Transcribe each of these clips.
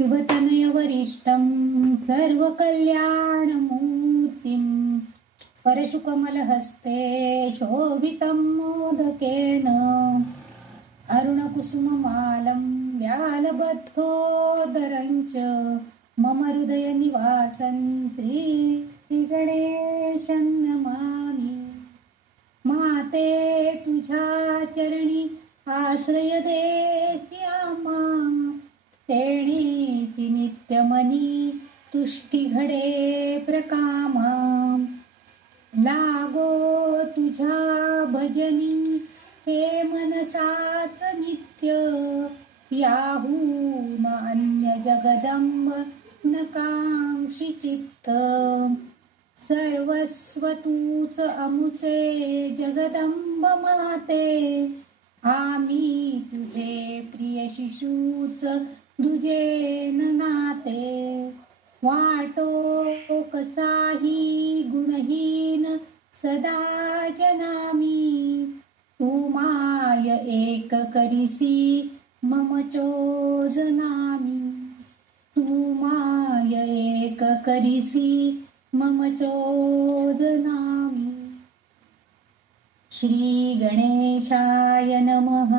शुभतनय वरिष्ठं सर्वकल्याणमूर्तिं परशुकमलहस्ते शोभितं मोदकेन अरुणकुसुममालं व्यालबद्धोदरं च मम हृदयनिवासं श्रीगणेशं नमामि। माते तुझ्या चरणी आश्रय देस्यामा, तेणीची नित्यमनी तुष्टी घडे प्रकामा। लागो तुझ्या भजनी हे मनसाच नित्य, याहून अन्य जगदंब नकांक्षी चित्त। सर्वस्व तूच अमुचे जगदंब माते, आम्ही तुझे प्रिय शिशूच दुजे नाते। वाटो कसाही गुणहीन सदा जनामी, तू माय एक करिसी मम चोजनामी। तू माय एक करिसी मम चोजनामी। श्री गणेशाय नमः।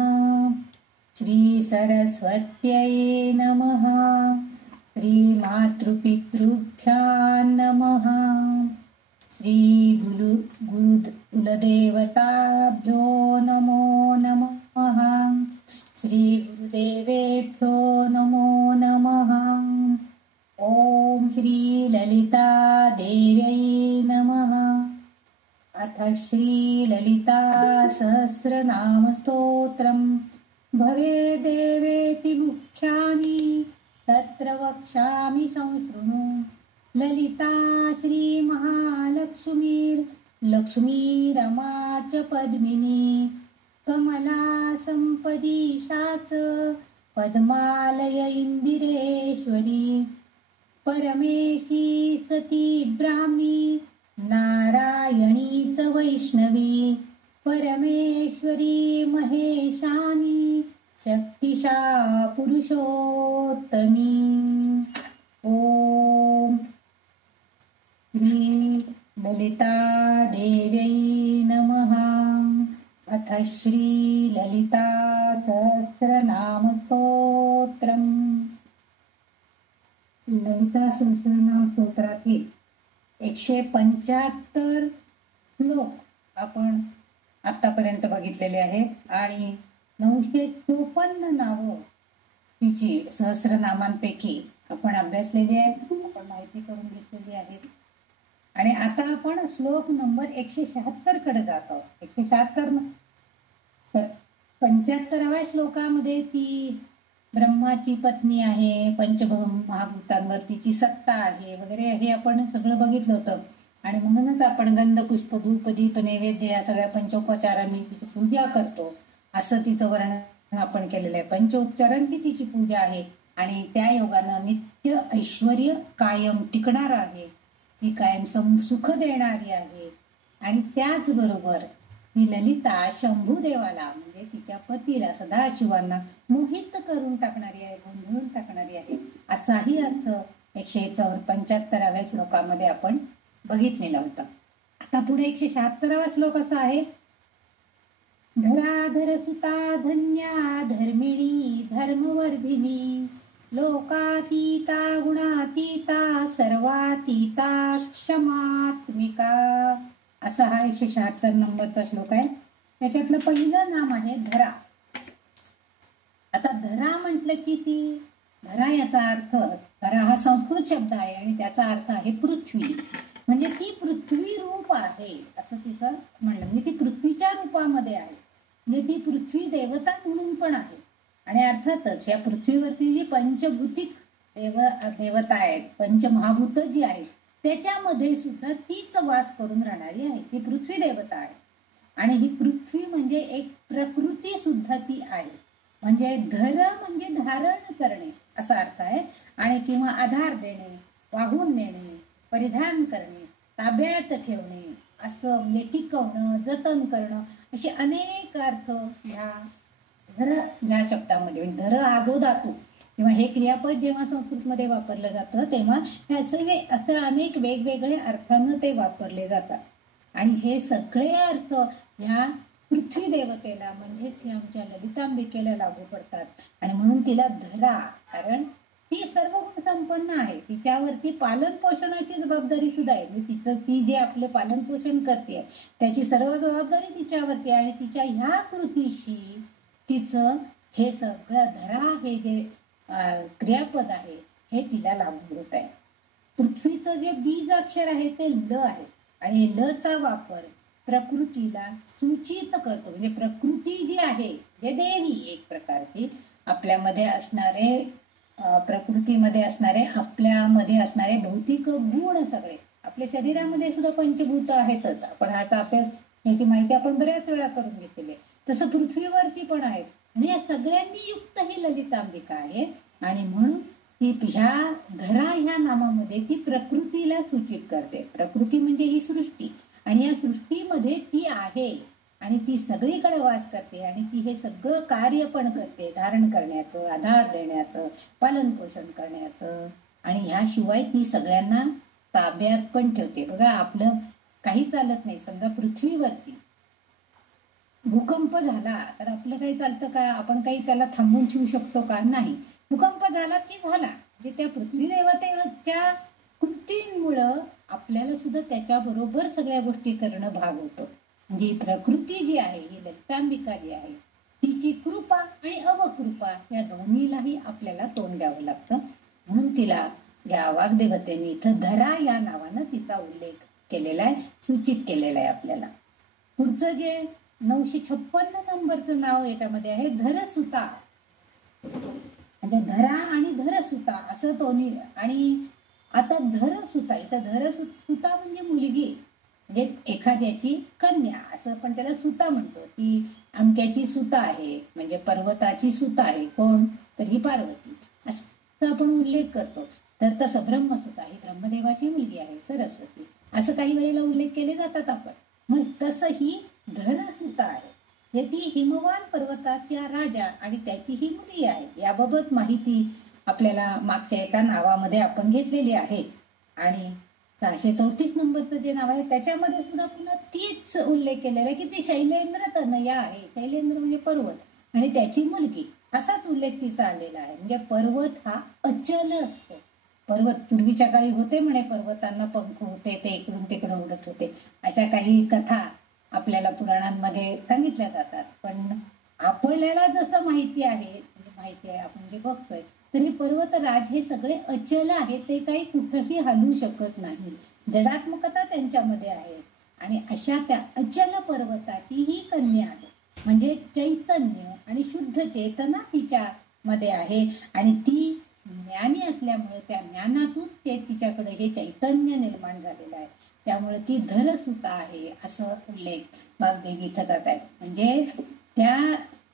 श्री सरस्वत्यै नमः। श्री मातृपितृभ्यां नमः। श्री कुलदेवताभ्यो नमो नमः। श्री गुरुदेवेभ्यो नमो नमः। ओम श्री ललिता देव्यै नमः। अथ श्री ललिता सहस्रनाम स्तोत्रम् भवेदेवेति मुख्यानि तत्र वक्ष्यामि संशृणु। ललिता श्री महालक्ष्मीर् लक्ष्मीरमा च पद्मिनी, कमला संपदीशाच पद्मालय इंदिरेश्वरी। परमेशी सती ब्राह्मी नारायणी च वैष्णवी, परमेश्वरी महेशानी शक्तिशा पुरुषोत्तमी। ओम श्री ललिता देव्यै नमः। अथ श्री ललिता सहस्रनाम स्तोत्रम्। ललिता सहस्रनाम स्तोत्रातील 175 श्लोक आपण आतापर्यंत बघितलेले आहेत आणि 954 नावं तिची सहस्रनामांपैकी आपण अभ्यासलेली आहेत, आपण माहिती करून घेतलेली आहे। आणि आता आपण श्लोक नंबर 176 कडे जात आहोत। 175व्या श्लोकामध्ये ती ब्रह्माची पत्नी आहे, पंचमहाभूतांवर तिची सत्ता आहे वगैरे हे आपण सगळं बघितलं होतं। आणि म्हणूनच आपण गंध पुष्प धूप दीप नैवेद्य या सगळ्या पंचोपचारांनी तिची पूजा करतो, असं तिचं वर्णन आपण केलेलं आहे। पंचोपचारांची तिची पूजा आहे आणि त्या योगानं नित्य ऐश्वर्य कायम टिकणार आहे, ती कायम सुख देणारी आहे। आणि त्याचबरोबर ही ललिता शंभूदेवाला म्हणजे तिच्या पतीला सदाशिवांना मोहित करून टाकणारी आहे, गोंधळून टाकणारी आहे, असाही अर्थ 175व्या श्लोकामध्ये आपण बघितलेला होता। आता पुढे 176वा श्लोक असा आहे। धराधर सुता धन्या धर्मिणी धर्मवर्धिनी, लोकातीता गुणातीता सर्वातीता क्षमात्मिका, असा हा 176 नंबरचा श्लोक आहे। त्याच्यातलं पहिलं नाम आहे धरा। आता धरा म्हटलं की ती धरा याचा अर्थ, धरा हा संस्कृत शब्द आहे आणि त्याचा अर्थ आहे पृथ्वी, म्हणजे ती पृथ्वी रूप आहे असं तिचं म्हणणं, म्हणजे ती पृथ्वीच्या रूपामध्ये आहे, म्हणजे ती पृथ्वी देवता म्हणून पण आहे। आणि अर्थातच या पृथ्वीवरती जी पंचभूतिक देवता आहेत, पंचमहाभूत जी आहेत त्याच्यामध्ये सुद्धा तीच वास करून राहणारी आहे, ती पृथ्वी देवता आहे। आणि ही पृथ्वी म्हणजे एक प्रकृती सुद्धा ती आहे, म्हणजे धर म्हणजे धारण करणे असा अर्थ आहे, आणि किंवा आधार देणे, वाहून नेणे, परिधान करणे, ताब्यात ठेवणे असं, म्हणजे टिकवणं, जतन करणं, असे अनेक अर्थ ह्या धर ह्या शब्दामध्ये। धर हा जो धातू किंवा हे क्रियापद जेव्हा संस्कृतमध्ये वापरलं जातं तेव्हा असं अनेक वेगवेगळ्या अर्थानं ते वापरले जातात. आणि हे सगळे अर्थ ह्या पृथ्वी देवतेला म्हणजेच हे आमच्या ललितांबिकेला लागू पडतात. आणि म्हणून तिला धरा, कारण ती सर्व गुण संपन्न आहे. तिच्यावरती पालन पोषणाची जबाबदारी सुद्धा आहे. तिचं ती जे आपले पालन पोषण करते त्याची सर्व जबाबदारी तिच्यावरती आहे. आणि तिच्या ह्या कृतीशी तिचं हे सगळं धरा हे जे क्रियापद आहे हे तिला लागू होत आहे. पृथ्वीचं जे बीज अक्षर आहे ते ल आहे. आणि ल चा वापर प्रकृतीला सूचित करतो. म्हणजे प्रकृती जी आहे जे देवी एक प्रकारची आपल्यामध्ये असणारे प्रकृतीमध्ये असणारे आपल्यामध्ये असणारे भौतिक गुण सगळे आपल्या शरीरामध्ये सुद्धा पंचभूत आहेतच. आपण आता अभ्यास याची माहिती आपण बऱ्याच वेळा करून घेतलेली आहे. तसं पृथ्वीवरती पण आहे. आणि या सगळ्यांनी युक्त ही ललितांबिका आहे. आणि म्हणून ती ह्या धरा ह्या नामामध्ये ती प्रकृतीला सूचित करते. प्रकृती म्हणजे ही सृष्टी आणि या सृष्टीमध्ये ती आहे आणि ती सगळीकडे वास करते आणि ती हे सगळं कार्य पण करते, धारण करण्याचं, आधार देण्याचं, पालन पोषण करण्याचं. आणि ह्याशिवाय ती सगळ्यांना ताब्यात पण ठेवते. बघा आपलं काही चालत नाही. समजा पृथ्वीवरती भूकंप झाला तर आपलं काही चालतं का? आपण काही त्याला थांबवून ठेवू शकतो का? नाही. भूकंप झाला की झाला. म्हणजे त्या पृथ्वी देवतेच्या कृतींमुळं आपल्याला सुद्धा त्याच्याबरोबर सगळ्या गोष्टी करणं भाग होतं. म्हणजे प्रकृती जी आहे ही ललितांबिका जी आहे तिची कृपा आणि अवकृपा या दोन्हीलाही आपल्याला तोंड द्यावं लागतं. म्हणून तिला या वाग्देवतेने इथं धरा या नावानं तिचा उल्लेख केलेला आहे, सूचित केलेला आहे आपल्याला. पुढचं जे 956 नंबरचं नाव याच्यामध्ये आहे धरसुता. म्हणजे धरा आणि धरसुता असं दोन्ही. आणि आता धरसुता इथं धरसुता म्हणजे मुलगी, म्हणजे एखाद्याची कन्या असं आपण त्याला सुता म्हणतो. ती अमक्याची सुता आहे म्हणजे पर्वताची सुता आहे. कोण? तर ही पार्वती असं आपण उल्लेख करतो. तर तसं ब्रह्मसुता ही ब्रह्मदेवाची मुलगी आहे, सरस्वती असं काही वेळेला उल्लेख केले जातात आपण. मग तसं ही धरसुता आहे. ती हिमवान पर्वताच्या राजा आणि त्याची ही मुलगी आहे. याबाबत माहिती आपल्याला मागच्या एका नावामध्ये आपण घेतलेली आहेच. आणि 634 नंबरचं जे नाव आहे त्याच्यामध्ये सुद्धा पुन्हा तीच उल्लेख केलेला आहे की ती शैलेंद्र तनया आहे. शैलेंद्र म्हणजे पर्वत आणि त्याची मुलगी असाच उल्लेख तिचा आलेला आहे. म्हणजे पर्वत हा अचल असतो. पर्वत पूर्वीच्या काळी होते म्हणे, पर्वतांना पंख होते, ते इकडून तिकडे उडत होते, अशा काही कथा आपल्याला पुराणांमध्ये सांगितल्या जातात. पण आपल्याला जसं माहिती आहे आपण जे बघतोय तर हे पर्वतराज हे सगळे अचल आहे. ते काही कुठंही हलू शकत नाही. जडात्मकता त्यांच्यामध्ये आहे. आणि अशा त्या अचल पर्वताची ही कन्या आहे. म्हणजे चैतन्य आणि शुद्ध चेतना तिच्यामध्ये आहे. आणि ती ज्ञानी असल्यामुळे त्या ज्ञानातून ते तिच्याकडे हे चैतन्य निर्माण झालेलं आहे. त्यामुळे ती धरसुता आहे असं उल्लेख वाग्देवी इथं करत आहे. म्हणजे त्या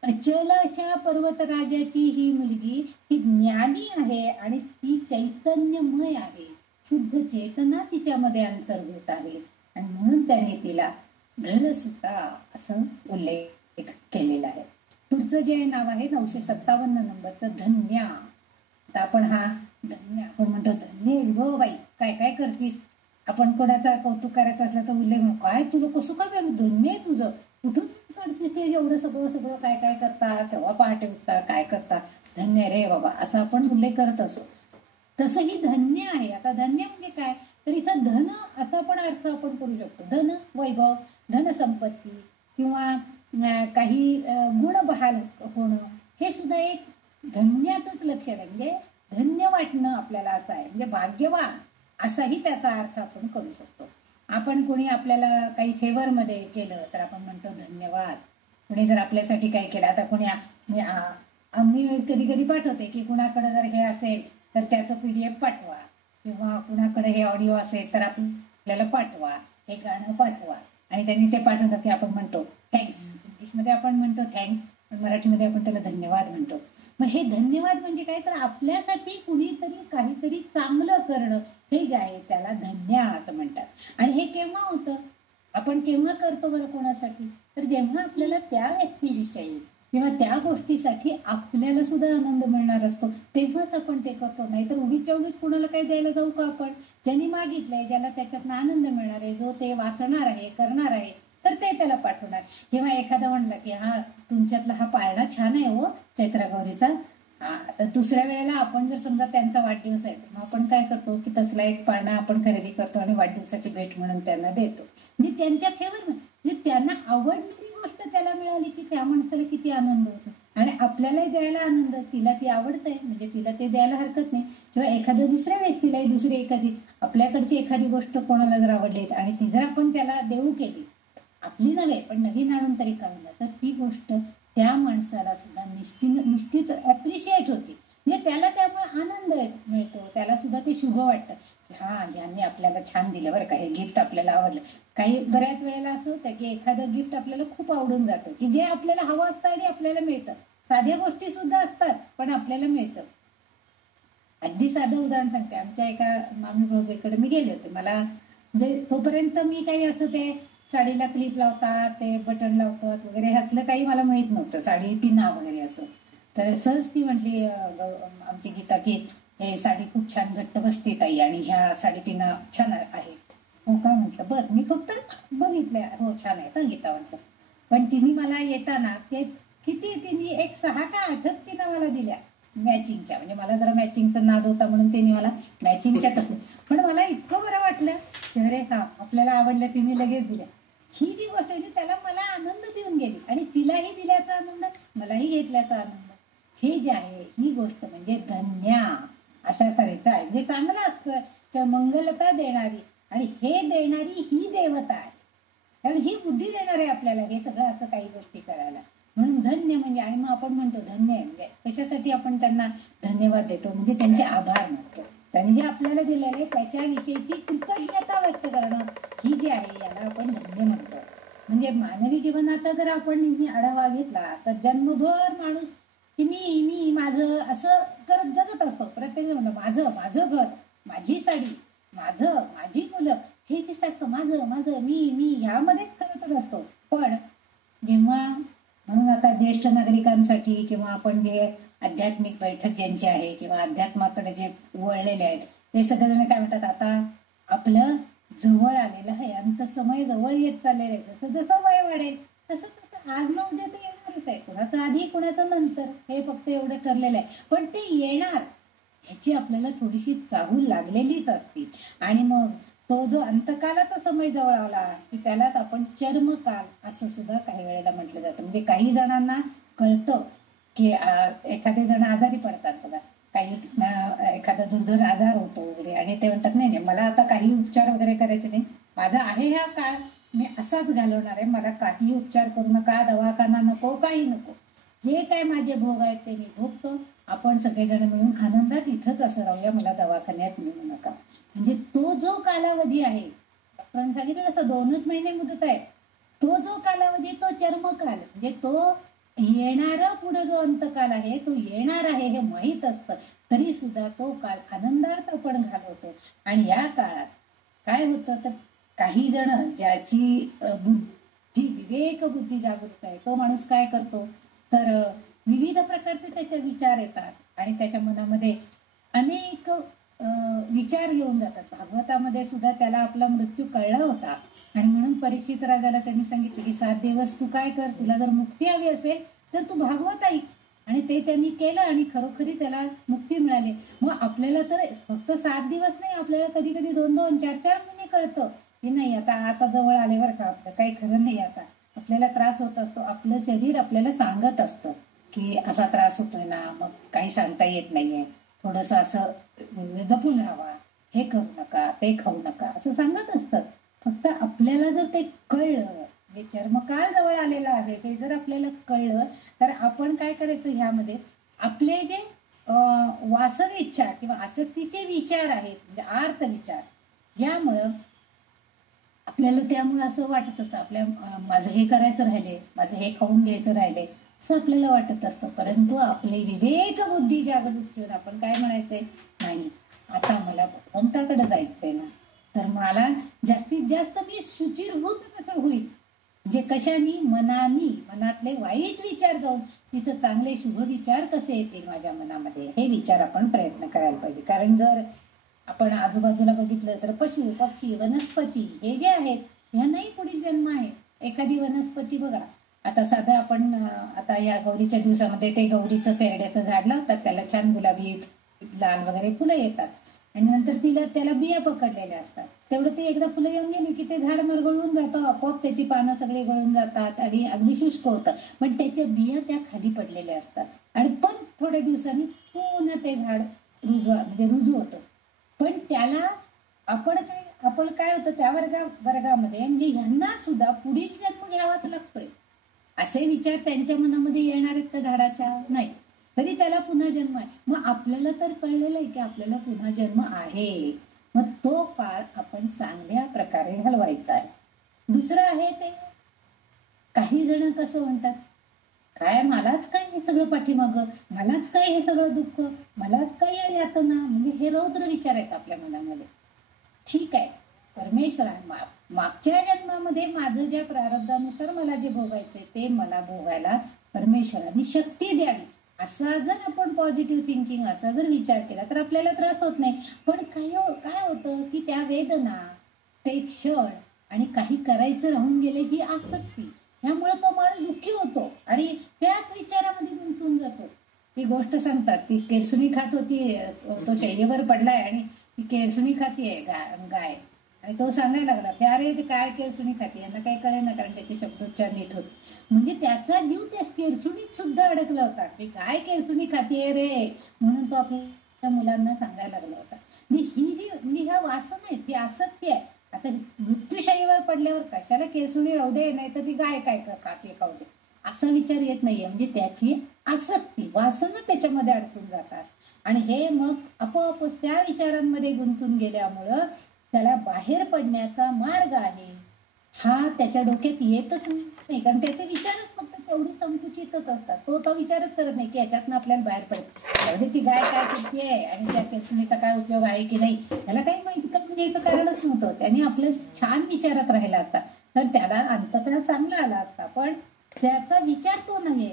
अचल अशा पर्वतराजाची ही मुलगी ही ज्ञानी आहे आणि ती चैतन्यमय आहे. शुद्ध चेतना तिच्यामध्ये अंतर्भूत आहे. आणि म्हणून त्याने तिला धरसुता असं उल्लेख केलेला आहे. पुढचं जे नाव आहे 957 नंबरचं धन्या. आता आपण हा धन्य आपण म्हणतो धन्य गो बाई, काय काय करतीस. आपण कोणाचा कौतुक करायचं असलं तर उल्लेख काय तुला कसं काय धन्य आहे तुझं, कुठून करतेस एवढं सगळं काय काय करता, तेव्हा पहाटे उठता, काय करता, धन्य रे बाबा असं आपण उल्लेख करत असो. तसं ही धन्य आहे. आता धन्य म्हणजे काय तर इथं धन असा पण अर्थ आपण करू शकतो. धन वैभव, धन संपत्ती किंवा काही गुण बहाल होणं हे सुद्धा एक धन्याचंच लक्षण आहे. म्हणजे धन्य वाटणं आपल्याला असं आहे. म्हणजे भाग्यवान असाही त्याचा अर्थ आपण करू शकतो. आपण कोणी आपल्याला काही फेवरमध्ये केलं तर आपण म्हणतो धन्यवाद. कोणी जर आपल्यासाठी काही केलं, आता कोणी आम्ही कधी कधी पाठवते की कुणाकडे जर हे असेल तर त्याचं PDF पाठवा किंवा कुणाकडे हे ऑडिओ असेल तर आपल्याला पाठवा, हे गाणं पाठवा. आणि त्यांनी ते पाठवलं की आपण म्हणतो थँक्स. इंग्लिशमध्ये आपण म्हणतो थँक्स, पण मराठीमध्ये आपण त्याला धन्यवाद म्हणतो. मग हे धन्यवाद म्हणजे काय तर आपल्यासाठी कुणीतरी काहीतरी चांगलं करणं हे जे आहे त्याला धन्य असं म्हणतात. आणि हे केव्हा होतं, आपण केव्हा करतो बरं कोणासाठी तर जेव्हा आपल्याला त्या व्यक्तीविषयी किंवा त्या गोष्टीसाठी आपल्याला सुद्धा आनंद मिळणार असतो, तेव्हाच आपण ते करतो. नाहीतर उगीच उगीच कुणाला काही द्यायला जाऊ का आपण? ज्यांनी मागितलंय, ज्याला त्याच्यातनं आनंद मिळणार आहे, जो ते वाचणार आहे, करणार आहे, तर ते त्याला पाठवणार. किंवा एखादा म्हणलं की हा तुमच्यातला हा पाळणा छान आहे हो चैत्र गौरीचा, हा, तर दुसऱ्या वेळेला आपण जर समजा त्यांचा वाढदिवस आहे, मग आपण काय करतो की तसला एक पाळणा आपण खरेदी करतो आणि वाढदिवसाची भेट म्हणून त्यांना देतो. म्हणजे त्यांच्या फेवर, म्हणजे त्यांना आवडणारी गोष्ट त्याला मिळाली की त्या माणसाला किती आनंद होतो. आणि आपल्यालाही द्यायला आनंद, तिला ती आवडतंय म्हणजे तिला ते द्यायला हरकत नाही. किंवा एखाद्या दुसऱ्या व्यक्तीलाही दुसरी एखादी आपल्याकडची एखादी गोष्ट कोणाला जर आवडली आणि ती जर आपण त्याला देऊ केली, आपली नव्हे पण नवीन आणून तरी कळलं, तर ती गोष्ट त्या माणसाला सुद्धा निश्चित अप्रिशिएट होती. म्हणजे त्याला त्यामुळे आनंद मिळतो, त्याला सुद्धा ते शुभ वाटतं. हा, यांनी आपल्याला छान दिलं बरं का, हे गिफ्ट आपल्याला आवडलं. काही बऱ्याच वेळेला असं होतं की एखादं गिफ्ट आपल्याला खूप आवडून जातं, की जे आपल्याला हवं असतं आणि आपल्याला मिळतं. साध्या गोष्टी सुद्धा असतात पण आपल्याला मिळतं. अगदी साधं उदाहरण सांगते. आमच्या एका मामी भाऊजीकडे मी गेले होते. मला म्हणजे तोपर्यंत मी काही असं ते साडीला क्लिप लावतात, ते बटन लावतात वगैरे, असलं काही मला माहित नव्हतं, साडी पिना वगैरे असं. तर सहज ती म्हटली आमची गीता की हे साडी खूप छान घट्ट बसते ताई आणि ह्या साडी पिना छान आहेत. हो का म्हटलं, बरं. मी फक्त बघितल्या, हो छान आहे तर गीता म्हटलं. पण तिने मला येताना तेच किती, तिने एक 6 का 8च पिना मला दिल्या मॅचिंगच्या. म्हणजे मला जरा मॅचिंगचा नाद होता म्हणून तिने मला मॅचिंगच्या कसं, पण मला इतकं बरं वाटलं की अरे हा, आपल्याला आवडलं, तिने लगेच दिल्या. ही जी गोष्ट आहे त्याला मला आनंद देऊन गेली आणि तिलाही दिल्याचा आनंद, मलाही घेतल्याचा आनंद. हे जे आहे ही गोष्ट म्हणजे धन्या अशा तऱ्हेचं आहे. म्हणजे चांगलं असतं, मंगलता देणारी आणि हे देणारी ही देवता आहे. कारण ही बुद्धी देणार आहे आपल्याला हे सगळं असं काही गोष्टी करायला. म्हणून धन्य म्हणजे, आणि मग आपण म्हणतो धन्य आहे म्हणजे कशासाठी आपण त्यांना धन्यवाद देतो, म्हणजे त्यांचे आभार मानतो. त्यांनी जे आपल्याला दिलेले त्याच्याविषयीची कृतज्ञता व्यक्त करणं, ही जी आहे याला आपण धन्य म्हणतो. म्हणजे मानवी जीवनाचा जर आपण नेहमी आढावा घेतला तर जन्मभर माणूस की मी मी माझं असं करत जगत असतो. प्रत्येक जण माझं माझं घर, माझी साडी, माझी मुलं, हे जे सांगतं माझं माझं मी मी ह्यामध्येच करतच असतो. पण जेव्हा, म्हणून आता ज्येष्ठ नागरिकांसाठी किंवा आपण जे आध्यात्मिक बैठक ज्यांची आहे किंवा अध्यात्माकडे जे वळलेले आहेत ते सगळेजण काय म्हणतात, आता आपलं जवळ आलेलं आहे, अंत समय जवळ येत चाललेलं आहे. जसं जसं वय वाढेल तसं तसं आज न उद्या ते येणारच आहे. कुणाचं आधी कुणाचं नंतर हे फक्त एवढं ठरलेलं आहे, पण ते येणार ह्याची आपल्याला थोडीशी चाहूल लागलेलीच असते. आणि मग तो जो अंतकालाचा समय जवळ आला की त्यालाच आपण चर्मकाल असं सुद्धा काही वेळेला म्हटलं जातं. म्हणजे काही जणांना कळतं की एखादे जण आजारी पडतात बघा, काही एखादा दुर्धर आजार होतो वगैरे आणि ते म्हणतात नाही नाही मला आता काही उपचार वगैरे करायचे नाही, माझा आहे हा काळ मी असाच घालवणार आहे, मला काही उपचार करू नका, दवाखाना नको, काही नको, जे काय माझे भोग आहेत ते मी भोगतो, आपण सगळेजण मिळून आनंदात इथंच असं राहूया, मला दवाखान्यात नेऊ नका. म्हणजे तो जो कालावधी आहे, डॉक्टरांनी सांगितलं तसं 2च महिने मुदत आहे, तो जो कालावधी तो चर्मकाल म्हणजे तो येणारा पुढे जो अंतकाल आहे तो येणार आहे हे माहीत असतं, तरी सुद्धा तो काळ आनंदात आपण घालवतो. आणि या काळात काय होतं तर काही जण ज्याची बुद्धी विवेक बुद्धी जागृत आहे तो माणूस काय करतो तर विविध प्रकारचे त्याचे विचार येतात आणि त्याच्या मनामध्ये अनेक विचार येऊन जातात. भागवतामध्ये सुद्धा त्याला आपला मृत्यू कळला होता आणि म्हणून परीक्षित राजाला त्यांनी सांगितले की 7 दिवस तू काय कर, तुला जर मुक्ती हवी असेल तर तू भागवत ऐक. आणि ते त्यांनी केलं आणि खरोखरी त्याला मुक्ती मिळाली. मग आपल्याला तर फक्त 7 दिवस नाही, आपल्याला कधी कधी 2-2, 4-4 महिने कळतं की नाही आता आता जवळ आल्यावर का आपलं काही खरं नाही, आता आपल्याला त्रास होत असतो, आपलं शरीर आपल्याला सांगत असतं की असा त्रास होतोय ना, मग काही सांगता येत नाहीये, थोडस असं जपून राहावा, हे करू नका, ते खाऊ नका, असं सांगत असतं. फक्त आपल्याला जर ते कळलं, हे चर्मकाल जवळ आलेला आहे हे जर आपल्याला कळलं तर आपण काय करायचं, ह्यामध्ये आपले जे वासव इच्छा किंवा आसक्तीचे विचार आहेत म्हणजे आर्त विचार, यामुळं आपल्याला त्यामुळे असं वाटत असतं आपल्या माझं हे करायचं राहिले, माझं हे खाऊन घ्यायचं राहिले, असं आपल्याला वाटत असतं. परंतु आपली विवेक बुद्धी जागृत ठेवून आपण काय म्हणायचंय, नाही आता मला भगवंताकडे जायचंय ना, तर मला जास्तीत जास्त मी शुचिरभूत कसं होईल, जे कशाने, मनातले वाईट विचार जाऊन तिथं चांगले शुभ विचार कसे येतील माझ्या मनामध्ये, हे विचार आपण प्रयत्न करायला पाहिजे. कारण जर आपण आजूबाजूला बघितलं तर पशु पक्षी वनस्पती हे जे आहेत ह्यांनाही पुढील जन्म आहे. एखादी वनस्पती बघा, आता साधं आपण आता या गौरीच्या दिवसामध्ये ते गौरीचं तेरड्याचं झाड लावतात, त्याला छान गुलाबी लाल वगैरे फुलं येतात आणि नंतर त्याला बिया पकडलेल्या असतात. तेवढं ते एकदा फुलं येऊन गेली की ते झाड मरगळून जातं, आपोआप त्याची पानं सगळी गळून जातात आणि अगदी शुष्क होतं. पण त्याच्या बिया त्या खाली पडलेल्या असतात आणि पण थोड्या दिवसांनी पुन्हा ते झाड रुजू होतं. पण त्याला आपण काय होतं त्या वर्गामध्ये म्हणजे ह्यांना सुद्धा पुढील जन्म घ्यावाच लागतोय असे विचार त्यांच्या मनामध्ये येणार आहेत का झाडाच्या? नाही. तरी त्याला पुन्हा जन्म आहे. मग आपल्याला तर कळलेलं आहे की आपल्याला पुन्हा जन्म आहे. मग तो काळ आपण चांगल्या प्रकारे घालवायचा आहे. दुसरं आहे ते काही जण कसं म्हणतात, काय मलाच काय हे सगळं पाठीमागं, मलाच काय हे सगळं दुःख, मलाच काय या यातना, म्हणजे हे रौद्र विचार आहेत आपल्या मनामध्ये. ठीक आहे, परमेश्वरा मागच्या जन्मामध्ये माझं ज्या प्रारब्धानुसार मला जे भोगायचंय ते मला भोगायला परमेश्वराने शक्ती द्यावी, असा जर आपण पॉझिटिव्ह थिंकिंग असा जर विचार केला तर आपल्याला त्रास होत नाही. पण काय होतं की त्या वेदना, ते क्षण आणि काही करायचं राहून गेले ही आसक्ती, ह्यामुळे तो माणूस दुःखी होतो आणि त्याच विचारामध्ये गुंतून जातो. ती गोष्ट सांगतात, ती केरसुणी खात होती, तो शैलीवर पडलाय आणि ती केरसुणी खातीये गाय आणि तो सांगायला लागला की अरे ते काय केरसुणी खाते, यांना काही कळे ना, कारण त्याचे शब्दोच्चार नीट होते. म्हणजे त्याचा जीव त्या केरसुणीत सुद्धा अडकला होता की काय केरसुणी खातीये रे, म्हणून तो आपल्या मुलांना सांगायला लागला होता. ही ह्या वासना आहे, ती आसक्ती आहे. आता मृत्यूशाहीवर पडल्यावर कशाला केरसुणी राहू दे, नाही तर ती गाय काय खाते खाऊ दे, असा विचार येत नाहीये. म्हणजे त्याची आसक्ती, वासना त्याच्यामध्ये अडकून जातात आणि हे मग आपोआपच त्या विचारांमध्ये गुंतून गेल्यामुळं त्याला बाहेर पडण्याचा मार्ग आहे हा त्याच्या डोक्यात येतच नाही. कारण त्याचे विचारच फक्त तेवढी संकुचितच असतात. तो विचारच करत नाही की याच्यातनं आपल्याला बाहेर पडेल, ती गाय काय करते आणि त्या केरसुणीचा काय उपयोग आहे की नाही, त्याला काही माहिती करून यायचं कारणच नव्हतं. त्यांनी आपल्या छान विचारात राहिला असता तर त्याला अंततः चांगला आला असता. पण त्याचा विचार तो नाही,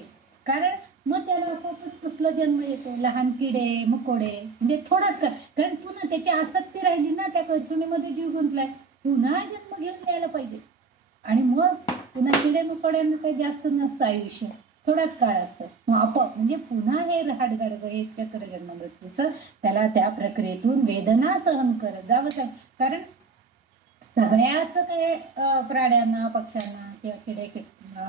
कारण मग त्याला आपोआपच कसला जन्म येतो, लहान किडे मकोडे, म्हणजे थोडाच कारण पुन्हा त्याची आसक्ती राहिली ना, त्या केरसुणीमध्ये जीव गुंतलाय, पुन्हा जन्म घेऊन यायला पाहिजे. आणि मग पुन्हा किडे मकोड्यांना काही जास्त नसतं आयुष्य, थोडाच काळ असतं. मग आपोआप म्हणजे पुन्हा हे हाडगाडगं हे चक्र जन्म मृत्यूचं, त्याला त्या प्रक्रियेतून वेदना सहन करत जावं. कारण सगळ्याच काय प्राण्यांना, पक्ष्यांना किंवा किडे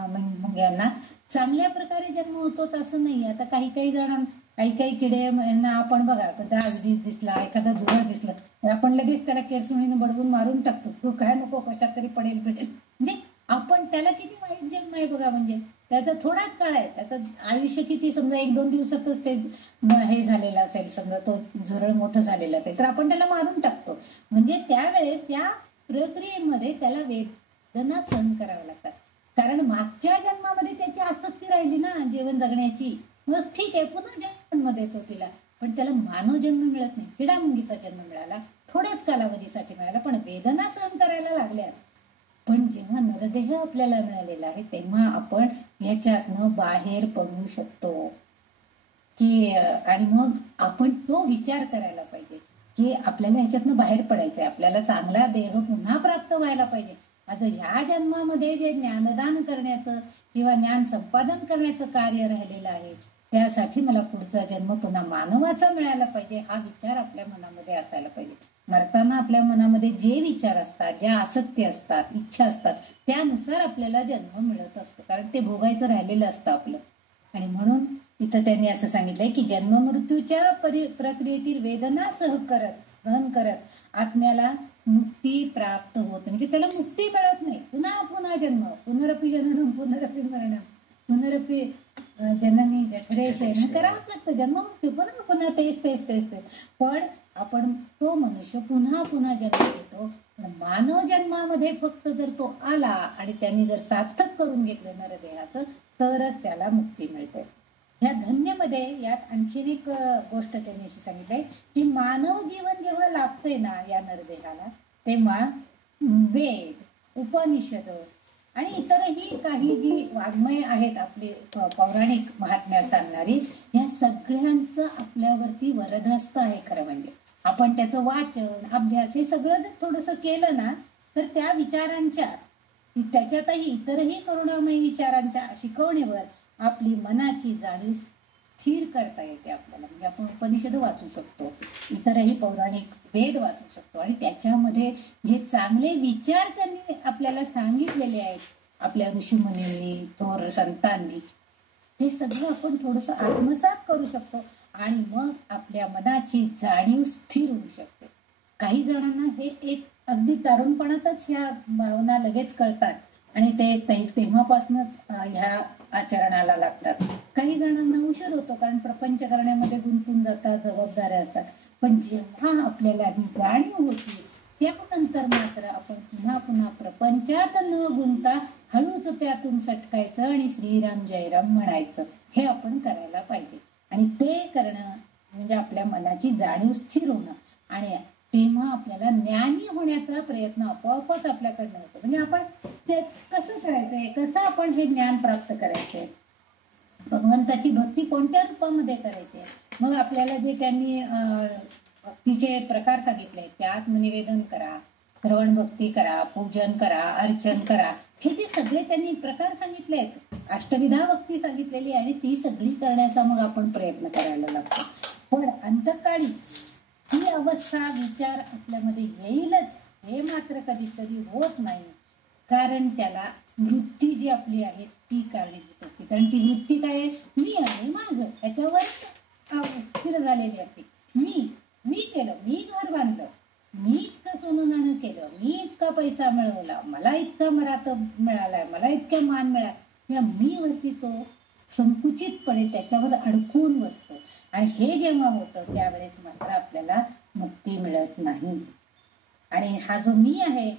मुंग्यांना चांगल्या प्रकारे जन्म होतोच असं नाही. आता काही जण काही किडे आपण बघा, 10-20 दिसला, एखादा जुळा दिसला तर आपण लगेच त्याला केरसुणीनं बडवून मारून टाकतो, तो काय नको कशात तरी पडेल. म्हणजे आपण त्याला किती वाईट जन्म आहे बघा. म्हणजे त्याचा थोडाच काळ आहे, त्याचं आयुष्य किती, समजा 1-2 दिवसातच ते हे झालेलं असेल, समजा तो झुरळ मोठं झालेलं असेल तर आपण त्याला मारून टाकतो. म्हणजे त्यावेळेस त्या प्रक्रियेमध्ये त्याला वेदना सहन कराव्या लागतात. कारण मागच्या जन्मामध्ये त्याची आसक्ती राहिली ना जीवन जगण्याची, मग ठीक आहे पुन्हा जन्म देतो तिला, पण त्याला मानव जन्म मिळत नाही. किडामुंगीचा जन्म मिळाला, थोड्याच कालावधीसाठी मिळाला, पण वेदना सहन करायला लागल्याच. पण जेव्हा नरदेह आपल्याला मिळालेला आहे तेव्हा आपण याच्यातनं बाहेर पडू शकतो की, आणि मग आपण तो विचार करायला पाहिजे की आपल्याला ह्याच्यातनं बाहेर पडायचंय, आपल्याला चांगला देह पुन्हा प्राप्त व्हायला पाहिजे. माझं ह्या जन्मामध्ये जे ज्ञानदान करण्याचं किंवा ज्ञान संपादन करण्याचं कार्य राहिलेलं आहे त्यासाठी मला पुढचा जन्म पुन्हा मानवाचा मिळायला पाहिजे, हा विचार आपल्या मनामध्ये असायला पाहिजे. मरताना आपल्या मनामध्ये जे विचार असतात, ज्या आसक्ती असतात, इच्छा असतात, त्यानुसार आपल्याला जन्म मिळत असतो, कारण ते भोगायचं राहिलेलं असतं आपलं. आणि म्हणून इथं त्यांनी असं सांगितलंय की जन्म मृत्यूच्या प्रक्रियेतील वेदना सहन करत आत्म्याला मुक्ती प्राप्त होते. म्हणजे त्याला मुक्ती मिळत नाही, पुन्हा पुन्हा जन्म, पुनरपी जननम पुनरपी मरणम पुनरपी जननी जठरे शयन करावंच लागतं. जन्म मृत्यू पुन्हा पुन्हा तेच. पण आपण तो मनुष्य पुन्हा पुन्हा जन्म घेतो. मानव जन्मामध्ये फक्त जर तो आला आणि त्यांनी जर सार्थक करून घेतलं नरदेहाचं तरच त्याला मुक्ती मिळते. ह्या धन्यमध्ये यात आणखीन एक गोष्ट त्यांनी अशी सांगितली की मानव जीवन जेव्हा लाभतंय ना या नरदेहाला, तेव्हा वेद, उपनिषद आणि इतरही काही जी वाङ्मय आहेत आपली पौराणिक महात्म्य सांगणारी, या सगळ्यांचं आपल्यावरती वरदहस्त आहे. खरं म्हणजे आपण त्याचं वाचन अभ्यास हे सगळं जर थोडंसं केलं ना, तर त्या विचारांच्या त्याच्यातही इतरही करुणामयी विचारांच्या शिकवणीवर आपली मनाची जाणीव स्थिर करता येते आपल्याला. म्हणजे आपण उपनिषद वाचू शकतो, इतरही पौराणिक वेद वाचू शकतो आणि त्याच्यामध्ये जे चांगले विचार त्यांनी आपल्याला सांगितलेले आहेत आपल्या ऋषीमुनींनी, थोर संतांनी, हे सगळं आपण थोडंसं आत्मसात करू शकतो आणि मग आपल्या मनाची जाणीव स्थिर होऊ शकते. काही जणांना हे एक अगदी तरुणपणातच ह्या भावना लगेच कळतात आणि ते तेव्हापासूनच ह्या आचरणाला लागतात. काही जणांना उशीर होतो, कारण प्रपंच करण्यामध्ये गुंतून जातात, जबाबदाऱ्या असतात. पण जेव्हा आपल्याला ही जाणीव होती त्यानंतर मात्र आपण पुन्हा पुन्हा प्रपंचात न गुंता हळूच त्यातून सटकायचं आणि श्रीराम जयराम म्हणायचं. हे आपण करायला पाहिजे. आणि ते करणं म्हणजे आपल्या मनाची जाणीव स्थिर होणं. आणि तेव्हा आपल्याला ज्ञानी होण्याचा प्रयत्न आपोआपच आपल्याकडनं होतो. म्हणजे आपण ते कसं करायचंय, कसं आपण हे ज्ञान प्राप्त करायचंय, भगवंताची भक्ती कोणत्या रूपामध्ये करायची. मग आपल्याला जे त्यांनी भक्तीचे प्रकार सांगितले, ते आत्मनिवेदन करा, श्रवण भक्ती करा, पूजन करा, अर्चन करा, हे जे सगळे त्यांनी प्रकार सांगितले आहेत, अष्टविधा भक्ती सांगितलेली आहे, आणि ती सगळी करण्याचा मग आपण प्रयत्न करायला लागतो. पण अंतकाळी ही अवस्था विचार आपल्यामध्ये येईलच, हे मात्र कधी कधी होत नाही. कारण त्याला वृत्ती जी आपली आहे ती कारणीभूत असते. कारण ती वृत्ती काय आहे, मी आहे, माझं, याच्यावर स्थिर झालेली असते. मी केलं, मी घर बांधलं, मी इतकं सोनं नाणं केलं, मी इतका पैसा मिळवला, मला इतका मरात मिळालाय, मला इतका मान मिळाला, या मी वरती तो संकुचितपणे त्याच्यावर अडकून बसतो. आणि हे जेव्हा होतं त्यावेळेस मात्र आपल्याला मुक्ती मिळत नाही. आणि हा जो मी आहे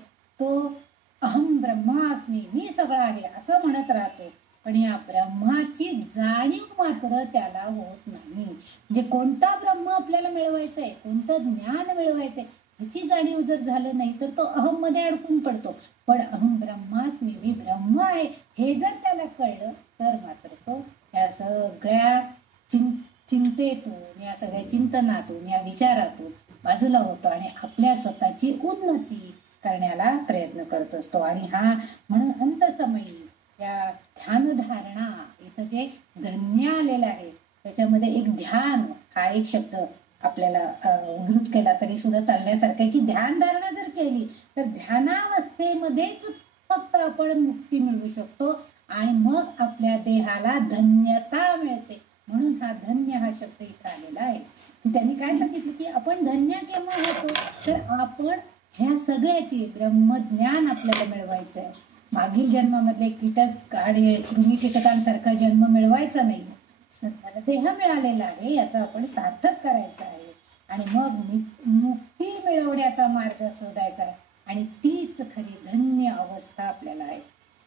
तो अहम ब्रह्मास्मी, मी सगळं आहे असं म्हणत राहतो, पण या ब्रह्माची जाणीव मात्र त्याला होत नाही. म्हणजे कोणता ब्रह्म आपल्याला मिळवायचंय, कोणतं ज्ञान मिळवायचंय, ह्याची जाणीव जर झालं नाही तर तो अहम मध्ये अडकून पडतो. पण अहम ब्रह्मास्मी, मी ब्रह्म आहे, हे जर त्याला कळलं तर मात्र तो या सगळ्या चिंतेतून, या सगळ्या चिंतनातून, या विचारातून बाजूला होतो आणि आपल्या स्वतःची उन्नती करण्याला प्रयत्न करत असतो. आणि हा म्हणून अंतसमयी या ध्यानधारणा, इथं जे धन्य आलेलं आहे त्याच्यामध्ये एक ध्यान हा एक शब्द आपल्याला उद्धृत केला तरी सुद्धा चालण्यासारखं आहे. की ध्यानधारणा जर केली तर ध्यानावस्थेमध्येच फक्त आपण मुक्ती मिळवू शकतो आणि मग आपल्या देहाला धन्यता मिळते. म्हणून हा धन्य हा शब्द इथं आलेला आहे. त्यांनी काय सांगितलं की आपण धन्य केव्हा होतो, तर आपण ह्या सगळ्याची ब्रह्मज्ञान आपल्याला मिळवायचं आहे. मागील जन्मामधले कीटक आणि कृमी कीटकांसारखा जन्म मिळवायचा नाही, तर देह मिळालेला आहे याचा आपण सार्थक करायचं आहे आणि मग मुक्ती मिळवण्याचा मार्ग शोधायचा आहे. आणि तीच खरी धन्य अवस्था आपल्याला आहे.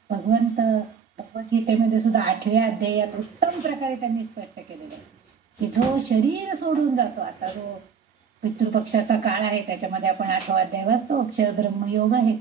भगवद्गीतेमध्ये सुद्धा 8व्या अध्यायात उत्तम प्रकारे त्यांनी स्पष्ट केलेलं आहे की जो शरीर सोडून जातो, आता जो पितृपक्षाचा काळ आहे त्याच्यामध्ये आपण 8वा अध्याय वाचतो, अक्षर ब्रह्मयोग आहे,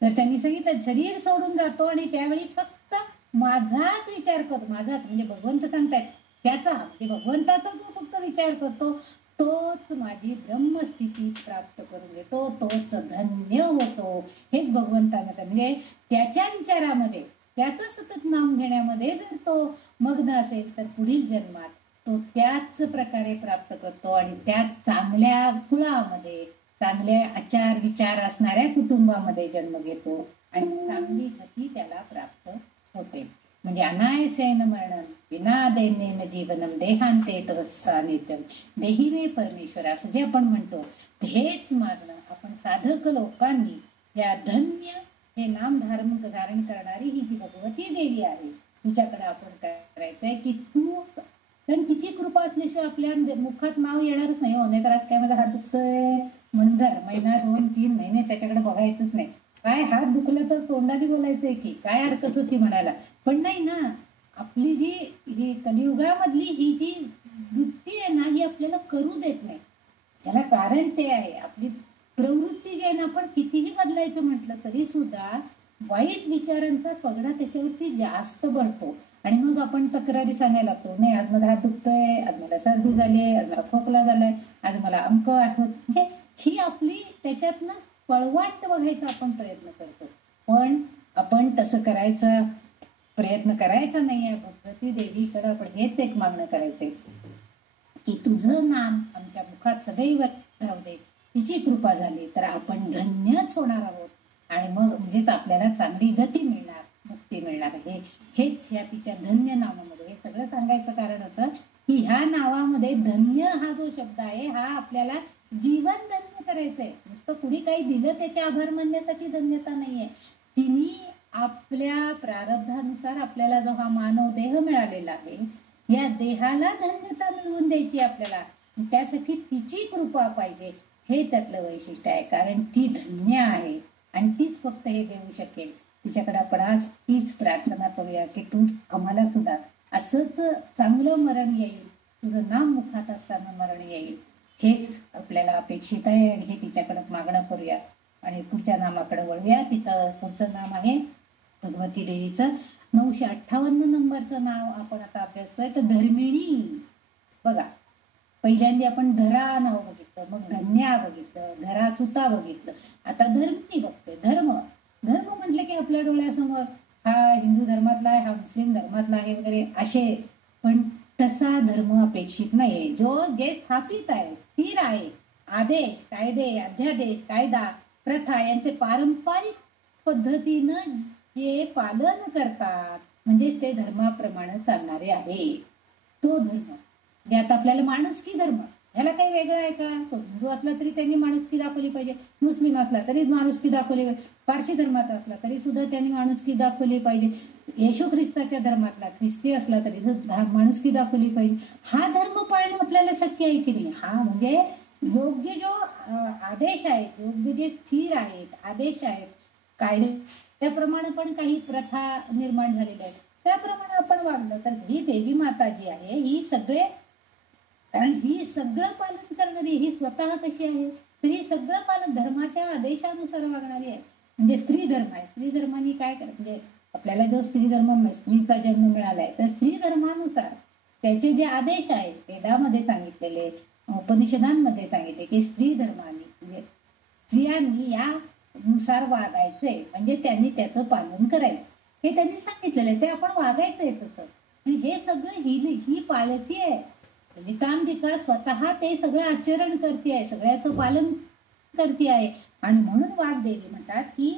तर त्यांनी सांगितलं शरीर सोडून जातो आणि त्यावेळी फक्त माझाच विचार करतो. माझाच म्हणजे भगवंत सांगतायत त्याचा, म्हणजे भगवंताचा जो फक्त विचार करतो तोच माझी ब्रह्मस्थिती प्राप्त करून घेतो, तोच धन्य होतो. हेच भगवंतानं म्हणजे त्याच्या विचारामध्ये, त्याचं सतत नाम घेण्यामध्ये जर तो मग्न असेल तर पुढील जन्मात तो त्याच प्रकारे प्राप्त करतो आणि त्या चांगल्या कुळामध्ये, चांगले आचार विचार असणाऱ्या कुटुंबामध्ये जन्म घेतो आणि चांगली गती त्याला प्राप्त होते. म्हणजे अनायसेन मरणं विना दैन्येन जीवनम देहांते तवत्सानित्यम देही मे परमेश्वर, असं जे आपण म्हणतो हेच मागणं आपण साधक लोकांनी या धन्य हे नाम धारण करणारी ही जी भगवती देवी आहे तिच्याकडे आपण करायचंय की तू, कारण तिची कृपा असल्याशिवाय आपल्या मुखात नाव येणारच नाही. हो, नाही तर आज काय माझा हात दुखतोय म्हणून महिना 2-3 महिने त्याच्याकडे बघायचंच नाही. काय हात दुखला तर तोंडाने बोलायचंय की काय हरकत होती म्हणायला, पण नाही ना. आपली जी ही कलियुगामधली ही जी वृत्ती आहे ना, ही आपल्याला करू देत नाही. याला कारण ते आहे आपली प्रवृत्ती जी आहे ना, आपण कितीही बदलायचं म्हटलं तरी सुद्धा वाईट विचारांचा पगडा त्याच्यावरती जास्त बळतो आणि मग आपण तक्रारी सांगायला लागतो, नाही आज मला हात दुखतोय, आज मला सर्दी झाली, आज मला खोकला झालाय, आज मला अंक आठवत. म्हणजे ही आपली त्याच्यातनं पळवाट बघायचा आपण प्रयत्न करतो. पण आपण तसं करायचा प्रयत्न करायचा नाहीये. भगवती देवीकडे आपण हेच एक मागणं करायचंय की तुझं नाम आमच्या मुखात सदैव राहू दे. तिची कृपा झाली तर आपण धन्यच होणार आहोत आणि मग म्हणजेच आपल्याला चांगली गती मिळणार, मुक्ती मिळणार. हेच या तिच्या धन्य नावामध्ये हे सगळं सांगायचं कारण असं की ह्या नावामध्ये धन्य हा जो शब्द आहे हा आपल्याला जीवन धन्य करायचंय. नुसतं कुणी काही दिलं त्याचे आभार मानण्यासाठी धन्यता नाहीये. तिने आपल्या प्रारब्धानुसार आपल्याला जो हा मानव देह मिळालेला आहे या देहाला धन्यता मिळवून द्यायची आपल्याला. त्यासाठी तिची कृपा पाहिजे हे त्यातलं वैशिष्ट्य आहे. कारण ती धन्य आहे आणि तीच फक्त हे देऊ शकेल. तिच्याकडे आपण आज तीच प्रार्थना करूया की तू आम्हाला सुद्धा असंच चांगलं मरण येईल, तुझं नाम मुखात असताना मरण येईल, हेच आपल्याला अपेक्षित आहे. आणि हे तिच्याकडे मागणं करूया आणि पुढच्या नामाकडे वळूया. तिचं पुढचं नाम आहे भगवती देवीचं 958 नंबरचं नाव आपण आता अभ्यासतोय तर धर्मिणी. बघा, पहिल्यांदा आपण धरा नाव बघितलं, मग धन्या बघितलं, धरा सुता बघितलं, आता धर्मिणी बघतोय. धर्म म्हटलं की आपल्या डोळ्यासमोर हा हिंदू धर्मातला आहे, हा मुस्लिम धर्मातला आहे वगैरे असे. पण तसा धर्म अपेक्षित नाहीये. जे स्थापित आहे, स्थिर आहे, आदेश, कायदे, अध्यादेश, कायदा, प्रथा यांचे पारंपरिक पद्धतीनं जे पालन करतात म्हणजेच ते धर्माप्रमाणे चालणारे आहे, तो धर्म. यात आपल्याला माणुसकी धर्म ह्याला काही वेगळं आहे का? तो हिंदू असला तरी त्यांनी माणुसकी दाखवली पाहिजे, मुस्लिम असला तरी माणुसकी दाखवली पाहिजे, पारशी धर्माचा असला तरी सुद्धा त्यांनी माणुसकी दाखवली पाहिजे, येशू ख्रिस्ताच्या धर्मातला ख्रिस्ती असला तरी माणुसकी दाखवली पाहिजे. हा धर्म पाळणं आपल्याला शक्य आहे की नाही? हा म्हणजे योग्य जो आदेश आहे, योग्य जे स्थिर आहेत, आदेश आहेत, कायदे त्याप्रमाणे पण काही प्रथा निर्माण झालेल्या आहेत, त्याप्रमाणे आपण वागलं तर ही देवी माता जी आहे ही कारण ही सगळं पालन करणारी, ही स्वतः कशी आहे तर ही सगळं पालन धर्माच्या आदेशानुसार वागणारी आहे. म्हणजे स्त्री धर्म आहे. स्त्री धर्माने काय करत म्हणजे आपल्याला जो स्त्री धर्म, स्त्रीचा जन्म मिळालाय तर स्त्री धर्मानुसार त्याचे जे आदेश आहेत वेदामध्ये सांगितलेले, उपनिषदांमध्ये सांगितले की स्त्री धर्माने म्हणजे स्त्रियांनी यानुसार वागायचंय, म्हणजे त्यांनी त्याचं पालन करायचं हे त्यांनी सांगितलेलं आहे, ते आपण वागायचंय तसं. आणि हे सगळं ही पाळती आहे. ललितांबिका स्वतः ते सगळं आचरण करते आहे, सगळ्याचं पालन करते आहे. आणि म्हणून वाग्देवी म्हणतात की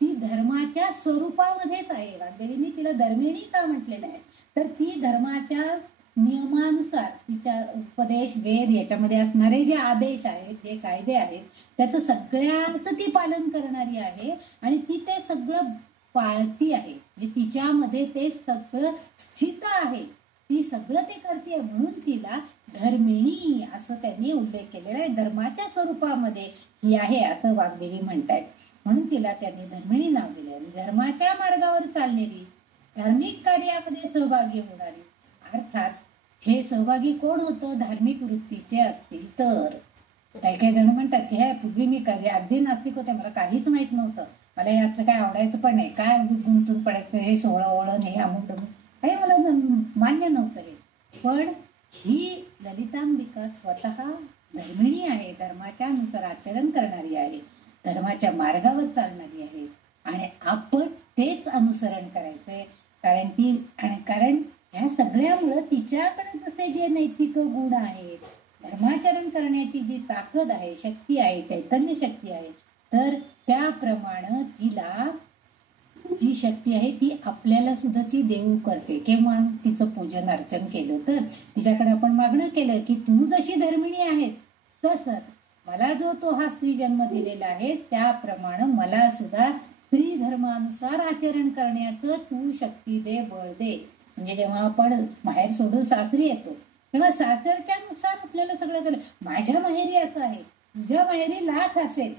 ती धर्माच्या स्वरूपामध्येच आहे. वाग्देवीने तिला धर्मिणी का म्हटलेलं आहे तर ती धर्माच्या नियमानुसार तिच्या उपदेश, वेद याच्यामध्ये असणारे जे आदेश आहेत, जे कायदे आहेत त्याचं सगळ्याचं ती पालन करणारी आहे आणि ती ते सगळं पाळती आहे. म्हणजे तिच्यामध्ये ते सगळं स्थित आहे, ती सगळं ते करते. म्हणून तिला धर्मिणी असं त्यांनी उल्लेख केलेला आहे. धर्माच्या स्वरूपामध्ये ही आहे असं वाग्देवी म्हणतायत. म्हणून तिला त्यांनी धर्मिणी नाव दिले. धर्माच्या मार्गावर चाललेली, धार्मिक कार्यामध्ये सहभागी होणारी. अर्थात हे सहभागी कोण होतं? धार्मिक वृत्तीचे असतील तर. काही जण म्हणतात की हे पूर्वी मी अगदी नास्तिक होते, मला काहीच माहित नव्हतं, मला यातलं काय आवडायचं पण नाही, काय गुंतून पडायचं, हे सोहळं ओळण हे अमुक काही मला मान्य नव्हतं हे. पण ही ललितांबिका स्वतः धर्मिणी आहे, धर्माच्या नुसार आचरण करणारी आहे, धर्माच्या मार्गावर चालणारी आहे आणि आपण तेच अनुसरण करायचंय. कारण ह्या सगळ्यामुळं तिच्याकडे जसे जे नैतिक गुण आहेत, धर्माचरण करण्याची जी ताकद आहे, शक्ती आहे, चैतन्य शक्ती आहे, तर त्याप्रमाणे तिला जी शक्ती आहे ती आपल्याला सुद्धा ती देऊ करते. केव्हा? तिचं पूजन अर्चन केलं तर. तिच्याकडे आपण मागणं केलं की तू जशी धर्मिणी आहेस तसं मला जो तो हा स्त्री जन्म दिलेला आहे त्याप्रमाणे मला सुद्धा स्त्री धर्मानुसार आचरण करण्याचं तू शक्ती दे, बळ दे. म्हणजे जेव्हा आपण बाहेर सोडून सासरी येतो तेव्हा सासरच्या नुसार आपल्याला सगळं केलं. माझ्या माहेरी असं आहे, तुझ्या माहेरी लाख असेल,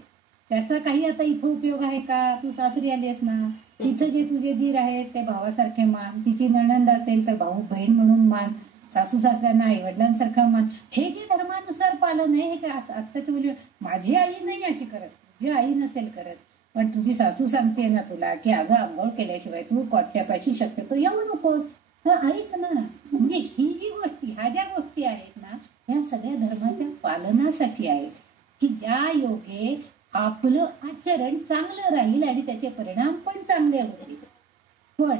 त्याचा काही आता इथं उपयोग आहे का? तू सासरी आलीस ना, तिथं जे तुझे दीर आहेत ते भावासारखे मान, तिची नणंद असेल तर भाऊ बहीण म्हणून मान, सासू सासऱ्यांना आई वडिलांसारखा मान. हे जे धर्मानुसार पालन आहे हे काय आत्ताच्या मुली, माझी आई नाही अशी करत, तुझी आई नसेल करत, पण तुझी सासू सांगते ना तुला की अगं आंघोळ केल्याशिवाय तू कॉट्यापाशी शक्यतो येऊ नकोस, तर ऐक ना. म्हणजे ही जी गोष्टी, ह्या ज्या गोष्टी आहेत ना, ह्या सगळ्या धर्माच्या पालनासाठी आहेत, की ज्या योगे आपलं आचरण चांगलं राहील आणि त्याचे परिणाम पण चांगले होतील. पण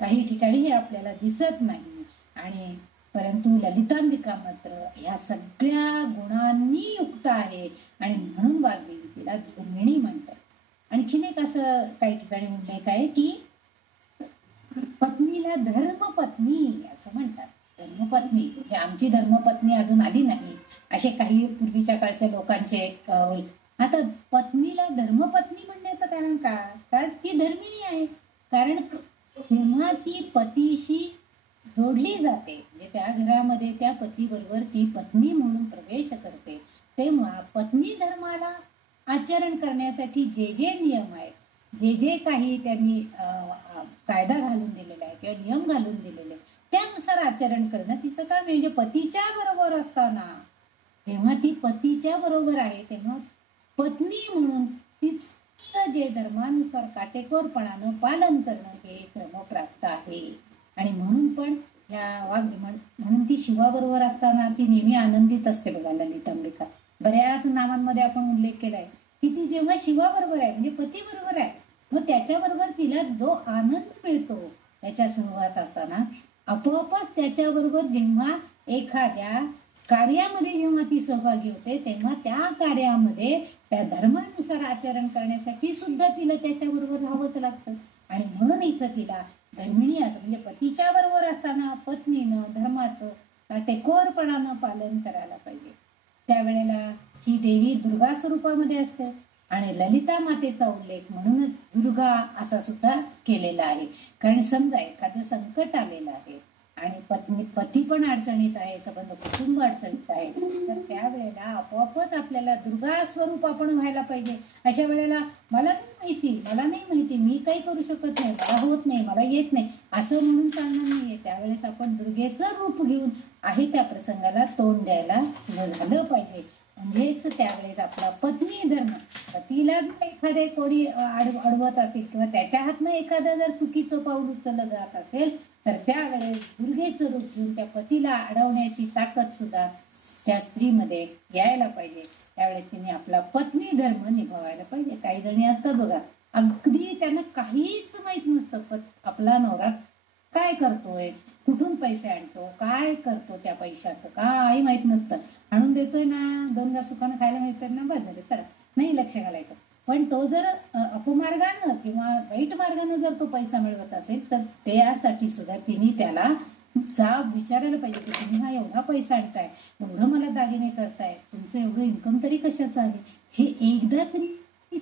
काही ठिकाणी हे आपल्याला दिसत नाही. आणि परंतु ललितांबिका मात्र ह्या सगळ्या गुणांनी युक्त आहे आणि म्हणून वाग्देवी तिला धर्मिणी म्हणतात. आणखीन एक असं काही ठिकाणी उल्लेख आहे की पत्नीला धर्मपत्नी असं म्हणतात. धर्मपत्नी म्हणजे आमची धर्मपत्नी अजून आली नाही असे काही पूर्वीच्या काळच्या लोकांचे आता पत्नीला धर्मपत्नी म्हणण्याचं कारण का? कारण ती धर्मिणी आहे. कारण जेव्हा ती पतीशी जोडली जाते, म्हणजे त्या घरामध्ये त्या पतीबरोबर ती पत्नी म्हणून प्रवेश करते, तेव्हा पत्नी धर्माला आचरण करण्यासाठी जे जे नियम आहेत, जे जे काही त्यांनी कायदा घालून दिलेला आहे किंवा नियम घालून दिलेले त्यानुसार आचरण करणं तिचं काम. म्हणजे पतीच्या बरोबर असताना, जेव्हा ती पतीच्या बरोबर आहे तेव्हा पत्नी म्हणून तिचं जे धर्मानुसार काटेकोरपणानं पालन करणं हे क्रमप्राप्त आहे. आणि म्हणून पण ह्या म्हणून ती शिवाबरोबर असताना ती नेहमी आनंदित असते बघा ललितांबिका. बऱ्याच नावांमध्ये आपण उल्लेख केलाय की ती जेव्हा शिवाबरोबर आहे म्हणजे पती बरोबर आहे, मग त्याच्याबरोबर तिला जो आनंद मिळतो त्याच्या सहवास असताना, आपोआपच त्याच्याबरोबर जेव्हा एखाद्या कार्यामध्ये जेव्हा ती सहभागी होते तेव्हा त्या कार्यामध्ये त्या धर्मानुसार आचरण करण्यासाठी सुद्धा तिला त्याच्याबरोबर राहावंच लागतं. आणि म्हणून इथं तिला धर्मिणी असं म्हणजे पतीच्या बरोबर असताना पत्नीनं धर्माचं काटेकोरपणानं पालन करायला पाहिजे. त्यावेळेला ही देवी दुर्गा स्वरूपामध्ये असते आणि ललिता मातेचा उल्लेख म्हणूनच दुर्गा असा सुद्धा केलेला आहे. कारण समजा एखादं संकट आलेलं आहे आणि पती पण अडचणीत आहे, संबंध कुटुंब अडचणीत आहे, तर त्यावेळेला आपोआपच आपल्याला दुर्गा स्वरूप आपण व्हायला पाहिजे. अशा वेळेला मला नाही माहिती, मी काही करू शकत नाही, मला होत नाही, मला येत नाही असं म्हणून चालणार नाहीये. त्यावेळेस आपण दुर्गेचं रूप घेऊन आहे त्या प्रसंगाला तोंड द्यायला झालं पाहिजे. म्हणजेच त्यावेळेस आपला पत्नी धर्म, पतीला एखादे कोणी अडवत असेल किंवा त्याच्या हातनं एखादं जर चुकीचं पाऊल उचललं जात असेल तर त्यावेळेस दुर्गेचं रूप घेऊन त्या पतीला अडवण्याची ताकद सुद्धा त्या स्त्रीमध्ये यायला पाहिजे. त्यावेळेस तिने आपला पत्नी धर्म निभावायला पाहिजे. काही जणी असतात बघा, अगदी त्यांना काहीच माहित नसतं आपला नवरा काय करतोय, कुठून पैसे आणतो, काय करतो, त्या पैशाचं काही माहित नसतं. आणून देतोय ना, दोन घास सुखानं खायला मिळतात ना, बस झालं, चला, नाही लक्ष घालायचं. पण तो जर अपमार्गानं किंवा वाईट मार्गानं जर तो पैसा मिळवत असेल तर त्यासाठी सुद्धा तिने त्याला जाब विचारायला पाहिजे की तुम्ही हा एवढा पैसा आणताय, एवढं मला दागिने करताय, तुमचं एवढं इन्कम तरी कशाचं आहे, हे एकदा तरी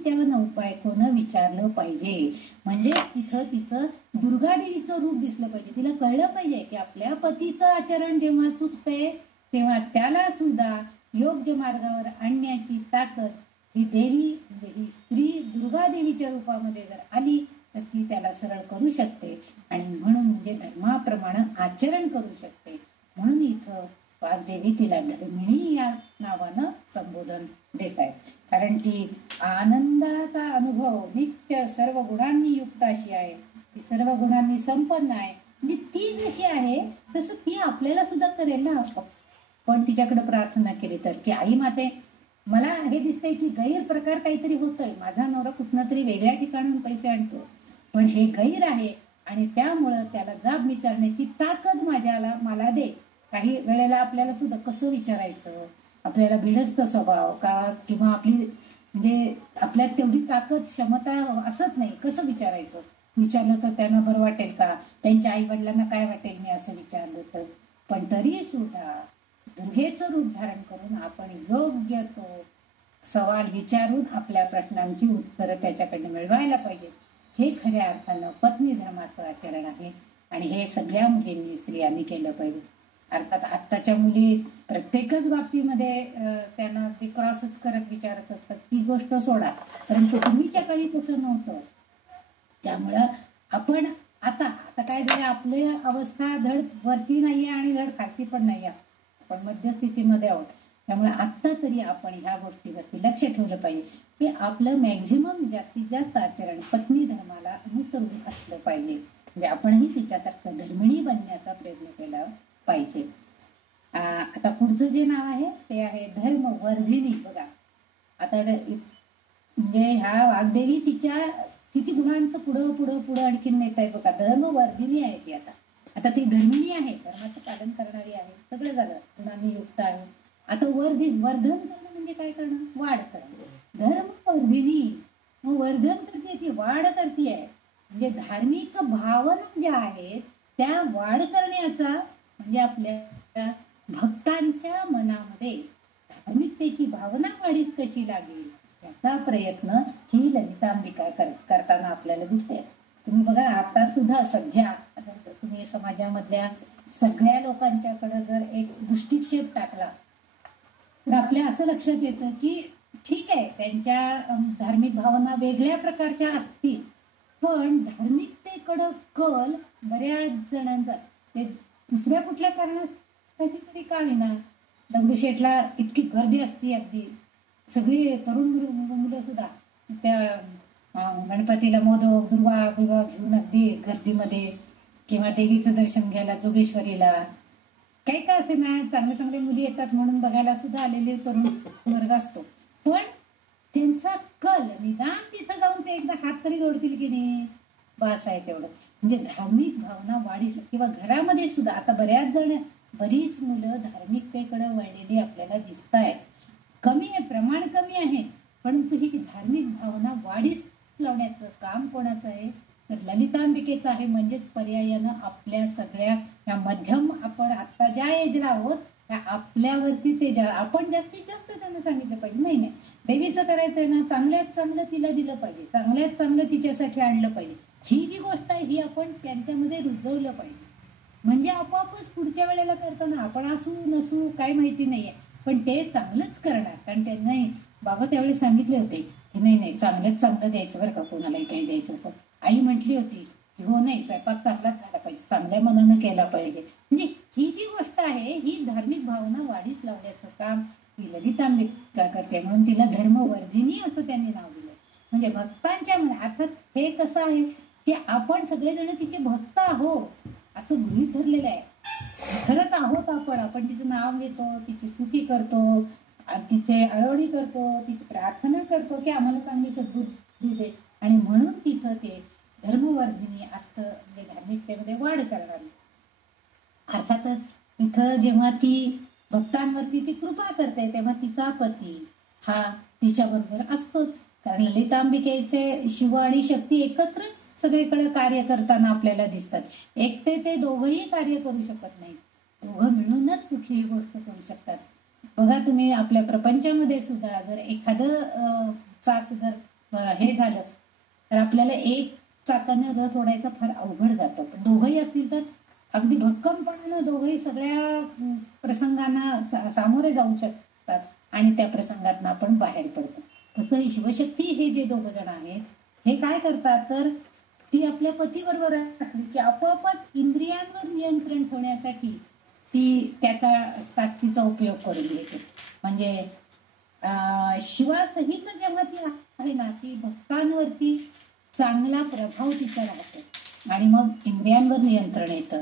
त्या बायकोनं विचारलं पाहिजे. म्हणजे तिथं तिचं दुर्गादेवीचं रूप दिसलं पाहिजे. तिला कळलं पाहिजे की आपल्या पतीचं आचरण जेव्हा चुकतंय तेव्हा त्याला सुद्धा योग्य मार्गावर आणण्याची ताकद ही देवी म्हणजे ही स्त्री दुर्गादेवीच्या रूपामध्ये जर आली तर ती त्याला सरळ करू शकते आणि म्हणून म्हणजे धर्माप्रमाणे आचरण करू शकते. म्हणून इथं वाग्देवी तिला धर्मिणी या नावानं संबोधन देत आहेत. कारण ती आनंदाचा अनुभव नित्य सर्व गुणांनी युक्त अशी आहे, ती सर्व गुणांनी संपन्न आहे. म्हणजे ती जशी आहे तसं ती आपल्याला सुद्धा करेल ना, पण तिच्याकडे प्रार्थना केली तर की आई माते मला हे दिसतंय की गैरप्रकार काहीतरी होतोय, माझा नवरा कुठनं तरी वेगळ्या ठिकाणून पैसे आणतो, पण हे गैर आहे आणि त्यामुळं त्याला जाब विचारण्याची ताकद मला दे. काही वेळेला आपल्याला सुद्धा कसं विचारायचं, आपल्याला भिडस्त स्वभाव का किंवा आपली म्हणजे आपल्यात तेवढी ताकद क्षमता असत नाही, कसं विचारायचं, विचारलं तर त्यांना बरं वाटेल का, त्यांच्या आई वडिलांना काय वाटेल मी असं विचारलं तर. पण तरी सुद्धा दुर्गेचं रूप धारण करून आपण योग्य तो सवाल विचारून आपल्या प्रश्नांची उत्तरं त्याच्याकडनं मिळवायला पाहिजे. हे खऱ्या अर्थानं पत्नी धर्माचं आचरण आहे आणि हे सगळ्या मुलींनी स्त्रियांनी केलं पाहिजे. अर्थात आत्ताच्या मुली प्रत्येकच बाबतीमध्ये त्यांना ते क्रॉसच करत विचारत असतात, ती गोष्ट सोडा, परंतु पूर्वीच्या काळी तसं नव्हतं. त्यामुळं आपण आता काय झालं, आपली अवस्था धड वरती नाहीये आणि धड खालती पण नाहीये, आपण मध्यस्थितीमध्ये आहोत. त्यामुळे आत्ता तरी आपण ह्या गोष्टीवरती लक्ष ठेवलं पाहिजे की आपलं मॅक्झिमम जास्तीत जास्त आचरण पत्नी धर्माला अनुसरून असलं पाहिजे. म्हणजे आपणही तिच्यासारखं धर्मिणी बनण्याचा प्रयत्न केला पाहिजे. आता पुढचं जे नाव आहे ते आहे धर्मवर्धिनी. बघा आता म्हणजे ह्या वाग्देवी तिच्या किती गुणांचं पुढं पुढं पुढं आणखीन नेत आहे बघा. धर्मवर्धिनी आहे ती. आता ती धर्मिणी आहे, धर्माचं पालन करणारी आहे, सगळं झालं, गुणांनी युक्त आहे. आता वर्धन करणं म्हणजे काय करणं? वाढ करणं. धर्मवर्धिनी मग वर्धन करते, ती वाढ करते. म्हणजे धार्मिक भावना ज्या आहेत त्या वाढ करण्याचा म्हणजे आपल्या भक्तांच्या मनामध्ये धार्मिकतेची भावना वाढीस कशी लागेल याचा प्रयत्न ही ललितांबिका करताना आपल्याला दिसते. तुम्ही बघा आता सुद्धा सध्या तुम्ही समाजामधल्या सगळ्या लोकांच्याकडे जर एक दृष्टिक्षेप टाकला तर आपल्या असं लक्षात येतं की ठीक आहे त्यांच्या धार्मिक भावना वेगळ्या प्रकारच्या असतील, पण धार्मिकतेकडं कल बऱ्याच जणांचा ते दुसऱ्या कुठल्या कारणासाठी तरी का होईना. दगडूशेठला इतकी गर्दी असती, अगदी सगळी तरुण मुलं सुद्धा त्या गणपतीला मोदक दुर्वा बिवा घेऊन अगदी गर्दीमध्ये, किंवा देवीचं दर्शन घ्यायला जोगेश्वरीला काही का असे ना चांगले चांगले मुली येतात म्हणून बघायला सुद्धा आलेले तरुण वर्ग असतो. पण त्यांचा कल निदान तिथं जाऊन ते एकदा हात तरी जोडतील की नाही, बास आहे तेवढं. म्हणजे धार्मिक भावना वाढीस किंवा घरामध्ये सुद्धा आता बरीच मुलं धार्मिकतेकडे वळलेली आपल्याला दिसत आहेत. कमी आहे, प्रमाण कमी आहे, परंतु ही धार्मिक भावना वाढीस लावण्याचं काम कोणाचं आहे तर ललितांबिकेचं आहे. म्हणजेच पर्यायानं आपल्या सगळ्या या मध्यम आपण आता ज्या एजला आहोत त्या आपल्यावरती ते आपण जास्तीत जास्त त्यांना सांगितलं पाहिजे. नाही देवीचं करायचंय ना, चांगल्यात चांगलं तिला दिलं पाहिजे, चांगल्यात चांगलं तिच्यासाठी आणलं पाहिजे. ही जी गोष्ट आहे ही आपण त्यांच्यामध्ये रुजवलं पाहिजे. म्हणजे आपोआपच पुढच्या वेळेला करताना आपण असू नसू काही माहिती नाहीये, पण ते चांगलंच करणार. कारण त्यांना बाबा त्यावेळी सांगितले होते की नाही चांगलंच चांगलं द्यायचं बरं का, कोणालाही काही द्यायचं असं. आई म्हटली होती की हो नाही स्वयंपाक चांगलाच झाला पाहिजे, चांगल्या मनानं केला पाहिजे. म्हणजे ही जी गोष्ट आहे ही धार्मिक भावना वाढीस लावण्याचं काम ही ललितांबिका करते. म्हणून तिला धर्मवर्धिनी असं त्यांनी नाव दिलं. म्हणजे भक्तांच्या अर्थात हे कसं आहे की आपण सगळेजण तिचे भक्त आहोत असं गृहीत धरलेलं आहे. खरंच आहोत आपण तिचं नाव घेतो, तिची स्तुती करतो, तिचे आळवणी करतो, तिची प्रार्थना करतो की आम्हाला चांगली सद्बुद्धी दे. आणि म्हणून तिथं ते धर्मवर्धिनी असतं, म्हणजे धार्मिकतेमध्ये वाढ करणारी. अर्थातच तिथं जेव्हा ती भक्तांवरती ती कृपा करते तेव्हा तिचा पती हा तिच्याबरोबर असतोच. कारण ललितांबिकेचे शिव आणि शक्ती एकत्रच सगळीकडे कार्य करताना आपल्याला दिसतात. एकटे ते दोघंही कार्य करू शकत नाही, दोघं मिळूनच कुठलीही गोष्ट करू शकतात. बघा तुम्ही आपल्या प्रपंचामध्ये सुद्धा जर एखादं चाक जर हे झालं तर आपल्याला एक चाकाने रथ ओढायचा फार अवघड जातं. पण दोघंही असतील तर अगदी भक्कमपणानं दोघंही सगळ्या प्रसंगांना सामोरे जाऊ शकतात आणि त्या प्रसंगातनं आपण बाहेर पडतो. तसं ही शिवशक्ती हे जे दोघ जण आहेत हे काय करतात तर ती आपल्या पतीबरोबर असली की आपोआपच इंद्रियांवर नियंत्रण ठेवण्यासाठी ती त्याचा ताकदीचा उपयोग करून घेते. म्हणजे शिवासहित जेव्हा ती आहे ना ती भक्तांवरती चांगला प्रभाव तिचा राहतो आणि मग इंद्रियांवर नियंत्रण येतं.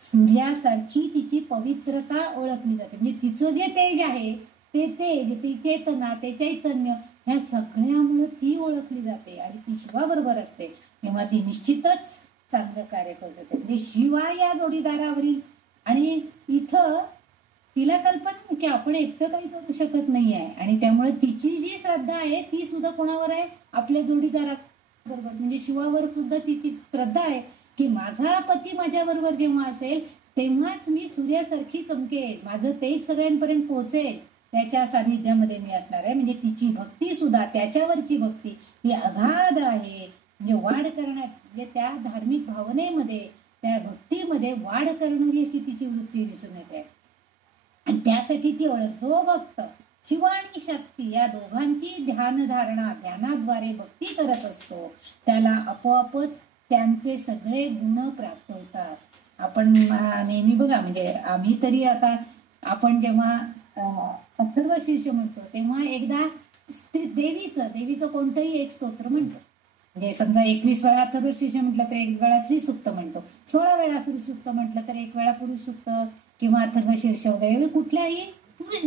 सूर्यासारखी तिची पवित्रता ओळखली जाते. म्हणजे तिचं जे तेज आहे ते तेज, ती चेतना, ते चैतन्य ह्या सगळ्यामुळे ती ओळखली जाते आणि ती शिवाबरोबर असते तेव्हा ती निश्चितच चांगलं कार्य करत होते. म्हणजे शिवा या जोडीदारावरील आणि इथं तिला कल्पना की आपण एकटं काही करू शकत नाही आहे आणि त्यामुळे तिची जी श्रद्धा आहे ती सुद्धा कोणावर आहे आपल्या जोडीदाराबरोबर. म्हणजे शिवावर सुद्धा तिची श्रद्धा आहे की माझा पती माझ्याबरोबर जेव्हा असेल तेव्हाच मी सूर्यासारखी चमकेल, माझं तेज सगळ्यांपर्यंत पोहोचेल, त्याच्या सानिध्यामध्ये मी असणार आहे. म्हणजे तिची भक्ती सुद्धा त्याच्यावरची भक्ती ही अगाध आहे. म्हणजे वाढ करण्यात म्हणजे त्या धार्मिक भावनेमध्ये त्या भक्तीमध्ये वाढ करणारी अशी तिची वृत्ती दिसून येते. आणि त्यासाठी ती ओळख जो भक्त शिव आणि शक्ती या दोघांची ध्यानधारणा ध्यानाद्वारे भक्ती करत असतो त्याला आपोआपच त्यांचे सगळे गुण प्राप्त होतात. आपण नेहमी बघा म्हणजे आम्ही तरी आता आपण जेव्हा अथर्वशीर्ष म्हणतो तेव्हा एकदा देवीचं कोणतंही एक स्तोत्र म्हणतो. म्हणजे समजा 21 वेळा अथर्वशीर्ष म्हटलं तर एक वेळा श्री सुक्त म्हणतो, 16 वेळा श्री सुक्त म्हटलं तर एक वेळा पुरुष सुक्त किंवा अथर्वशीर्ष वगैरे कुठल्याही पुरुष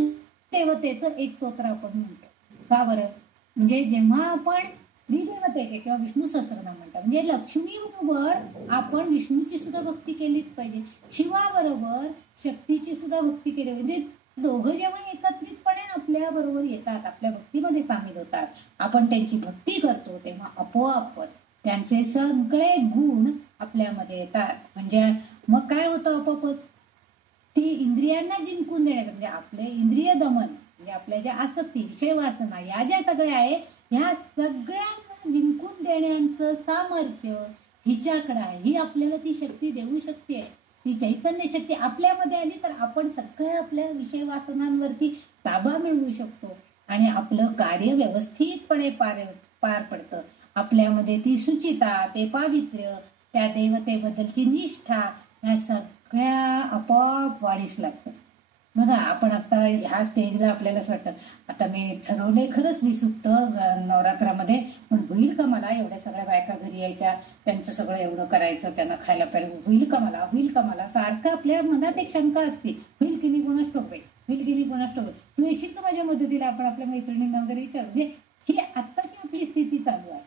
देवतेचं एक स्तोत्र आपण म्हणतो. का बरं? म्हणजे जेव्हा आपण स्त्री देवतेचे किंवा विष्णू सहस्त्रनाम म्हणतात, म्हणजे लक्ष्मी बरोबर आपण विष्णूची सुद्धा भक्ती केलीच पाहिजे, शिवाबरोबर शक्तीची सुद्धा भक्ती केली. म्हणजे दोघं जेव्हा एकत्रितपणे आपल्या बरोबर येतात, आपल्या भक्तीमध्ये सामील होतात, आपण त्यांची भक्ती करतो, तेव्हा आपोआपच त्यांचे सगळे गुण आपल्यामध्ये येतात. म्हणजे मग काय होतं, आपोआपच ती इंद्रियांना जिंकून देण्याचं, म्हणजे आपले इंद्रिय दमन, म्हणजे आपल्या ज्या आसक्ती, विषय वासना या ज्या सगळ्या आहे, ह्या सगळ्यांना जिंकून देण्याचं सामर्थ्य हिच्याकडे आहे. ही आपल्याला ती शक्ती देऊ शकते. ती चैतन्य शक्ती आपल्यामध्ये आली तर आपण सगळ्या आपल्या विषय वासनांवरती ताबा मिळवू शकतो आणि आपलं कार्य व्यवस्थितपणे पार पडतं. आपल्यामध्ये ती शुचिता, ते पावित्र्य, त्या देवतेबद्दलची निष्ठा, ह्या सगळ्या आपोआप वाढीस लागतं. बघा, आपण आता ह्या स्टेजला आपल्याला असं वाटतं आता मी ठरवले खरंच श्रीसुक्त नवरात्रामध्ये, पण होईल का मला? एवढ्या सगळ्या बायका घरी यायच्या, त्यांचं सगळं एवढं करायचं, त्यांना खायला प्यायला, होईल का मला? सारखं आपल्या मनात एक शंका असते, होईल की नाही कोणास ठाऊक, होईल की नाही कोणास ठाऊक, तू येशील का माझ्या मदतीला? आपण आपल्या मैत्रिणींना वगैरे विचारू. म्हणजे ही आत्ताची आपली स्थिती चालू आहे.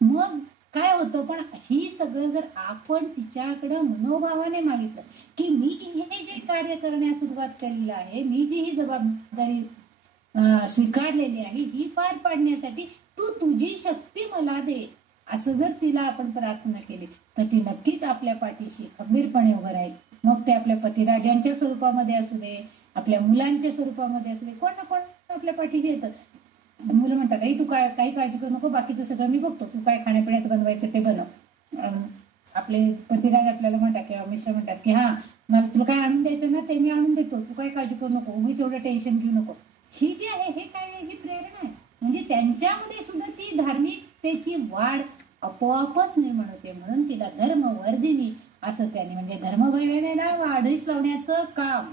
मग काय होतं, पण ही सगळं जर आपण तिच्याकडं मनोभावाने मागितलं की मी हे जे कार्य करण्यास सुरुवात केलेलं आहे, मी जी ही जबाबदारी स्वीकारलेली आहे, ही पार पाडण्यासाठी तू तुझी शक्ती मला दे, असं जर तिला आपण प्रार्थना केली तर ती नक्कीच आपल्या पाठीशी खंबीरपणे उभं राहील. मग ते आपल्या पतिराजांच्या स्वरूपामध्ये असू दे, आपल्या मुलांच्या स्वरूपामध्ये असू दे, कोण ना कोण आपल्या पाठीशी येतं. मुलं म्हणतात, आई तू काही काळजी करू नको, बाकीचं सगळं मी बघतो, तू काय खाण्यापिण्याचं बनवायचं ते बनव. आपले पतिराज आपल्याला म्हणतात किंवा मिस्टर म्हणतात की हा मला तुला काय आणून द्यायचं ना ते मी आणून देतो, तू काय काळजी करू नको, उगीच एवढं टेन्शन घेऊ नको. ही जी आहे हे काय आहे, ही प्रेरणा आहे. म्हणजे त्यांच्यामध्ये सुद्धा ती धार्मिकतेची वाढ आपोआपच निर्माण होते. म्हणून तिला धर्मवर्धिनी असं त्याने, म्हणजे धर्मभावनेला वाढीस लावण्याचं काम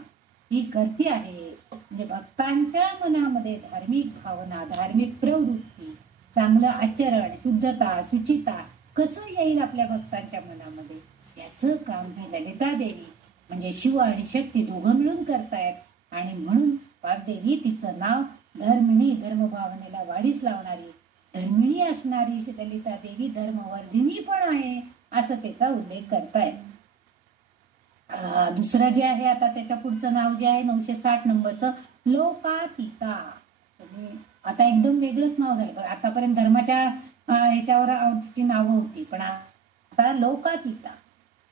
ही करते आहे. म्हणजे भक्तांच्या मनामध्ये धार्मिक भावना, धार्मिक प्रवृत्ती, चांगलं आचरण, शुद्धता, शुचिता कसं येईल आपल्या भक्तांच्या मनामध्ये, याचं काम ही ललिता देवी म्हणजे शिव आणि शक्ती दोघं मिळून करतायत. आणि म्हणून वाग्देवी तिचं नाव धर्मिणी, धर्मभावनेला वाढीस लावणारी, धर्मिणी असणारी ललिता देवी धर्मवर्धिनी पण आहे, असं त्याचा उल्लेख करतायत. दुसरं जे आहे आता त्याच्या पुढचं नाव जे आहे 960 नंबरचं लोकातीता. आता एकदम वेगळंच नाव झालं. आतापर्यंत धर्माच्या ह्याच्यावर तिची नावं होती, पण आता लोकातीता.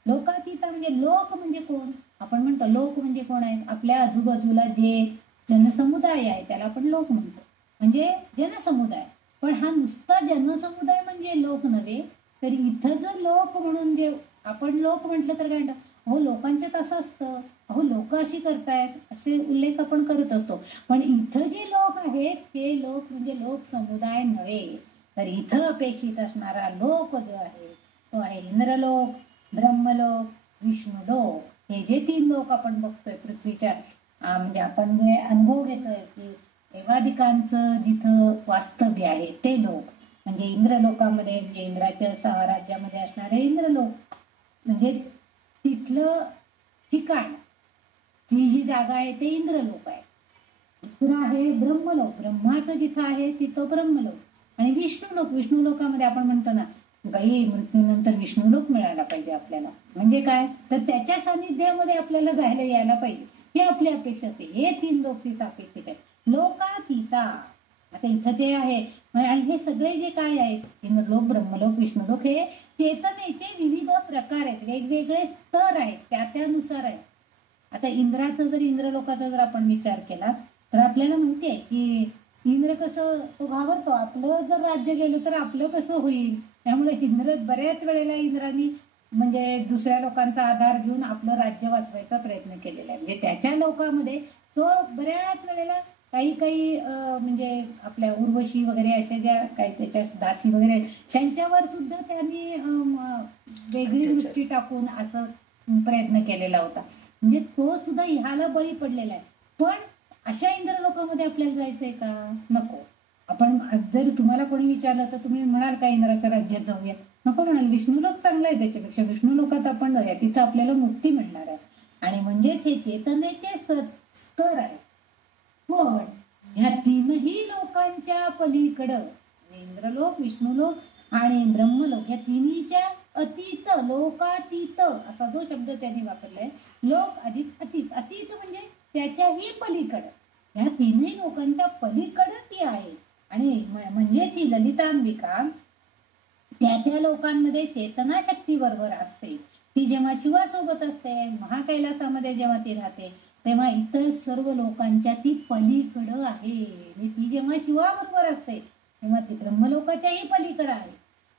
लोकातीता म्हणजे लोक म्हणजे कोण? आपण म्हणतो लोक म्हणजे कोण आहेत? आपल्या आजूबाजूला जे जनसमुदाय आहे त्याला आपण लोक म्हणतो, म्हणजे जनसमुदाय. पण हा नुसता जनसमुदाय म्हणजे लोक नव्हे, तर इथं जर लोक म्हणून जे आपण लोक म्हटलं तर काय म्हणतो, हो लोकांच्यात असं असतं, अहो लोक अशी करतायत असे उल्लेख आपण करत असतो. पण इथं जे लोक आहेत हे लोक म्हणजे लोक समुदाय नव्हे, तर इथं अपेक्षित असणारा लोक जो आहे तो आहे इंद्रलोक, ब्रह्मलोक, विष्णुलोक. हे जे 3 लोक आपण बघतोय पृथ्वीच्या, म्हणजे आपण जे अनुभव घेतोय की देवादिकांचं जिथं वास्तव्य आहे ते लोक म्हणजे इंद्रलोकामध्ये, म्हणजे इंद्राच्या राज्यामध्ये असणारे इंद्रलोक म्हणजे तिथलं ठिकाण, ती जी जागा आहे ते इंद्रलोक आहे. दुसरं आहे ब्रह्मलोक, ब्रह्माचं जिथं आहे तिथं ब्रह्मलोक. आणि विष्णुलोकामध्ये आपण म्हणतो ना बाई मृत्यूनंतर विष्णुलोक मिळायला पाहिजे आपल्याला, म्हणजे काय तर त्याच्या सानिध्यामध्ये आपल्याला जायला यायला पाहिजे, ही आपली अपेक्षा असते. हे 3 लोक तिथं अपेक्षित आहेत. लोकातीता. आता इथं जे आहे आणि हे सगळे जे काय आहेत इंद्रलोक, ब्रह्मलोक, विष्णुलोक, हे चेतनेचे विविध प्रकार आहेत, वेगवेगळे स्तर आहेत, त्यानुसार आहे. आता इंद्राचं जर इंद्रलोकाचा जर आपण विचार केला तर आपल्याला माहिती आहे की इंद्र कसं तो घाबरतो, आपलं जर राज्य गेलं तर आपलं कसं होईल. त्यामुळे इंद्र बऱ्याच वेळेला इंद्रांनी म्हणजे दुसऱ्या लोकांचा आधार घेऊन आपलं राज्य वाचवायचा प्रयत्न केलेला आहे. म्हणजे त्याच्या लोकांमध्ये तो बऱ्याच वेळेला काही म्हणजे आपल्या उर्वशी वगैरे अशा ज्या काही त्याच्या दासी वगैरे त्यांच्यावर सुद्धा त्यांनी वेगळी वृत्ती टाकून असं प्रयत्न केलेला होता. म्हणजे तो सुद्धा ह्याला बळी पडलेला आहे. पण अशा इंद्रलोकामध्ये आपल्याला जायचंय का? नको. आपण जर तुम्हाला कोणी विचारलं तर तुम्ही म्हणाल का इंद्राच्या राज्यात जाऊया? नको म्हणाल. विष्णू लोक चांगला आहे, त्याच्यापेक्षा विष्णू लोकात आपण जाऊया, तिथं आपल्याला मुक्ती मिळणार आहे. आणि म्हणजेच हे चेतनेचे स्तर आहे. पण ह्या तीनही लोकांच्या पलीकडं इंद्रलोक, विष्णुलोक आणि ब्रह्मलोक, या तिन्हीच्या अतीत, लोकातीत असा जो शब्द त्यांनी वापरलाय, लोक अधिक अतीत. अतीत म्हणजे त्याच्याही पलीकडं, ह्या तीनही लोकांच्या पलीकडं ती आहे. आणि म्हणजेच ही ललितांबिका त्या लोकांमध्ये चेतना शक्ती बरोबर असते. ती जेव्हा शिवासोबत असते, महाकैलासामध्ये जेव्हा ती राहते, तेव्हा इतर सर्व लोकांच्या ती पलीकडं आहे. ती जेव्हा शिवाबरोबर असते तेव्हा ती ब्रह्मलोकाच्याही पलीकडं आहे,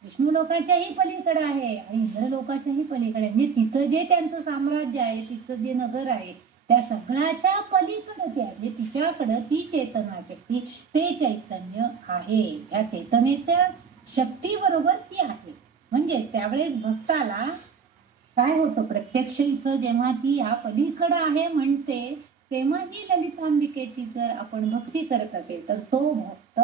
विष्णू लोकाच्याही पलीकडं आहे आणि इंद्र लोकाच्याही पलीकडे. म्हणजे तिथं जे त्यांचं साम्राज्य आहे, तिथं जे नगर आहे, त्या सगळ्याच्या पलीकडं ते आहे. म्हणजे तिच्याकडं ती चेतना शक्ती, ते चैतन्य आहे. ह्या चैतन्याच्या शक्ती बरोबर ती आहे. म्हणजे त्यावेळेस भक्ताला काय होतं, प्रत्यक्ष इथं जेव्हा ती या पलीकडं आहे म्हणते, तेव्हा ही ललितांबिकेची जर आपण भक्ती करत असेल तर तो भक्त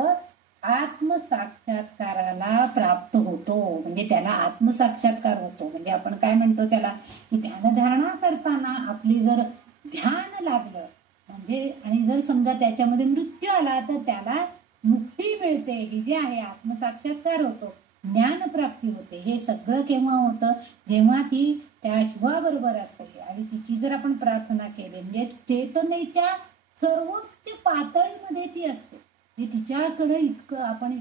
आत्मसाक्षात्काराला प्राप्त होतो. म्हणजे त्याला आत्मसाक्षात्कार होतो. म्हणजे आपण काय म्हणतो त्याला, की ध्यानधारणा करताना आपली जर ध्यान लागलं म्हणजे, आणि जर समजा त्याच्यामध्ये मृत्यू आला तर त्याला मुक्ती मिळते. ही जे आहे आत्मसाक्षात्कार होतो, ज्ञान प्राप्ती होते. हे सगळं केव्हा होतं, जेव्हा ती त्या शिवाबरोबर असते आणि तिची जर आपण प्रार्थना केली, म्हणजे चेतनेच्या सर्वोच्च पातळीमध्ये ती असते. तिच्याकडे इतकं आपण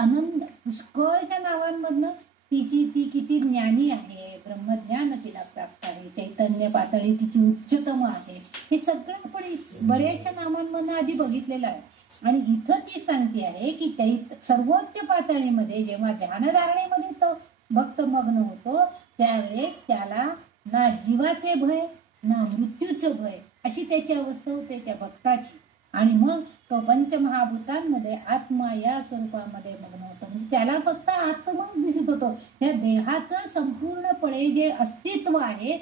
आनंद, पुष्कळच्या नावांमधनं ती किती ज्ञानी आहे, ब्रह्मज्ञान तिला प्राप्त आहे, चैतन्य पातळी तिची उच्चतम आहे, हे सगळं आपण बऱ्याचशा नावांमधनं आधी बघितलेलं आहे. आणि इथं ती सांगते आहे की सर्वोच्च पातळीमध्ये जेव्हा ध्यानधारणेमध्ये तो भक्त मग्न होतो, त्यावेळेस त्याला ना जीवाचे भय ना मृत्यूचं भय, अशी त्याची अवस्था होते त्या भक्ताची. आणि मग तो पंचमहाभूतांमध्ये आत्मा या स्वरूपामध्ये मग्न होतो. म्हणजे त्याला फक्त आत्मा दिसत होतो. या देहाचं संपूर्णपणे जे अस्तित्व आहे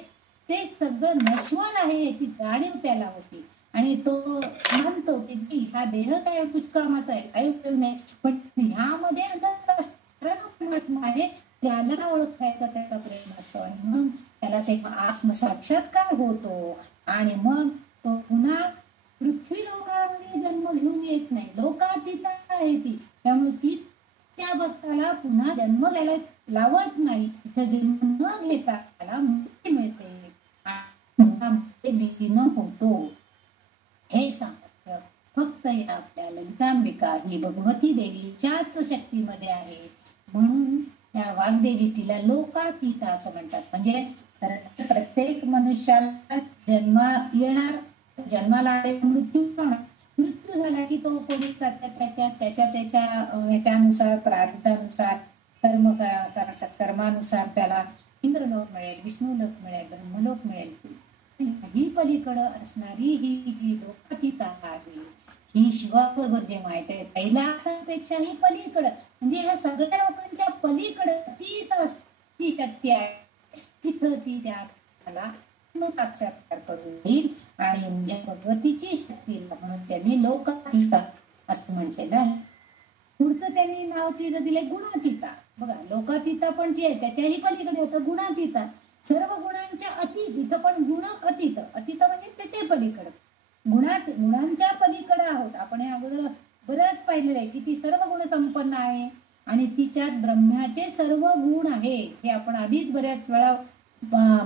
ते सगळं नश्वर आहे याची जाणीव त्याला होती. आणि तो म्हणतो की हा देह काय पुष्कामाचा आहे, काही उपयोग नाही, पण ह्यामध्ये परमात्मा आहे, त्याला ओळखायचा त्याचा प्रयत्न असतो. आणि म्हणून त्याला तेव्हा आत्मसाक्षात्कार होतो. आणि मग तो पुन्हा पृथ्वी लोकामध्ये जन्म घेऊन येत नाही, लोकातीत आहे ती. त्यामुळे ती त्या भक्ताला पुन्हा जन्म घ्यायला लावत नाही. तिथं जन्म न घेता त्याला मुक्ती मिळते लीन होतो. हे सामर्थ्य फक्त या आपल्या ललितांबिका ही भगवती देवीच्याच शक्तीमध्ये आहे. म्हणून या वाग्देवी तिला लोकातीत असं म्हणतात. म्हणजे प्रत्येक मनुष्याला जन्माला मृत्यू झाला की तो कोणी त्याच्या ह्याच्यानुसार, प्रारब्धानुसार, कर्मानुसार त्याला इंद्रलोक मिळेल, विष्णुलोक मिळेल, ब्रह्मलोक मिळेल. ही पलीकडं असणारी ही जी लोकातीत आहे, ही शिवाबरोबर जे माहिती आहे, कैलासापेक्षा ही पलीकडं, म्हणजे ह्या सगळ्या लोकांच्या पलीकडं ती शक्ती आहे. तिथं ती त्याला साक्षात्कार करून येईल. आणि भगवतीची शक्ती म्हणून त्यांनी लोकातीत असं म्हटलेलं आहे. पुढचं त्यांनी नाव तिथं दिलंय गुणातीता. बघा, लोकातीता पण जी आहे त्याच्याही पलीकडे होतं गुणातीता. सर्व गुणांच्या अतीत, इथं पण गुण अतीत, अतीत म्हणजे त्याच्याही पलीकडे, गुणांच्या पलीकडे आहोत. आपण हे अगोदर बरंच पाहिलेलं आहे की ती सर्व गुण संपन्न आहे आणि तिच्यात ब्रह्माचे सर्व गुण आहे. हे आपण आधीच बऱ्याच वेळा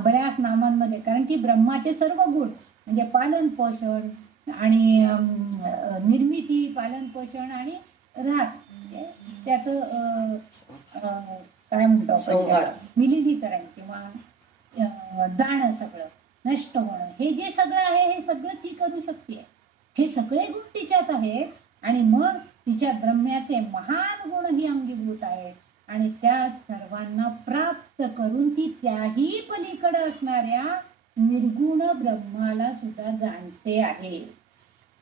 बऱ्याच नामांमध्ये, कारण की ब्रह्माचे सर्व गुण म्हणजे पालन पोषण आणि निर्मिती, पालन पोषण आणि ऱ्हास, म्हणजे त्याचं काय म्हणतो विलीनीकरण किंवा जाणं, सगळं नष्ट होणं, हे जे सगळं आहे हे सगळं ती करू शकते. हे सगळे गुण तिच्यात आहेत. आणि मग तिच्यात ब्रह्म्याचे महान गुण ही अंगीभूत आहेत आणि त्या सर्वांना प्राप्त करून ती त्याही पलीकडे असणाऱ्या निर्गुण ब्रह्माला सुद्धा जाणते आहे.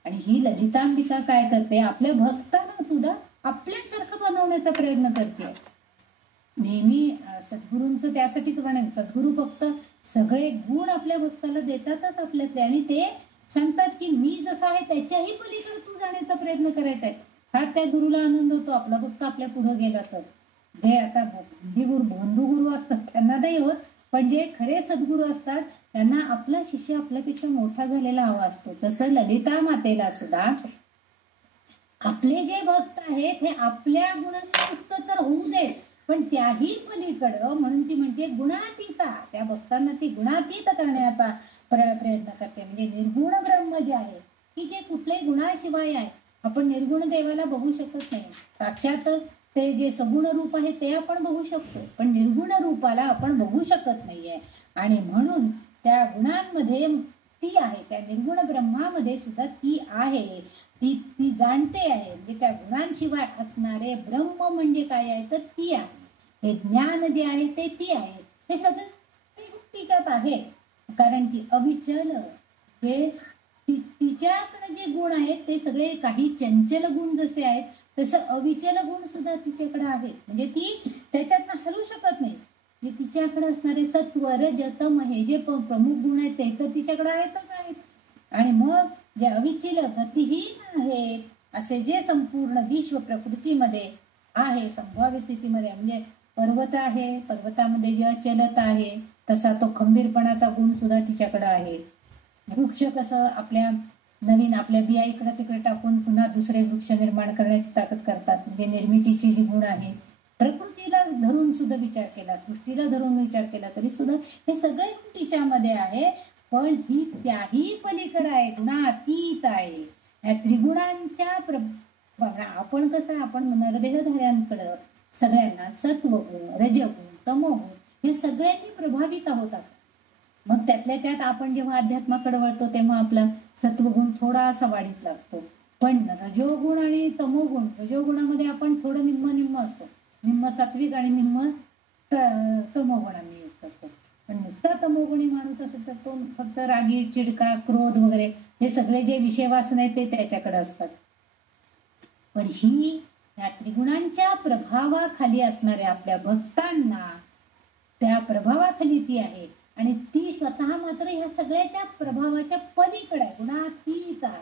आणि ही ललितांबिका काय करते, आपल्या भक्तांना सुद्धा आपल्यासारखं बनवण्याचा प्रयत्न करते. नेहमी सद्गुरूंचं त्यासाठीच म्हणेन, सद्गुरू फक्त सगळे गुण आपल्या भक्ताला देतातच आपल्यातले, आणि ते सांगतात की मी जसा आहे त्याच्याही पलीकडे तू जाण्याचा प्रयत्न करायचा आहे. हा त्या गुरुला आनंद होतो आपला भक्त आपल्या पुढे गेला तर. जे आता बंधू गुरु असतात त्यांना नाही होत, पण जे खरे सद्गुरू असतात त्यांना आपला शिष्य आपल्यापेक्षा मोठा झालेला हवा असतो. तसं ललिता मातेला सुद्धा आपले जे भक्त आहेत हे आपल्या गुणांनी युक्त तर होऊ देत, पण त्याही पलीकडं, म्हणून ती म्हणते गुणातीता, त्या भक्तांना ती गुणातीत करण्याचा प्रयत्न करते. म्हणजे निर्गुण ब्रह्म जे आहे की जे कुठल्याही गुणाशिवाय आहे. आपण निर्गुण देवाला बघू शकत नाही. साक्षात ते जे सगुण रूप आहे ते आपण बघू शकतो, पण निर्गुण रूपाला आपण बघू शकत नाहीये. आणि म्हणून त्या गुणांमध्ये ती आहे, त्या निर्गुण ब्रह्मामध्ये सुद्धा ती आहे. ती ती जाणते आहे. म्हणजे त्या गुणांशिवाय असणारे ब्रह्म म्हणजे काय आहे तर ती आहे. हे ज्ञान जे आहे ते ती आहे. हे सगळं तिच्यात आहे, कारण ती अविचल. हे तिच्याकडे जे गुण आहेत ते सगळे, काही चंचल गुण जसे आहेत तसं अविचल गुण सुद्धा तिच्याकडे आहे. म्हणजे ती त्याच्यातनं हलू शकत नाही. तिच्याकडे असणारे सत्व रज तम हे जे प्रमुख गुण आहेत ते तर तिच्याकडे आहेतच आहेत. आणि मग जे अविचल गतिहीन आहेत असे जे संपूर्ण विश्व प्रकृतीमध्ये आहे, संभाव्य स्थितीमध्ये, म्हणजे पर्वत आहे, पर्वतामध्ये जे अचलता आहे तसा तो खंबीरपणाचा गुण सुद्धा तिच्याकडे आहे. वृक्ष कसं आपल्या नवीन आपल्या बिया इकडे तिकडे टाकून पुन्हा दुसरे वृक्ष निर्माण करण्याची ताकद करतात, म्हणजे निर्मितीची जी गुण आहे. प्रकृतीला धरून सुद्धा विचार केला, सृष्टीला धरून विचार केला तरी सुद्धा हे सगळे गुण तिच्यामध्ये आहे. पण ही त्याही पलीकडे आहे, गुणातीत आहे. या त्रिगुणांच्या आपण कसं, आपण नरदेहधाऱ्यांकडं सगळ्यांना सत्वगुण रजगुण तमोगुण हे सगळ्यांनी प्रभावित आहोत. मग त्यातल्या त्यात आपण जेव्हा अध्यात्माकडे वळतो तेव्हा आपला सत्वगुण थोडासा वाढीत लागतो. पण रजोगुण आणि तमोगुण, रजोगुणामध्ये आपण थोडं निम्म असतो, निम्म सात्विक आणि निम्म तमोगुणांनी युक्त असतो. पण नुसता तमोगुणी माणूस असेल तर तो फक्त रागी चिडका क्रोध वगैरे हे सगळे जे विषय वासना आहेत ते त्याच्याकडे असतात. पण ही या त्रिगुणांच्या प्रभावाखाली असणाऱ्या आपल्या भक्तांना त्या प्रभावाखाली ती आहे. आणि ती स्वतः मात्र ह्या सगळ्याच्या प्रभावाच्या पलीकडे आहे, गुणातीत आहे.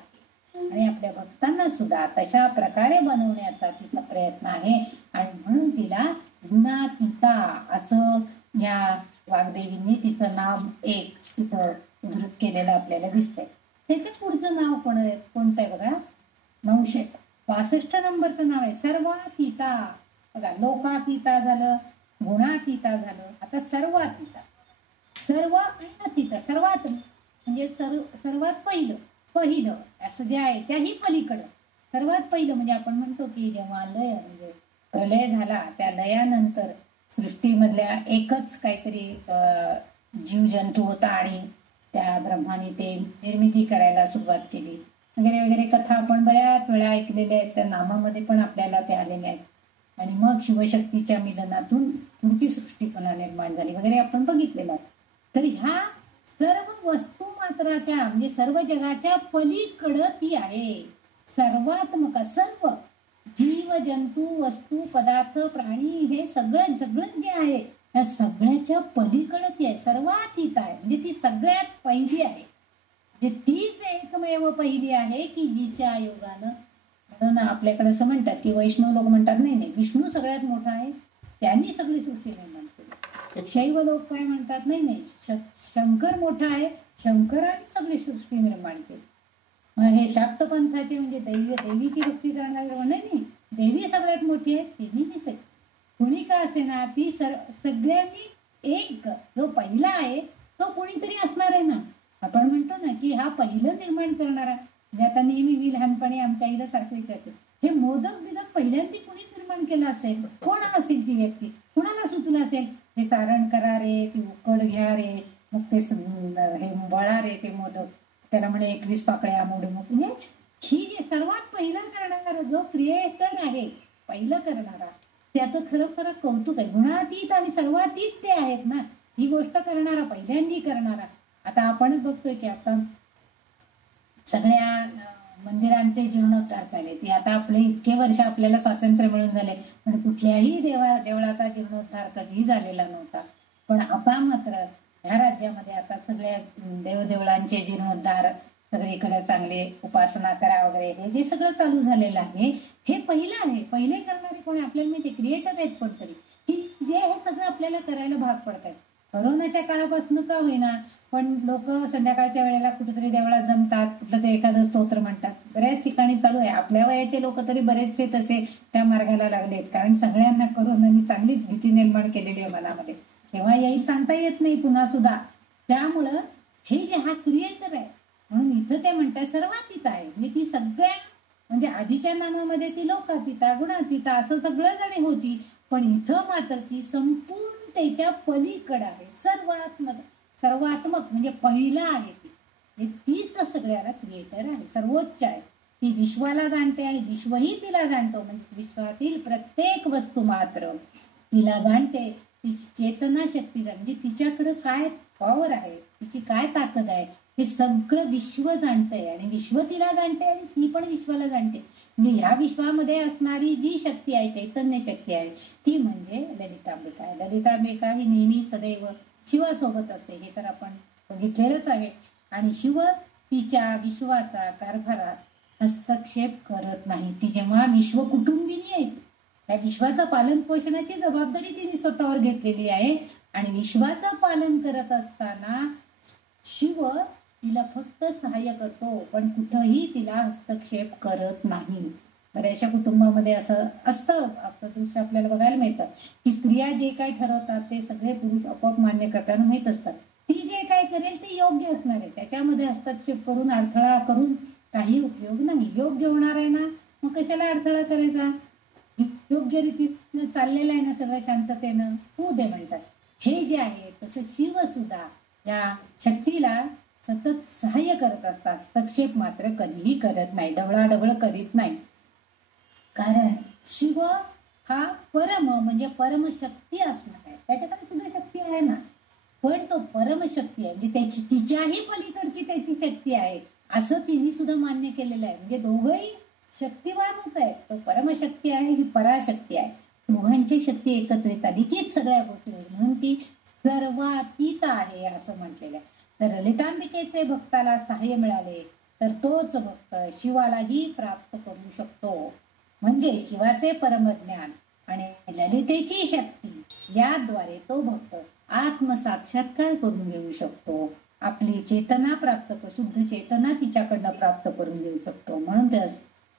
आणि आपल्या भक्तांना सुद्धा तशा प्रकारे बनवण्याचा तिचा प्रयत्न आहे. आणि म्हणून तिला गुणातीता असं या वाग्देवींनी तिचं नाव एक तिथं उद्धृत केलेलं आपल्याला दिसतंय. त्याच्या पुढचं नाव कोणतं आहे बघा, 965 नंबरचं नाव आहे सर्वातीता. बघा, लोकातीता झालं, गुणातीता झालं, आता सर्वातीता. सर्व आणि अतीत, सर्वात म्हणजे सर्वात पहिलं असं जे आहे त्याही पलीकडं. सर्वात पहिलं म्हणजे आपण म्हणतो की जेव्हा लय म्हणजे प्रलय झाला त्या लयानंतर सृष्टीमधल्या एकच काहीतरी जीवजंतू होता आणि त्या ब्रह्माने ते निर्मिती करायला सुरुवात केली वगैरे वगैरे कथा आपण बऱ्याच वेळा ऐकलेल्या आहेत. त्या नामामध्ये पण आपल्याला ते आलेले आहेत. आणि मग शिवशक्तीच्या मिलनातून पुढची सृष्टी पुन्हा निर्माण झाली वगैरे आपण बघितलेलं आहे. तर ह्या सर्व वस्तू मात्राच्या म्हणजे सर्व जगाच्या पलीकडं ती आहे. सर्वात्मक, सर्व जीव जंतू वस्तू पदार्थ प्राणी हे सगळं जे आहे त्या सगळ्याच्या पलीकडं ती आहे, सर्वातीत आहे. म्हणजे ती सगळ्यात पहिली आहे. म्हणजे तीच एकमेव पहिली आहे की जिच्या योगानं, म्हणून आपल्याकडे असं म्हणतात की वैष्णव लोक म्हणतात नाही विष्णू सगळ्यात मोठा आहे, त्यांनी सगळी सृष्टी निर्माण केली. शैव लोक काय म्हणतात, नाही शंकर मोठा आहे, शंकराने सगळी सृष्टी निर्माण केली. हे शाक्त पंथाचे म्हणजे देवीची भक्ती करणारे नाही, देवी सगळ्यात मोठी आहे, तिने दिसेल कुणी का असे ना, ती सगळ्यांनी एक जो पहिला आहे तो कोणीतरी असणार आहे ना. आपण म्हणतो ना की हा पहिलं निर्माण करणारा, म्हणजे आता नेहमी मी लहानपणी आमच्या आईला सारखं विचारते, हे मोदक पहिल्यांदा कुणी निर्माण केलं असेल, कोण असेल ती व्यक्ती, कुणाला सुचलं असेल, हे सारण करा रे, ती उकड घ्या रे, मग ते हे वळा रे ते मोदक, त्याला म्हणे 21 पाकळ्या मोड. म्हणजे ही सर्वात पहिला करणारा जो क्रिएटर आहे, पहिलं करणारा, त्याचं खरं कौतुक आहे. गुणातीत आणि सर्वातीत ते आहेत ना, ही गोष्ट करणारा, पहिल्यांदा करणारा. आता आपणच बघतोय की आता सगळ्या मंदिरांचे जीर्णोद्धार चालले. ती आता आपले इतके वर्ष आपल्याला स्वातंत्र्य मिळून झाले, पण कुठल्याही देवळाचा जीर्णोद्धार कधीही झालेला नव्हता. पण आता मात्र ह्या राज्यामध्ये आता सगळ्या देवदेवळांचे जीर्णोद्धार सगळीकडे चांगले उपासना करा वगैरे, हे जे सगळं चालू झालेलं आहे हे पहिलं आहे. पहिले करणारे कोणी आपल्याला माहिती, क्रिएटर आहेत कोणतरी, की जे हे सगळं आपल्याला करायला भाग पडतात. कोरोनाच्या काळापासून का होईना, पण लोक संध्याकाळच्या वेळेला कुठेतरी देवळात जमतात, कुठलं ते एखादं स्तोत्र म्हणतात. बऱ्याच ठिकाणी चालू आहे. आपल्या वयाचे लोक तरी बरेचसे तसे त्या मार्गाला लागलेत, कारण सगळ्यांना कोरोनाने चांगलीच भीती निर्माण केलेली आहे मनामध्ये. तेव्हा याही सांगता येत नाही पुन्हा सुद्धा. त्यामुळं हे जे हा क्रिएटर आहे, म्हणून इथं ते म्हणतात सर्वातीत आहे. म्हणजे ती सगळ्या, म्हणजे आधीच्या नामामध्ये ती लोकातीता, गुणातीता असं सगळं जणी होती, पण इथं मात्र ती संपूर्ण त्याच्या पलीकडे आहे. सर्वात्मक म्हणजे पहिला आहे ती. हे तीच सगळ्याला क्रिएटर आहे, सर्वोच्च आहे. ती विश्वाला जाणते आणि विश्वही तिला जाणतो. म्हणजे विश्वातील प्रत्येक वस्तू मात्र तिला जाणते. तिची चेतना शक्ती जाणते, म्हणजे तिच्याकडे काय पॉवर आहे, तिची काय ताकद आहे, हे सगळं विश्व जाणतंय. आणि विश्व तिला जाणते आणि ती पण विश्वाला जाणते. म्हणजे ह्या विश्वामध्ये असणारी जी शक्ती आहे, चैतन्य शक्ती आहे, ती म्हणजे ललितांबिका आहे. ललितांबिका ही नेहमी सदैव शिवासोबत असते, हे तर आपण बघितलेलंच आहे. आणि शिव तिच्या विश्वाचा कारभारात हस्तक्षेप करत नाही. ती जेव्हा विश्व कुटुंबिनी आहे, त्या विश्वाचं पालन पोषणाची जबाबदारी तिने स्वतःवर घेतलेली आहे. आणि विश्वाचं पालन करत असताना शिव तिला फक्त सहाय्य करतो, पण कुठंही तिला हस्तक्षेप करत नाही. बऱ्याचशा कुटुंबामध्ये असं असतं, दृश्य आपल्याला बघायला मिळतं, की स्त्रिया जे काय ठरवतात ते सगळे पुरुष आपोआप मान्य करताना माहित असतात. ती जे काय करेल ते योग्य असणार आहे. त्याच्यामध्ये हस्तक्षेप करून, अडथळा करून काही उपयोग नाही. योग्य होणार आहे ना, मग कशाला अडथळा करायचा? योग्य रीतीनं चाललेलं आहे ना सगळं शांततेनं, होऊ दे म्हणतात. हे जे आहे तसं शिव सुद्धा या शक्तीला सतत सहाय्य करत असतात. हस्तक्षेप मात्र कधीही करत नाही, ढवळाढवळ करीत नाही. कारण शिव हा परम म्हणजे परमशक्ती असणार आहे. त्याच्याकडे सुद्धा शक्ती आहे ना, पण तो परमशक्ती आहे, म्हणजे तिच्याही पलीकडची त्याची शक्ती आहे, असं तिने सुद्धा मान्य केलेलं आहे. म्हणजे दोघंही शक्तिवानच आहे. तो परमशक्ती आहे, ही पराशक्ती आहे. दोघांची शक्ती एकत्रित आली तीच सगळ्या गोष्टी, म्हणून ती सर्वातीत आहे असं म्हटलेलं आहे. तर ललितांबिकेचे भक्ताला सहाय्य मिळाले तर तोच भक्त शिवालाही प्राप्त करू शकतो. म्हणजे शिवाचे परमज्ञान आणि ललितेची शक्ती याद्वारे तो भक्त आत्मसाक्षात्कार करून घेऊ शकतो. आपली चेतना प्राप्त, शुद्ध चेतना तिच्याकडनं प्राप्त करून घेऊ शकतो. म्हणून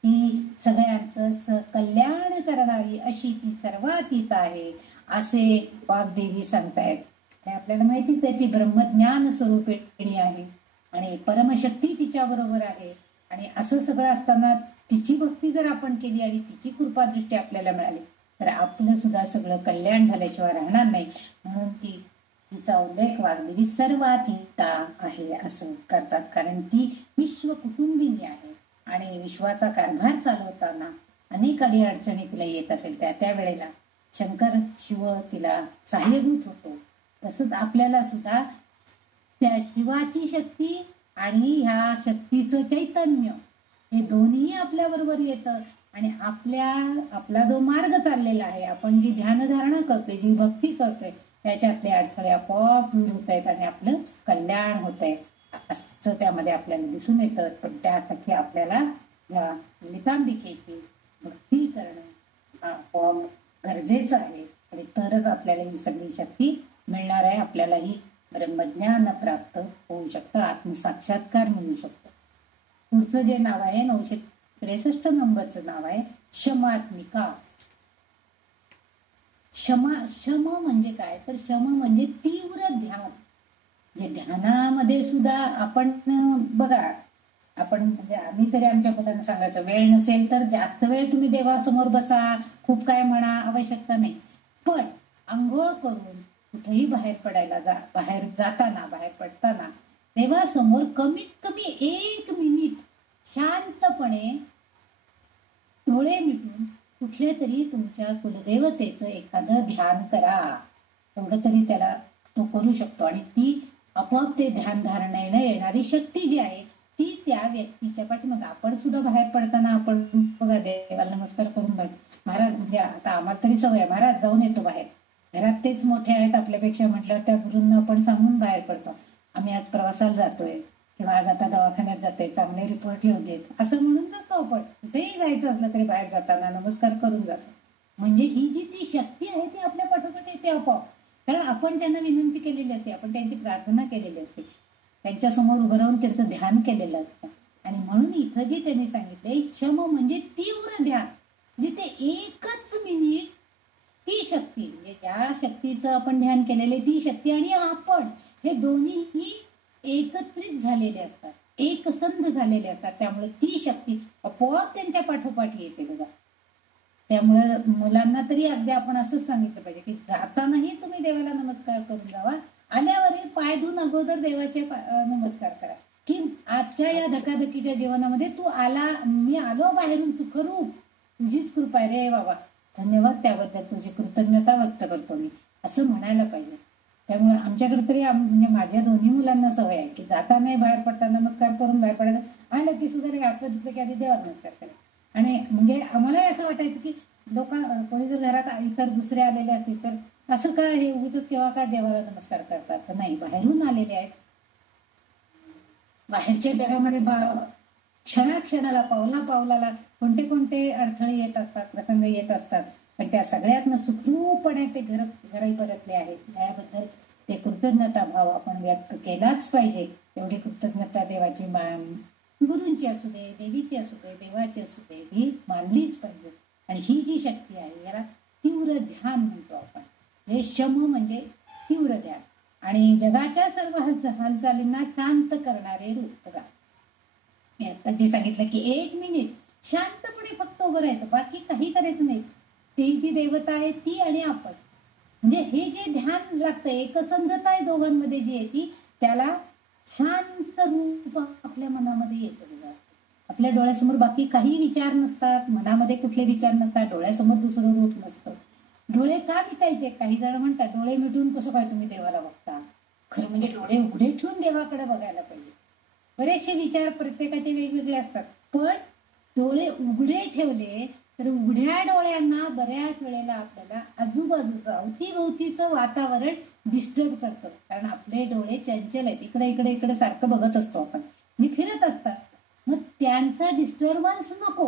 ती सगळ्यांचं कल्याण करणारी अशी ती सर्वातीत आहे असे वाग्देवी सांगतायत. आपल्याला माहितीच आहे ती ब्रह्मज्ञान स्वरूपिणी आहे आणि परमशक्ती तिच्या बरोबर आहे. आणि असं सगळं असताना तिची भक्ती जर आपण केली आणि तिची कृपादृष्टी आपल्याला मिळाली तर आपलं सुद्धा सगळं कल्याण झाल्याशिवाय राहणार नाही. म्हणून तिचा उल्लेख वाग्देवी सर्वातीता आहे असं करतात, कारण ती विश्व कुटुंबिनी आहे. आणि विश्वाचा कारभार चालवताना अनेक अडचणी तिला येत असेल, त्या वेळेला शंकर शिव तिला सहाय्यभूत होतो. तसंच आपल्याला सुद्धा त्या शिवाची शक्ती आणि ह्या शक्तीचं चैतन्य हे दोन्ही आपल्या बरोबर येतं. आणि आपला जो मार्ग चाललेला आहे, आपण जी ध्यानधारणा करतोय, जी भक्ती करतोय, त्याच्यातले अडथळे आपोआप दूर होत आहेत आणि आपलं कल्याण होत आहे असं त्यामध्ये आपल्याला दिसून येतं. पण त्यासाठी आपल्याला या ललितांबिकेची भक्ती करणं आपोआप गरजेचं आहे आणि तरच आपल्याला ही सगळी शक्ती मिळणार आहे. आपल्यालाही ब्रह्मज्ञान प्राप्त होऊ शकतं, आत्मसाक्षात्कार मिळू शकतो. पुढचं जे नाव आहे 963 नंबरचं नाव आहे शमात्मिका. शम म्हणजे काय, तर शम म्हणजे तीव्र ध्यान. जे ध्यानामध्ये सुद्धा आपण बघा, आपण म्हणजे आम्ही तरी आमच्या मुलांना सांगायचं, वेळ नसेल तर जास्त वेळ तुम्ही देवासमोर बसा, खूप काय म्हणा, आवश्यकता नाही. पण आंघोळ करून कुठेही बाहेर पडताना देवासमोर कमीत कमी 1 मिनिट शांतपणे डोळे मिटून कुठले तरी तुमच्या कुलदेवतेचं एखादं ध्यान करा. एवढं तरी त्याला तो करू शकतो. आणि ती आपोआप ते ध्यान धारणेनं येणारी शक्ती जी आहे ती त्या व्यक्तीच्या पाठीमागे. आपण सुद्धा बाहेर पडताना आपण बघा देवाला नमस्कार करून महाराज, म्हणजे आता आम्हाला तरी सवय, महाराज जाऊन येतो बाहेर. घरात तेच मोठे आहेत आपल्यापेक्षा म्हटलं, त्या गुरूंना आपण सांगून बाहेर पडतो, आम्ही आज प्रवासाला जातोय किंवा आज आता दवाखान्यात जाते, चांगले रिपोर्ट येऊ देत, असं म्हणून जातो आपण. कुठेही जायचं असलं तरी बाहेर जाताना नमस्कार करून जातो. म्हणजे ही जी ती शक्ती आहे ती आपल्या पाठोपाठ येते आपोआप. कारण आपण त्यांना विनंती केलेली असते, आपण त्यांची प्रार्थना केलेली असते, त्यांच्यासमोर उभं राहून त्यांचं ध्यान केलेलं असतं. आणि म्हणून इथं जे त्यांनी सांगितलंय, शम म्हणजे तीव्र ध्यान, जिथे एकच मिनिट ती शक्ती, म्हणजे ज्या शक्तीचं आपण ध्यान केलेलं ती शक्ती आणि आपण हे दोन्हीही एकत्रित झालेले असतात, एकसंध झालेले असतात. त्यामुळे ती शक्ती आपोआप त्यांच्या पाठोपाठ येते बघा. त्यामुळं मुलांना तरी अगदी आपण असंच सांगितलं पाहिजे की जातानाही तुम्ही देवाला नमस्कार करून जावा, आल्यावरही पाय धुवून अगोदर देवाचे नमस्कार करा. की आजच्या या धकाधकीच्या जीवनामध्ये तू आला, मी आलो बाहेरून सुखरूप, तुझीच कृपा आहे रे बाबा, धन्यवाद, त्याबद्दल तुझी कृतज्ञता व्यक्त करतो मी, असं म्हणायला पाहिजे. त्यामुळे आमच्याकडे तरी म्हणजे माझ्या दोन्ही मुलांना सवय आहे की जाताना बाहेर पडताना नमस्कार करून बाहेर पडायचं, आलं की सुद्धा आपलं तिथलं की आधी देवा नमस्कार करा. आणि म्हणजे आम्हाला असं वाटायचं की लोक कोणी जर घरात इतर दुसरे आलेले असतील तर असं काय हे उगीच केव्हा काय देवाला नमस्कार करतात, तर नाही, बाहेरून आलेले आहेत. बाहेरच्या जगामध्ये क्षणाक्षणाला, पावला पावलाला कोणते कोणते अडथळे येत असतात, प्रसंग येत असतात, पण त्या सगळ्यातनं सुखरूपपणे ते घरी परतले आहेत. याबद्दल ते कृतज्ञता भाव आपण व्यक्त केलाच पाहिजे. एवढी कृतज्ञता देवाची गुरूंची असू दे, देवीची असू दे, देवाची असू दे, ही मानलीच पाहिजे. आणि ही जी शक्ती आहे याला तीव्र ध्यान म्हणतो आपण. हे शम म्हणजे तीव्र ध्यान आणि जगाच्या सर्व हालचालींना शांत करणारे रूप. बघा मी आता जे सांगितलं की 1 मिनिट शांतपणे फक्त उभं राहायचं, बाकी काही करायचं नाही. ती जी देवता आहे ती आणि आपण, म्हणजे हे जे ध्यान लागतं, एकसंधता आहे दोघांमध्ये जी येते, त्याला शांत रूप आपल्या मनामध्ये येतं. आपल्या डोळ्यासमोर बाकी काही विचार नसतात, मनामध्ये कुठले विचार नसतात, डोळ्यासमोर दुसरं रूप नसतं. डोळे का मिटायचे? काही जण म्हणतात डोळे मिटून कसं काय तुम्ही देवाला बघता. खरं म्हणजे डोळे उघडे ठेवून देवाकडे बघायला पाहिजे. बरेचसे विचार प्रत्येकाचे वेगवेगळे असतात, पण डोळे उघडे ठेवले तर उघड्या डोळ्यांना बऱ्याच वेळेला आपल्याला आजूबाजूचं अवतीभोवतीचं वातावरण डिस्टर्ब करतं. कारण आपले डोळे चंचल आहेत, इकडे इकडे इकडे सारखं बघत असतो आपण, मी फिरत असतात. मग त्यांचा डिस्टर्बन्स नको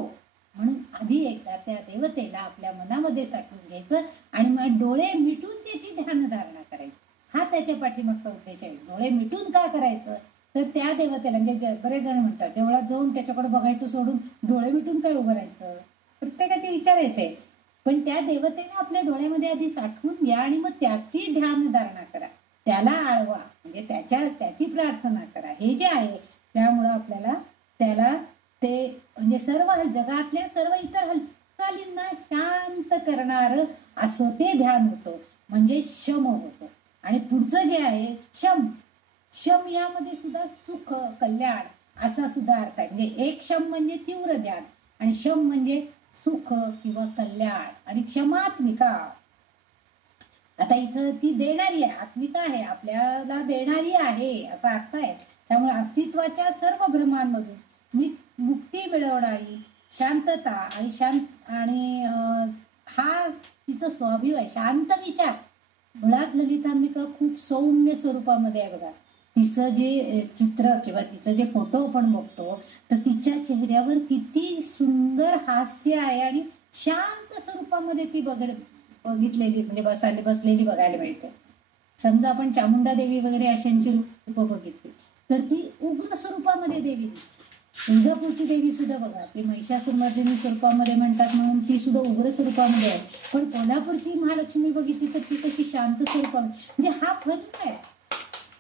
म्हणून आधी एकदा त्या देवतेला आपल्या मनामध्ये साठवून घ्यायचं आणि मग डोळे मिटून त्याची ध्यानधारणा करायची. हा त्याच्या पाठीमागचा उद्देश आहे. डोळे मिटून का करायचं तर त्या देवतेला, म्हणजे बरेच जण म्हणतात देवळात जाऊन त्याच्याकडे बघायचं सोडून डोळे मिटून काय उभं राहायचं, प्रत्येकाचे विचार येते. पण त्या देवतेला आपल्या डोळ्यामध्ये आधी साठवून घ्या आणि मग त्याची ध्यानधारणा करा, त्याला आळवा, म्हणजे त्याची प्रार्थना करा. हे जे आहे त्यामुळं आपल्याला त्याला ते म्हणजे सर्व जगातल्या सर्व इतर हालचालींना शांत करणार असं ते ध्यान होतं, म्हणजे शम होतं. आणि पुढचं जे आहे शम, शम यामध्ये सुद्धा सुख, कल्याण असा सुद्धा अर्थ आहे. म्हणजे एक शम म्हणजे तीव्र ध्यान आणि शम म्हणजे सुख किंवा कल्याण आणि क्षमात्मिका. आता इथं ती देणारी आहे, आत्मिका आहे, आपल्याला देणारी आहे असा अर्थ आहे. त्यामुळे अस्तित्वाच्या सर्व भ्रमांमधून मुक्ती मिळवणारी शांतता आणि हा तिचं स्वाभिव आहे, शांत विचार. मुळात ललितांबिका खूप सौम्य स्वरूपामध्ये आहे बघा. तिचं जे चित्र किंवा तिचं जे फोटो आपण बघतो तर तिच्या चेहऱ्यावर किती सुंदर हास्य आहे आणि शांत स्वरूपामध्ये ती बघितलेली म्हणजे बसलेली बघायला मिळते. समजा आपण चामुंडा देवी वगैरे अशांची रूप बघितली तर ती उग्र स्वरूपामध्ये देवी. तुळजापूरची देवी सुद्धा बघा, ती महिषासुरमर्दिनी स्वरूपामध्ये म्हणतात म्हणून ती सुद्धा उग्र स्वरूपामध्ये आहे. पण कोल्हापूरची महालक्ष्मी बघितली तर ती कशी शांत स्वरूपामध्ये, म्हणजे हा फरक आहे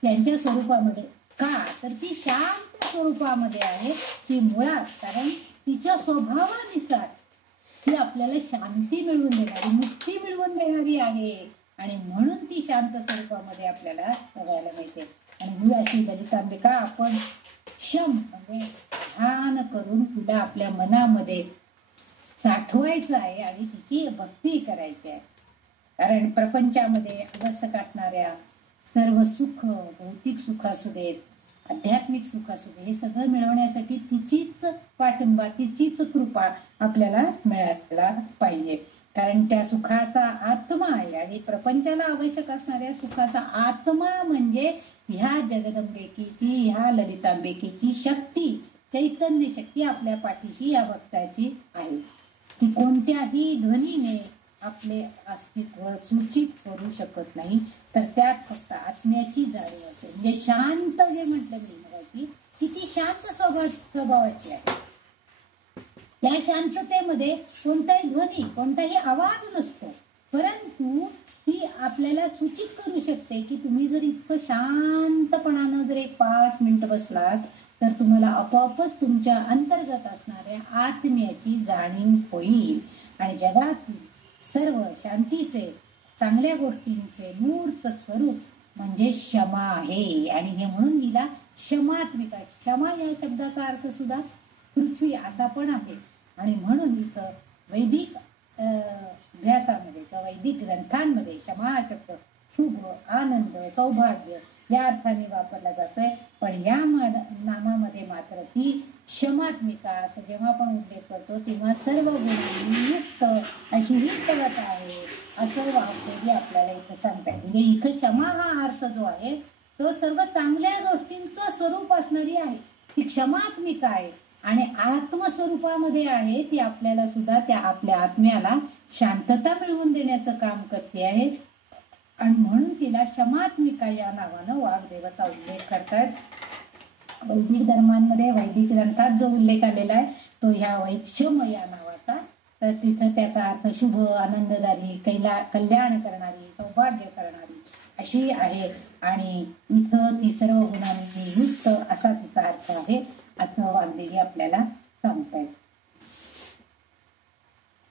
त्यांच्या स्वरूपामध्ये. का तर ती शांत स्वरूपामध्ये आहे ती मुळात, कारण तिच्या स्वभावानुसार ती आपल्याला शांती मिळवून देणारी, मुक्ती मिळवून देणारी आहे आणि म्हणून ती शांत स्वरूपामध्ये आपल्याला बघायला मिळते. आणि ही अशी ललितांबिका आपण शम म्हणजे ध्यान करून तुला आपल्या मनामध्ये साठवायचं आहे आणि तिची भक्ती करायची आहे. कारण प्रपंचामध्ये अवश्य काटणाऱ्या सर्व सुख, भौतिक सुख असू देत, आध्यात्मिक सुख असू दे, हे सगळं मिळवण्यासाठी तिचीच पाठिंबा, तिचीच कृपा आपल्याला मिळायला पाहिजे. कारण त्या सुखाचा आत्मा आहे आणि प्रपंचाला आवश्यक असणाऱ्या सुखाचा आत्मा म्हणजे ह्या जगदंबेकीची, ह्या ललितांबेकीची शक्ती, चैतन्य शक्ती आपल्या पाठीशी या भक्ताची आहे, की कोणत्याही ध्वनीने आपले अस्तित्व सूचित करू शकत नाही, तर त्यात फक्त आत्म्याची जाणीव असते. म्हणजे शांत जे म्हटलं मी मगाशी, की ती शांत स्वभावाची आहे. त्या शांततेमध्ये कोणताही ध्वनी, कोणताही आवाज नसतो, परंतु ती आपल्याला सूचित करू शकते की तुम्ही जर इतकं शांतपणानं जर एक 5 मिनिटं बसलात तर तुम्हाला आपोआपच तुमच्या अंतर्गत असणाऱ्या आत्म्याची जाणीव होईल आणि जगातील सर्व शांतीचे, चांगल्या गोष्टींचे मूर्त स्वरूप म्हणजे क्षमा आहे. आणि हे म्हणून हिला क्षमात्मिका, क्षमा या शब्दाचा अर्थ सुद्धा पृथ्वी असा पण आहे. आणि म्हणून इथं वैदिक अभ्यासामध्ये किंवा वैदिक ग्रंथांमध्ये क्षमा हा शब्द शुभ, आनंद, सौभाग्य या अर्थाने वापरला जातोय. पण या नामामध्ये मात्र ती क्षमात्मिका असं जेव्हा आपण उल्लेख करतो तेव्हा सर्व गुणांनी युक्त अशी ही कवच आहे असं वाक्यही आपल्याला इथं सांगताय. म्हणजे इथं क्षमा हा अर्थ जो आहे तो सर्व चांगल्या गोष्टींचं स्वरूप असणारी आहे, ती क्षमात्मिका आहे आणि आत्मस्वरूपामध्ये आहे. ती आपल्याला सुद्धा त्या आपल्या आत्म्याला शांतता मिळवून देण्याचं काम करते आहे आणि म्हणून तिला क्षमात्मिका या नावानं वाग्देवता उल्लेख करतात. वैदिक धर्मांमध्ये, वैदिक ग्रंथात जो उल्लेख आलेला आहे तो ह्या वैक्षम या नावाचा. तर तिथं त्याचा अर्थ शुभ, आनंददायी, कल्याण करणारी, सौभाग्य करणारी अशी आहे आणि इथं ती सर्व गुणांनी युक्त असा तिचा अर्थ आहे असं वाग्देवी आपल्याला सांगतायत.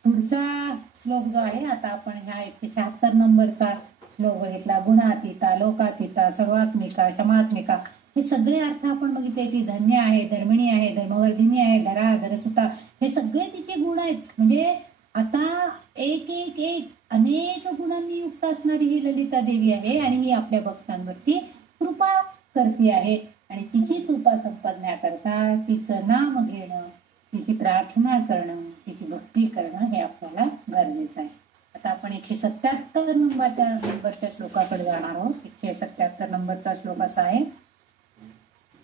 पुढचा श्लोक जो आहे, आता आपण ह्या 176 नंबरचा श्लोक बघितला. गुणातीता, लोकातीता, सर्वात्मिका, क्षमात्मिका हे सगळे अर्थ आपण बघितले. ती धन्य आहे, धर्मिणी आहे, धर्मवर्धिनी आहे, धरा, धरसुता, हे सगळे तिचे गुण आहेत. म्हणजे आता एक एक एक अनेक गुणांनी युक्त असणारी ही ललिता देवी आहे आणि ही आपल्या भक्तांवरती कृपा करते आहे आणि तिची कृपा संपादण्याकरता तिचं नाम घेणं, तिची प्रार्थना करणं, तिची भक्ती करणं हे आपल्याला गरजेचं आहे. आता आपण 177 नंबरच्या श्लोकाकडे जाणार आहोत. 177 नंबरचा श्लोक असा आहे.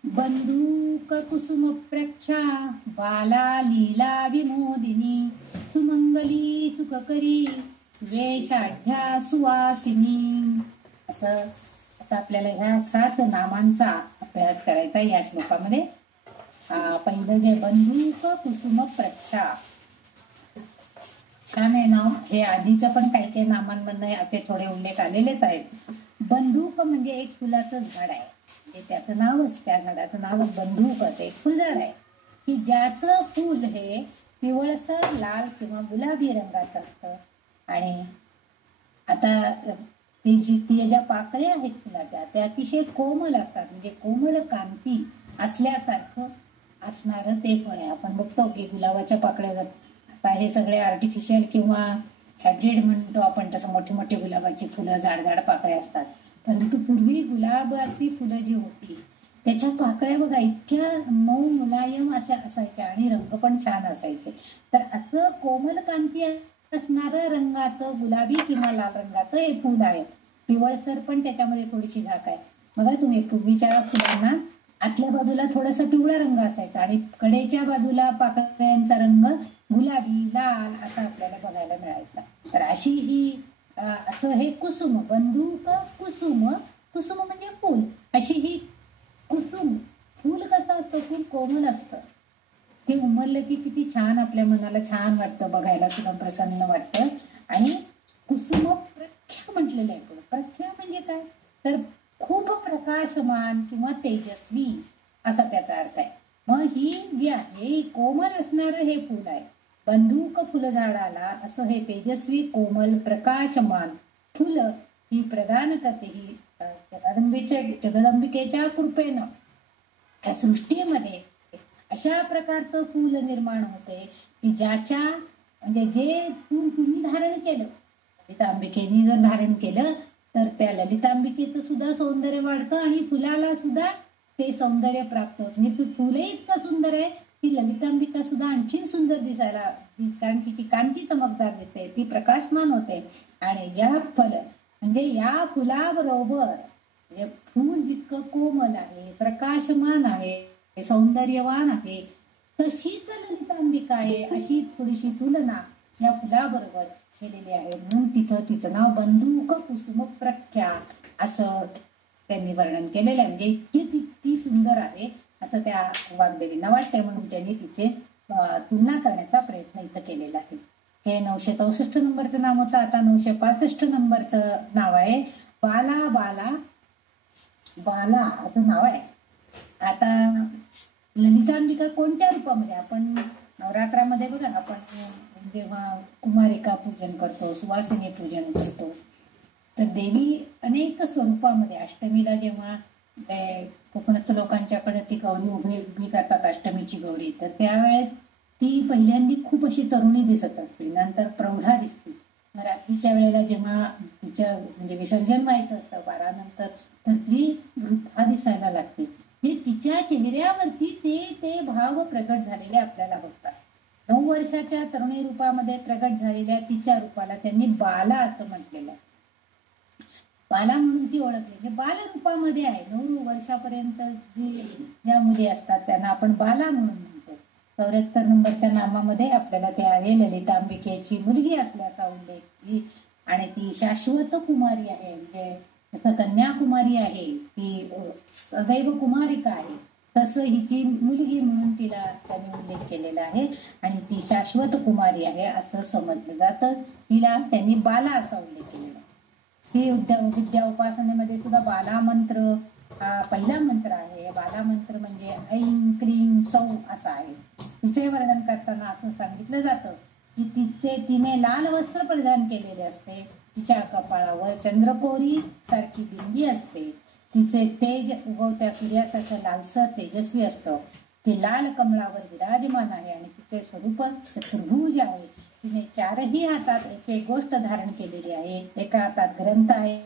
बंधूक कुसुम प्रख्या बाला लीला विमोदिनी सुमंगली सुखकरी वेशाढ्या सुवासिनी. असं आता आपल्याला ह्या 7 नामांचा अभ्यास करायचा या श्लोकामध्ये. पहिलं जे बंधूक कुसुम प्रख्या, छान आहे नाव. हे आधीचं पण काही काही नामांमधनं असे थोडे उल्लेख आलेलेच आहेत. बंधूक म्हणजे एक फुलाचं झाड आहे, म्हणजे त्याचं नावच, त्या झाडाचं नावच बंधूकच, एक फुलझाड आहे की ज्याचं फूल हे पिवळसर लाल किंवा गुलाबी रंगाचं असतं. आणि आता ती ज्या पाकळ्या आहेत फुलाच्या त्या अतिशय कोमल असतात, म्हणजे कोमल कांती असल्यासारखं असणारं ते फळ आहे. आपण बघतो की गुलाबाच्या पाकळ्या, आता हे सगळे आर्टिफिशियल किंवा हायब्रिड म्हणतो आपण, तसं मोठी मोठी गुलाबाची फुलं जाड जाड पाकळ्या असतात. परंतु पूर्वी गुलाबाची फुलं जी होती त्याच्या पाकळ्या बघा इतक्या मऊ मुलायम अशा असायच्या आणि रंग पण छान असायचे. तर असं कोमल कांती असणारं रंगाचं गुलाबी किंवा लाल रंगाचं हे फूल आहे. पिवळसर पण त्याच्यामध्ये थोडीशी झाक आहे. बघा तुम्ही, पूर्वीच्या फुलांना आतल्या बाजूला थोडासा पिवळा रंग असायचा आणि कडेच्या बाजूला पाकळ्यांचा रंग गुलाबी लाल असा आपल्याला बघायला मिळायचा. तर अशी ही असं हे कुसुम, बंधूक कुसुम, कुसुम म्हणजे फूल, अशी ही कुसुम. फूल कसं असतं, फूल कोमल असतं, ते उमललं की किती छान आपल्या मनाला छान वाटतं, बघायला सुद्धा प्रसन्न वाटतं. आणि कुसुम प्रख्या म्हटलेलं आहे. प्रख्या म्हणजे काय, तर खूप प्रकाशमान किंवा तेजस्वी असा त्याचा अर्थ आहे. मग ही जी आहे कोमल असणारं हे फूल आहे. बंधूक फुलझाडाला असं हे तेजस्वी कोमल प्रकाशमान फुलं ही प्रदान करते. ही जगदंबिकेच्या कृपेनं त्या सृष्टीमध्ये अशा प्रकारचं फूल निर्माण होते की ज्याच्या, म्हणजे जे फूल तुम्ही धारण केलं, ललितांबिकेने जर धारण केलं तर त्या ललितांबिकेचं सुद्धा सौंदर्य वाढतं आणि फुलाला सुद्धा ते सौंदर्य प्राप्त होत. म्हणजे फुलही इतकं सुंदर आहे ती ललितांबिका सुद्धा आणखीन सुंदर दिसायला, कारण तिची कांती चमकदार दिसते, ती प्रकाशमान होते. आणि या म्हणजे या फुलाबरोबर फूल जितकं कोमल आहे, प्रकाशमान आहे, सौंदर्यवान आहे, तशीच ललितांबिका आहे अशी थोडीशी तुलना या फुलाबरोबर केलेली आहे. म्हणून तिथं तिचं नाव बंदूक कुसुम प्रख्यात असं त्यांनी वर्णन केलेलं आहे. म्हणजे इतकी ती सुंदर आहे असं त्या वाग्देवींना वाटतंय, म्हणून त्यांनी तिचे तुलना करण्याचा प्रयत्न इथं केलेला आहे. हे 964 नंबरचं नाव होतं. आता 965 नंबरचं नाव आहे बाला बाला बाला असं नाव आहे. आता ललितांबिका कोणत्या रूपामध्ये, आपण नवरात्रामध्ये बघा आपण जेव्हा कुमारिका पूजन करतो, सुवासिनी पूजन करतो, तर देवी अनेक स्वरूपामध्ये, अष्टमीला जेव्हा कोकणस्थ लोकांच्याकडे ती गौरी उभी करतात, अष्टमीची गौरी, तर त्यावेळेस ती पहिल्यांदी खूप अशी तरुणी दिसत असते, नंतर प्रौढा दिसते. रात्रीच्या वेळेला जेव्हा तिच्या म्हणजे विसर्जन व्हायचं असतं 12 नंतर, तर ती वृद्धा दिसायला लागते. हे तिच्या चेहऱ्यावरती ते भाव प्रगट झालेले आपल्याला बघतात. 9 वर्षाच्या तरुणी रूपामध्ये प्रगट झालेल्या तिच्या रूपाला त्यांनी बाला असं म्हटलेलं आहे. बाला म्हणून ती ओळखली, म्हणजे बाल रूपामध्ये आहे. 9 वर्षापर्यंत ज्या मुली असतात त्यांना आपण बाला म्हणून म्हणतो. 74 नंबरच्या नामामध्ये आपल्याला ते आहे ललितांबिकेची मुलगी असल्याचा उल्लेख, आणि ती शाश्वत कुमारी आहे, म्हणजे जसं कन्याकुमारी आहे ती सदैव कुमारिका आहे, तसं हिची मुलगी म्हणून तिला त्यांनी उल्लेख केलेला आहे. आणि ती शाश्वत कुमारी आहे असं समजलं जातं. तिला त्यांनी बाला असा उल्लेख केलेला. श्री विद्या उपासनेमध्ये सुद्धा बाला मंत्र हा पहिला मंत्र आहे. बाला मंत्र म्हणजे ऐं क्लीं सौ असा आहे. तिचे वर्णन करताना असं सांगितलं जातं की तिने लाल वस्त्र परिधान केलेले असते, तिच्या कपाळावर चंद्रकोरी सारखी बिंदी असते, तिचे तेज उगवत्या सूर्यासारखं लालसर तेजस्वी असतं, ती लाल कमळावर विराजमान आहे आणि तिचे स्वरूप चतुर्भुज आहे. तिने 4ही हातात एक एक गोष्ट धारण केलेली आहे. एका हातात ग्रंथ आहे,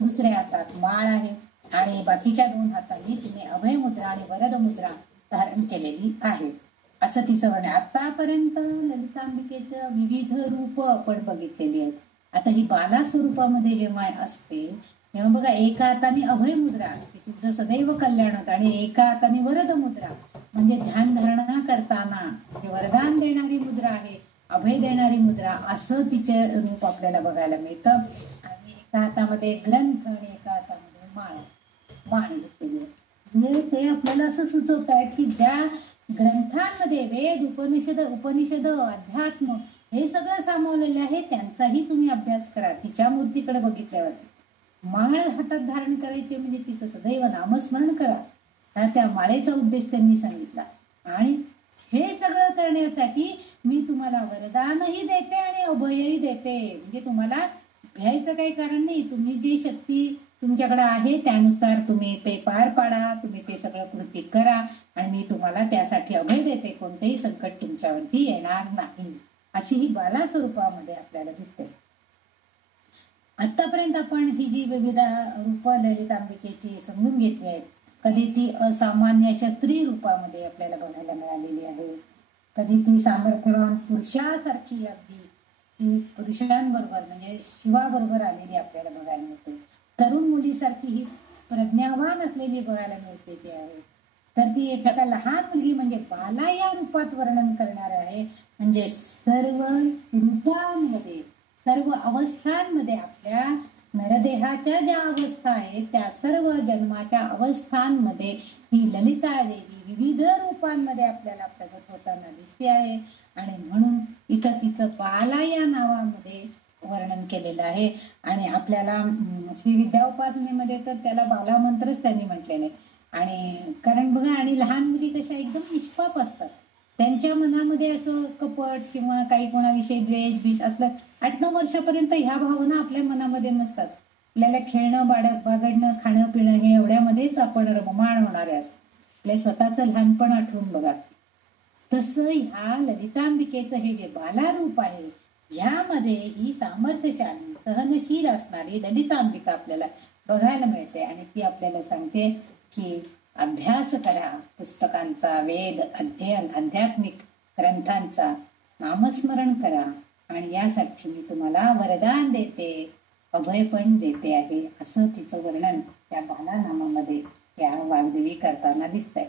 दुसऱ्या हातात माळ आहे, आणि बाकीच्या 2 हातांनी तिने अभय मुद्रा आणि वरद मुद्रा धारण केलेली आहे असं तिचं वर्णन. आतापर्यंत ललितांबिकेचं विविध रूप आपण बघितलेली आहेत. आता ही बाला स्वरूपामध्ये जेव्हा असते तेव्हा बघा, एका हाताने अभय मुद्रा की तुझं सदैव कल्याण होतं, आणि एका हाताने वरद मुद्रा म्हणजे ध्यान धारणा करताना वरदान देणारी मुद्रा आहे, अभय देणारी मुद्रा, असं तिचे रूप आपल्याला बघायला मिळतं. आणि एका हातामध्ये ग्रंथ आणि एका हातामध्ये माळ घेतलेली. म्हणजे ते आपल्याला असं सुचवत आहे की ज्या ग्रंथांमध्ये वेद उपनिषद अध्यात्म हे सगळं सामावलेलं आहे, त्यांचाही तुम्ही अभ्यास करा. तिच्या मूर्तीकडे बघितल्यावरती माळ हातात धारण करायचे म्हणजे तिचं सदैव नामस्मरण करा, हा त्या माळेचा उद्देश त्यांनी सांगितला. आणि हे सगळं करण्यासाठी मी तुम्हाला वरदानही देते आणि अभयही देते, म्हणजे तुम्हाला भ्यायचं काही कारण नाही. तुम्ही जी शक्ती तुमच्याकडे आहे त्यानुसार तुम्ही ते पार पाडा, तुम्ही ते सगळं कृती करा, आणि मी तुम्हाला त्यासाठी अभय देते, कोणतेही संकट तुमच्यावरती येणार नाही, अशी ही बाला स्वरूपामध्ये आपल्याला दिसते. आतापर्यंत आपण ही जी विविध रूप ललितांबिकेची समजून घेतली आहेत. कधी ती असामान्य अशा स्त्री रूपामध्ये आपल्याला बघायला मिळालेली आहे, कधी ती सामर्थ्यवान पुरुषासारखी अगदी ती पुरुषांबरोबर म्हणजे शिवाबरोबर आलेली आपल्याला बघायला मिळते. तरुण मुलीसारखी ही प्रज्ञावान असलेली बघायला मिळते ती आहे. तर ती एखादा लहान मुलगी म्हणजे बाला या रूपात वर्णन करणार आहे. म्हणजे सर्व रूपांमध्ये, सर्व अवस्थांमध्ये, आपल्या नरदेहाच्या ज्या अवस्था आहेत त्या सर्व जन्माच्या अवस्थांमध्ये ही ललिता देवी विविध रूपांमध्ये आपल्याला प्रगट होताना दिसते आहे. आणि म्हणून इथं तिचं बाला या नावामध्ये वर्णन केलेलं आहे. आणि आपल्याला श्री विद्या उपासनेमध्ये तर त्याला बाला मंत्रच त्यांनी म्हटलेले. आणि कारण बघा, आणि लहान मुली कशा एकदम निष्पाप असतात, त्यांच्या मनामध्ये असं कपट किंवा काही कोणाविषयी द्वेष बीष असलं 8-9 वर्षापर्यंत ह्या भावना आपल्या मनामध्ये नसतात. आपल्याला खेळणं बागडणं खाणं पिणं हे एवढ्यामध्येच आपण रममाण होणारे असतो. आपल्या स्वतःचं लहानपण आठवून बघा. तसं ह्या ललितांबिकेचं हे जे बाला रूप आहे ह्यामध्ये ही सामर्थ्यशाली सहनशील असणारी ललितांबिका आपल्याला बघायला मिळते. आणि ती आपल्याला सांगते की अभ्यास करा पुस्तकांचा, वेद अध्ययन, आध्यात्मिक ग्रंथांचा नामस्मरण करा. आणि यासाठी मी तुम्हाला वरदान देते, अभय पण देते आहे, असं तिचं वर्णन त्या बालानामामध्ये या वाग्देवी करताना दिसतंय.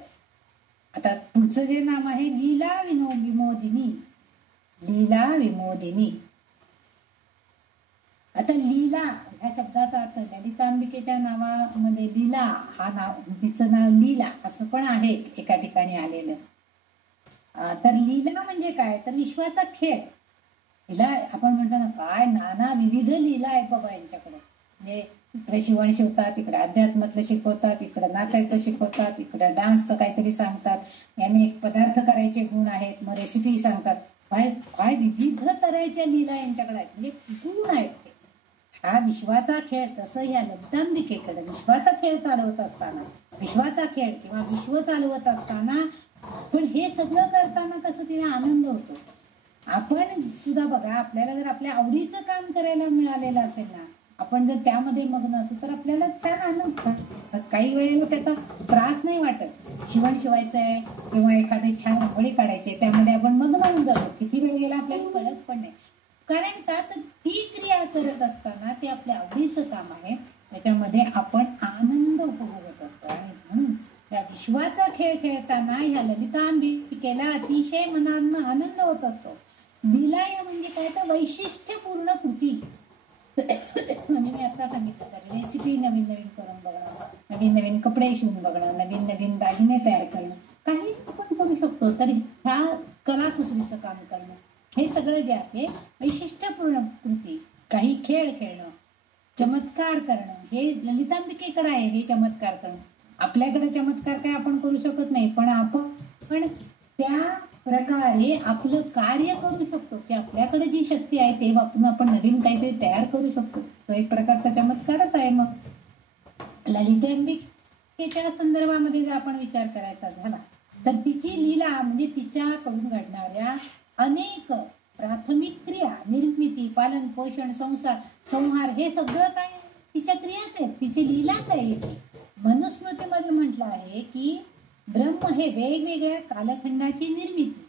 आता पुढचं जे नाम आहे लीला विमोदिनी. लीला विमोदिनी. आता लीला ह्या शब्दाचा अर्थ ललितांबिकेच्या नावामध्ये लीला हा नाव, तिचं नाव लीला असं पण आहे एका ठिकाणी आलेलं. तर लीला म्हणजे काय, तर विश्वाचा खेळ. हिला आपण म्हणतो ना काय नाना विविध लीला आहेत बाबा यांच्याकडे. म्हणजे इकडे शिवण शिवतात, इकडे अध्यात्मातलं शिकवतात, इकडे नाचायचं शिकवतात, इकडे डान्सचं काहीतरी सांगतात, याने एक पदार्थ करायचे गुण आहेत, मग रेसिपी सांगतात. काय काय विविध तऱ्हेच्या लीला यांच्याकडे आहेत, म्हणजे गुण आहेत ते. हा विश्वाचा खेळ. तसं या ललितांबिकेकडे विश्वाचा खेळ चालवत असताना, विश्वाचा खेळ किंवा विश्व चालवत असताना, पण हे सगळं करताना कसं तिला आनंद होतो. आपण सुद्धा बघा, आपल्याला जर आपल्या आवडीचं काम करायला मिळालेलं असेल ना, आपण जर त्यामध्ये मग्न असू तर आपल्याला छान आनंद. काही वेळेला त्याचा त्रास नाही वाटत. शिवण शिवायचंय किंवा एखादी छान रांगोळी काढायची, त्यामध्ये आपण मग्न होऊन जातो. किती वेळ गेला आपल्याला कळत पण नाही. कारण का, तर ती क्रिया करत असताना ते आपल्या आवडीचं काम आहे, त्याच्यामध्ये आपण आनंद उपभोगत असतो. आणि म्हणून या विश्वाचा खेळ खेळताना ह्या ललितांबिकेला अतिशय मनानं आनंद होत असतो. लीला या म्हणजे काय, तर वैशिष्ट्यपूर्ण कृती. म्हणजे मी आता सांगितलं तर रेसिपी नवीन नवीन करून बघणं, नवीन नवीन कपडे शिवून बघणं, नवीन नवीन दागिने तयार करणं, काही आपण करू शकतो. तर ह्या कलाकुसरीचं काम करणं, हे सगळं जे आहे वैशिष्ट्यपूर्ण कृती. काही खेळ खेळणं, चमत्कार करणं, हे ललितांबिकेकडे आहे. हे चमत्कार करणं आपल्याकडे चमत्कार काय आपण करू शकत नाही, पण आपण त्या प्रकारे आपलं कार्य करू शकतो की आपल्याकडे जी शक्ती आहे ते वापरून आपण नवीन काहीतरी तयार करू शकतो. तो एक प्रकारचा चमत्कारच आहे. मग ललितांबिकेच्या संदर्भामध्ये जर आपण विचार करायचा झाला तर तिची लीला म्हणजे तिच्याकडून घडणाऱ्या अनेक प्राथमिक क्रिया, निर्मिती, पालन पोषण, संहार, हे सगळं काय तिच्या क्रियाच आहेत, तिची लीलाच आहे. मनुस्मृतीमध्ये म्हटलं आहे की ब्रह्म हे वेगवेगळ्या कालखंडाची निर्मिती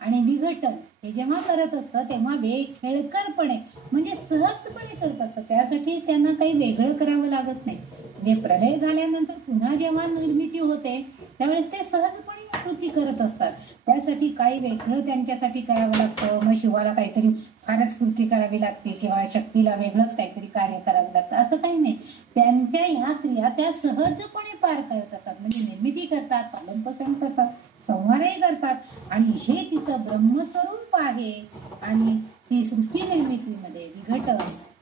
आणि विघटन हे जेव्हा करत असतं तेव्हा खेळकरपणे म्हणजे सहजपणे करत असतं. त्यासाठी त्यांना काही वेगळं करावं लागत नाही. म्हणजे प्रलय झाल्यानंतर पुन्हा जेव्हा निर्मिती होते त्यावेळेस ते सहजपणे कृती करत असतात. त्यासाठी काही वेगळं त्यांच्यासाठी करावं लागतं. मग शिवाला काहीतरी फारच कृती करावी लागते किंवा शक्तीला वेगळंच काहीतरी कार्य करावं लागतं, असं काही नाही. त्यांच्या ह्या क्रिया त्या सहजपणे पार करत असतात. म्हणजे निर्मिती करतात, पालनपोषण करतात, संहारही करतात. आणि हे तिचं ब्रह्मस्वरूप आहे. आणि ती सृष्टी निर्मितीमध्ये विघटन,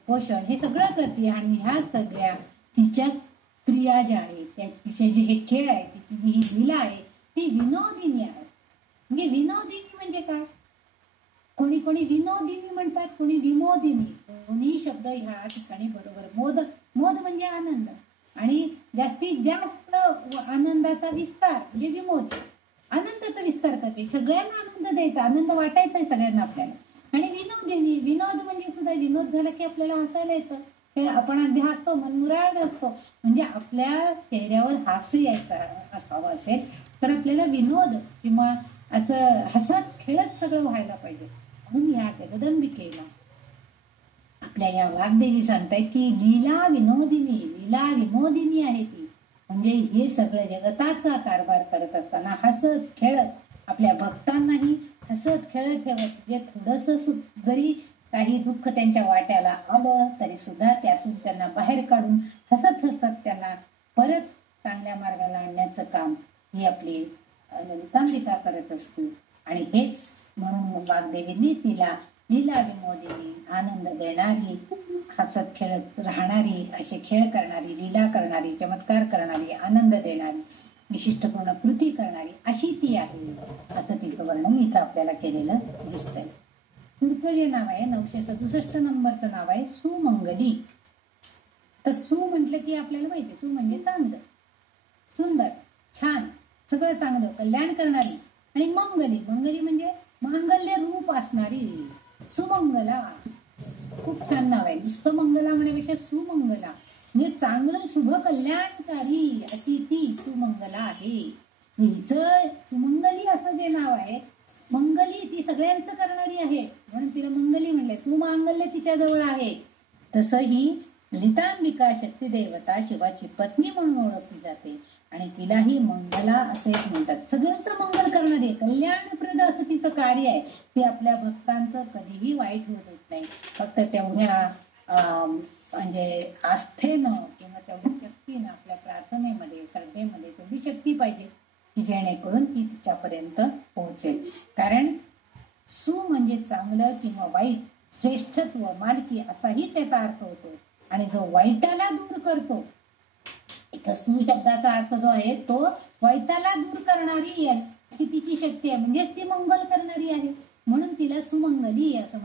पोषण हे सगळं करते. आणि ह्या सगळ्या तिच्या क्रिया ज्या आहेत, त्या तिचे जे हे खेळ आहे, तिची जी ही लीला आहे ती विनोदिनी आहे. म्हणजे विनोदिनी म्हणजे काय, कोणी कोणी विनोदिनी म्हणतात, कोणी विमोदिनी. दोन्ही शब्द ह्या ठिकाणी बरोबर. मोद म्हणजे आनंद, आणि जास्तीत जास्त आनंदाचा विस्तार म्हणजे विमोद. आनंदाचा विस्तार करते, सगळ्यांना आनंद द्यायचा, आनंद वाटायचा आहे सगळ्यांना आपल्याला. आणि विनोदिनी, विनोद म्हणजे सुद्धा विनोद झाला की आपल्याला हसायला येतं. हे आपण अगदी हसतो, मनमुराद असतो. म्हणजे आपल्या चेहऱ्यावर हास्य यायचं असावं असेल तर आपल्याला विनोद किंवा असं हसत खेळत सगळं व्हायला पाहिजे. म्हणून या जगदंबिकेला आपल्या या वाग्देवी सांगतायत की लीला विनोदिनी, लीला विनोदिनी आहे ती. म्हणजे हे सगळं जगताचा कारभार करत असताना हसत खेळत आपल्या भक्तांनाही हसत खेळत ठेवत, जे थोडस जरी काही दुःख त्यांच्या वाट्याला आलं तरी सुद्धा त्यातून त्यांना बाहेर काढून हसत हसत त्यांना परत चांगल्या मार्गाला आणण्याचं काम ही आपली ललितांबिका करत असते. आणि हेच म्हणून वाग्देवींनी तिला लीला विनोदिनी, आनंद देणारी, हसत खेळत राहणारी, असे खेळ करणारी, लीला करणारी, चमत्कार करणारी, आनंद देणारी, विशिष्टपूर्ण कृती करणारी अशी ती आहे, असं तिचं वर्णन इथं आपल्याला केलेलं दिसतंय. पुढचं जे नाव आहे 967 नंबरचं नाव आहे सुमंगली. तर सु म्हटलं की आपल्याला माहिती, सु म्हणजे चांगलं, सुंदर, छान, सगळं चांगलं, कल्याण करणारी. आणि मंगली, मंगली म्हणजे मांगल्य रूप असणारी, सुमंगला. खूप छान नाव आहे. नुसतं मंगला म्हणण्यापेक्षा सुमंगला, म्हणजे चांगलं शुभ कल्याणकारी अशी ती सुमंगला आहे. हिचं सुमंगली असं जे नाव आहे, मंगली ती सगळ्यांचं करणारी आहे म्हणून तिला मंगली म्हणले. सुमांगल्य तिच्या जवळ आहे. तसं ही ललितांबिका शक्ती देवता शिवाची पत्नी म्हणून ओळखली जाते आणि तिलाही मंगला असेच म्हणतात. सगळ्यांचं मंगल करणारी आहे, कल्याणप्रद असं तिचं कार्य आहे. ती आपल्या भक्तांचं कधीही वाईट होत देत नाही. फक्त तेवढ्या म्हणजे आस्थेनं किंवा तेवढ्या शक्तीनं आपल्या प्रार्थनेमध्ये श्रद्धेमध्ये तेवढी शक्ती पाहिजे की जेणेकरून ती तिच्यापर्यंत पोहोचेल. कारण सु म्हणजे चांगलं किंवा वाईट, श्रेष्ठत्व, मालकी असाही त्याचा अर्थ होतो. आणि जो वाईटाला दूर करतो, इथं सु शब्दाचा अर्थ जो आहे तो वाईटाला दूर करणारी याची तिची शक्ती आहे, म्हणजे ती मंगल करणारी आहे म्हणून तिला सुमंगली असं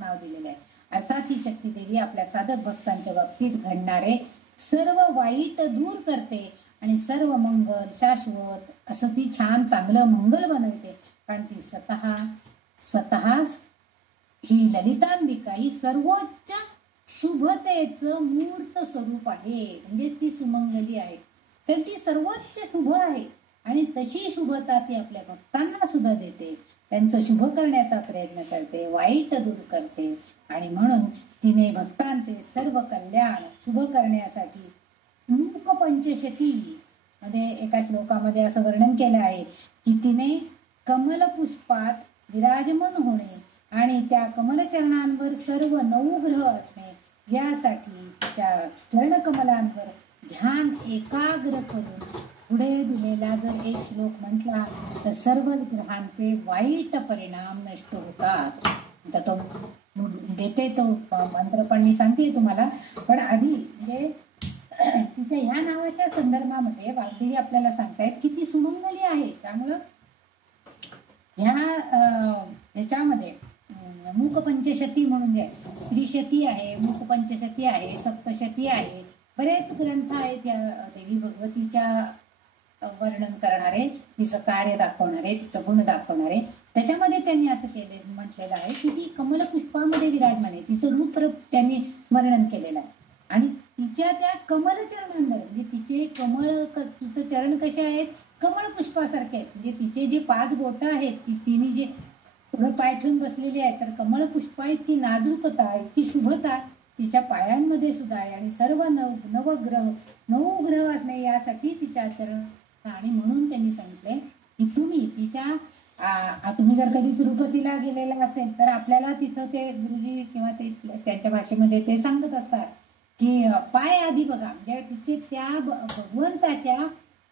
नाव दिलेलं आहे. अर्थात ही शक्ती देवी आपल्या साधक भक्तांच्या बाबतीत घडणारे सर्व वाईट दूर करते आणि सर्व मंगल शाश्वत असं ती छान चांगलं मंगल बनवते. कारण ती स्वतःच ही ललितांबिका ही सर्वोच्च शुभतेचं मूर्त स्वरूप आहे, म्हणजेच ती सुमंगली आहे. तर ती सर्वोच्च शुभ आहे आणि तशी शुभता ती आपल्या भक्तांना सुद्धा देते, त्यांचं शुभ करण्याचा प्रयत्न करते, वाईट दूर करते. आणि म्हणून तिने भक्तांचे सर्व कल्याण शुभ करण्यासाठी मूक पंचशती मध्ये एका श्लोकामध्ये असं वर्णन केलं आहे की तिने कमल पुष्पात विराजमान होणे आणि त्या कमलचरणांवर सर्व 9 ग्रह असणे यासाठी तिच्या चरणकमलांवर ध्यान एकाग्र करून पुढे दिलेला जर एक श्लोक म्हटला तर सर्व ग्रहांचे वाईट परिणाम नष्ट होतात. आता तो देते तो मंत्र पण मी सांगते तुम्हाला. पण आधी म्हणजे तिच्या ह्या नावाच्या संदर्भामध्ये वाग्देवी आपल्याला सांगतायत की ती सुमंगली आहे. त्यामुळं ह्याच्यामध्ये मूक पंचशती म्हणून जे त्रिशती आहे, मूक पंचशती आहे, सप्तशती आहे, बरेच ग्रंथ आहेत या देवी भगवतीच्या वर्णन करणारे, तिचं कार्य दाखवणारे, तिचं गुण दाखवणारे. त्याच्यामध्ये त्यांनी असं म्हटलेलं आहे की ती कमल पुष्पामध्ये विराजमान आहे. तिचं रूप त्यांनी वर्णन केलेलं आहे आणि तिच्या त्या कमल चरणांवर म्हणजे तिचे तिचं चरण कसे आहेत, कमळ पुष्पासारखे आहेत. म्हणजे तिचे जे 5 बोटं आहेत तिने जे थोडं पाय ठेवून बसलेली आहे तर कमळ पुष्पा इतकी नाजूकता, इतकी शुभता तिच्या पायांमध्ये सुद्धा आहे. आणि सर्व 9 ग्रह असणे यासाठी तिच्या चरण. आणि म्हणून त्यांनी सांगितले की तुम्ही तुम्ही जर कधी तिरुपतीला गेलेला असेल तर आपल्याला तिथं ते गुरुजी किंवा ते त्यांच्या भाषेमध्ये ते सांगत असतात की पाय आधी बघा. म्हणजे तिचे त्या भगवंताच्या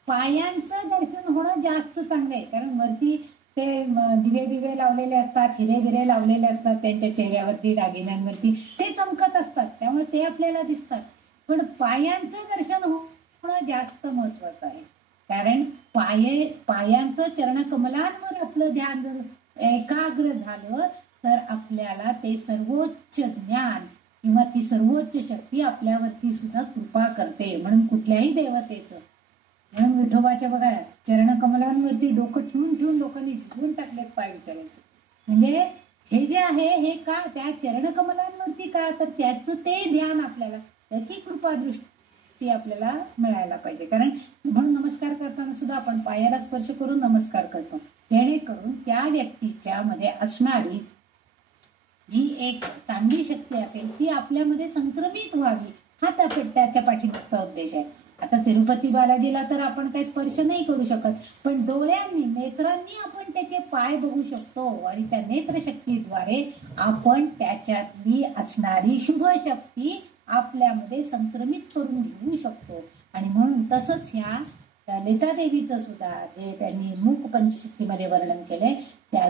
पायांचं दर्शन होणं जास्त चांगलं आहे. कारण वरती ते दिवे बिवे लावलेले असतात, हिरे बिरे लावलेले असतात, त्यांच्या चेहऱ्यावरती दागिन्यांवरती ते चमकत असतात, त्यामुळे ते आपल्याला दिसतात. पण पायांचं दर्शन होणं जास्त महत्वाचं आहे. कारण पायांचं चरणकमलांवर आपलं ध्यान जर एकाग्र झालं तर आपल्याला ते सर्वोच्च ज्ञान किंवा ती सर्वोच्च शक्ती आपल्यावरती सुद्धा कृपा करते. म्हणून कुठल्याही देवतेचं, म्हणून विठोबाच्या बघा चरणकमलांवरती डोकं ठेवून लोकांनी झिजवून टाकलेत पाय विचारायचे. म्हणजे हे जे आहे हे का त्या चरणकमलांवरती का, तर त्याचं ते ध्यान आपल्याला, त्याची कृपा दृष्टी आपल्याला मिळायला पाहिजे. कारण म्हणून नमस्कार करताना सुद्धा आपण पायाला स्पर्श करून नमस्कार करतो, जेणेकरून त्या व्यक्तीच्या मध्ये असणारी जी एक चांगली शक्ती असेल ती आपल्यामध्ये संक्रमित व्हावी, हा त्याच्या पाठीमागचा उद्देश आहे. आता तिरुपती बालाजीला तर आपण काही स्पर्श नाही करू शकत, पण डोळ्यांनी नेत्रांनी आपण त्याचे पाय बघू शकतो आणि त्या नेत्रशक्तीद्वारे आपण त्याच्यातली असणारी शुभ शक्ती आपल्यामध्ये संक्रमित करून घेऊ शकतो. आणि म्हणून तसंच ह्या ललिता देवीचं सुद्धा जे त्यांनी मूक पंचशक्तीमध्ये वर्णन केलंय त्या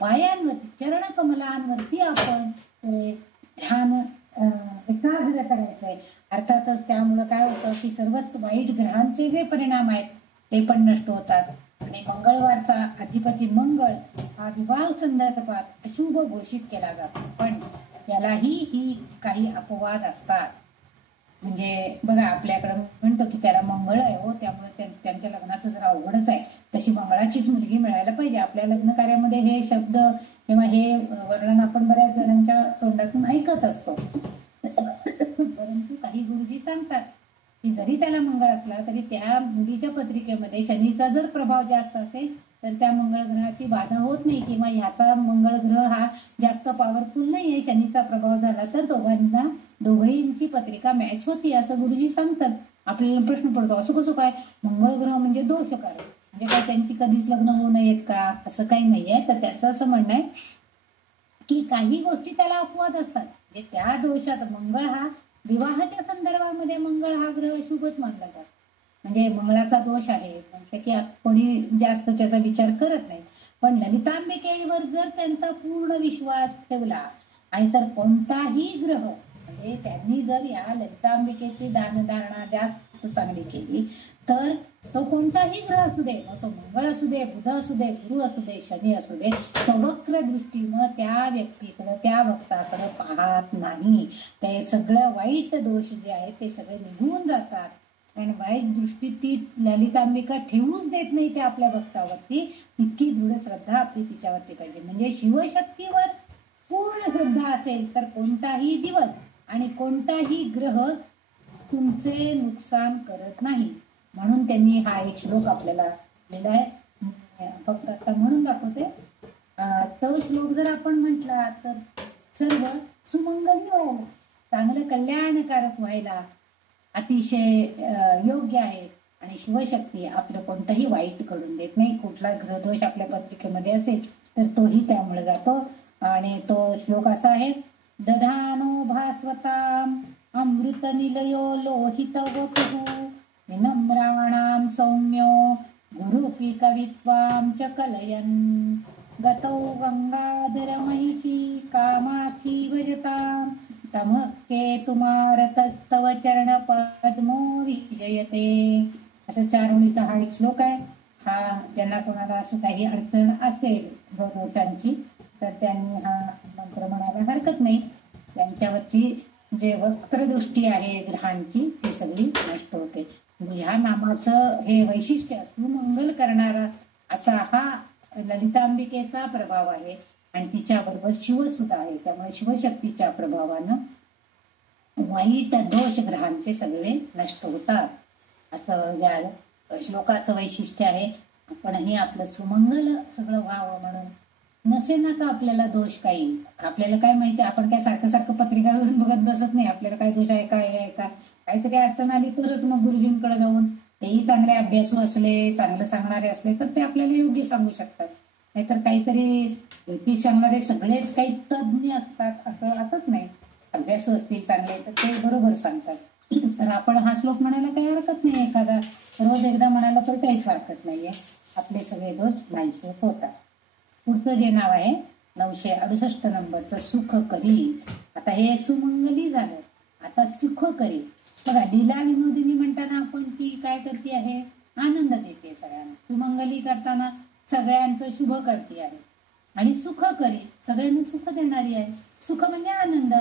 पायांवरती चरणकमलांवरती आपण ध्यान एकाग्र करायचंय. अर्थातच त्यामुळं काय होतं की सर्वच वाईट ग्रहांचे जे परिणाम आहेत ते पण नष्ट होतात. आणि मंगळवारचा अधिपती मंगळ हा विवाह संदर्भात अशुभ घोषित केला जातो, पण यालाही काही अपवाद असतात. म्हणजे बघा आपल्याकडं म्हणतो की त्याला मंगळ आहे हो, त्यामुळे त्यांच्या लग्नाचं जरा अवघडच आहे, तशी मंगळाचीच मुलगी मिळायला पाहिजे. आपल्या लग्न कार्यामध्ये हे शब्द किंवा हे वर्णन आपण बऱ्याच जणांच्या तोंडातून ऐकत असतो. परंतु काही गुरुजी सांगतात की जरी त्याला मंगळ असला तरी त्या मुलीच्या पत्रिकेमध्ये शनीचा जर प्रभाव जास्त असेल तर त्या मंगळ ग्रहाची बाधा होत नाही, किंवा ह्याचा मंगळ ग्रह हा जास्त पॉवरफुल नाहीये, शनीचा प्रभाव झाला तर दोघांची पत्रिका मॅच होती असं गुरुजी सांगतात. आपल्याला प्रश्न पडतो असं कसं काय, मंगळ ग्रह म्हणजे दोषकारक, म्हणजे काय त्यांची कधीच लग्न होऊ नयेत का, असं काही नाहीये. तर त्याचं असं म्हणणं आहे की काही गोष्टी त्याला अपवाद असतात, म्हणजे त्या दोषात मंगळ हा विवाहाच्या संदर्भामध्ये मंगळ हा ग्रह शुभच मानला जातो. म्हणजे मंगळाचा दोष आहे म्हटलं की कोणी जास्त त्याचा विचार करत नाही, पण ललितांबिकेवर जर त्यांचा पूर्ण विश्वास ठेवला आणि तर कोणताही ग्रह म्हणजे त्यांनी जर या ललितांबिकेची दानधारणा जास्त चांगली केली तर तो कोणताही ग्रह असू दे, मग तो मंगळ असू दे, बुध असू दे, गुरु असू दे, शनी असू दे, तो वक्र दृष्टीनं त्या व्यक्तीकडे त्या भक्ताकडे पाहत नाही. ते सगळं वाईट दोष जे आहेत ते सगळे निघून जातात. कारण वाईट दृष्टी ती ललितांबिका ठेवूच देत नाही त्या आपल्या भक्तावरती, इतकी दृढ श्रद्धा आपली तिच्यावरती पाहिजे. म्हणजे शिवशक्तीवर पूर्ण श्रद्धा असेल तर कोणताही दिवस आणि कोणताही ग्रह तुमचे नुकसान करत नाही. म्हणून त्यांनी हा एक श्लोक आपल्याला लिहिलाय. फक्त आता म्हणून दाखवते. तो श्लोक जर आपण म्हटला तर सर्व सुमंगली व्हायला, चांगलं कल्याणकारक व्हायला अतिशय योग्य आहे. आणि शिवशक्ती आपलं कोणतंही वाईट करून देत नाही. कुठला ग्रहदोष आपल्या पत्रिकेमध्ये असेल तर तोही त्यामुळे जातो. आणि तो श्लोक असा आहे, दधानो भास्वताम अमृत निलयो लोहित वपुः विनम्राणां सौम्यो गुरुपि कवित्वां च कलयन् गतौ गंगाधर महिषी कामाक्षी भजतां तमः केतुमारतस्तव चरण पद्मो विजयते. असं 4 ओळीचा हा एक श्लोक आहे. हा ज्यांना कोणाला असं काही अडचण असेल दोषांची तर त्यांनी हा मंत्र म्हणायला हरकत नाही. त्यांच्यावरची जे वक्रदृष्टी आहे ग्रहांची ती सगळी नष्ट होते. ह्या नामाचं हे वैशिष्ट्य सुमंगल करणारा असा हा ललितांबिकेचा प्रभाव आहे. आणि तिच्याबरोबर शिव सुद्धा आहे. त्यामुळे शिवशक्तीच्या प्रभावानं वाईट दोष ग्रहांचे सगळे नष्ट होतात असं या श्लोकाचं वैशिष्ट्य आहे. आपणही आपलं सुमंगल सगळं व्हावं म्हणून नसे ना का आपल्याला दोष काही, आपल्याला काय माहिती, आपण काय सारखं सारखं पत्रिका बघत बसत नाही. आपल्याला काय दोष आहे काय आहे का, काहीतरी अडचण आली तरच मग गुरुजींकडे जाऊन, तेही चांगले अभ्यासू असले, चांगलं सांगणारे असले तर ते आपल्याला योग्य सांगू शकतात. नाहीतर काहीतरी ज्योतिष सांगणारे सगळेच काही तज्ज्ञ असतात असंच नाही. अभ्यासू असतील चांगले तर ते बरोबर सांगतात. तर आपण हा श्लोक म्हणायला काही हरकत नाही. एखादा रोज एकदा म्हणायला तर काहीच हरकत नाहीये. आपले सगळे दोष नाहीसे होतात. पुढचं जे नाव आहे 968 नंबरचं सुख करी. आता हे सुमंगली झालं, आता सुख करी. बघा लीला विनोदिनी म्हणताना आपण ती काय करते आहे, आनंद देते सगळ्यांना. सुमंगली करताना सगळ्यांचं शुभ करते आहे. आणि सुख करी सगळ्यांना सुख देणारी आहे. सुख म्हणजे आनंद,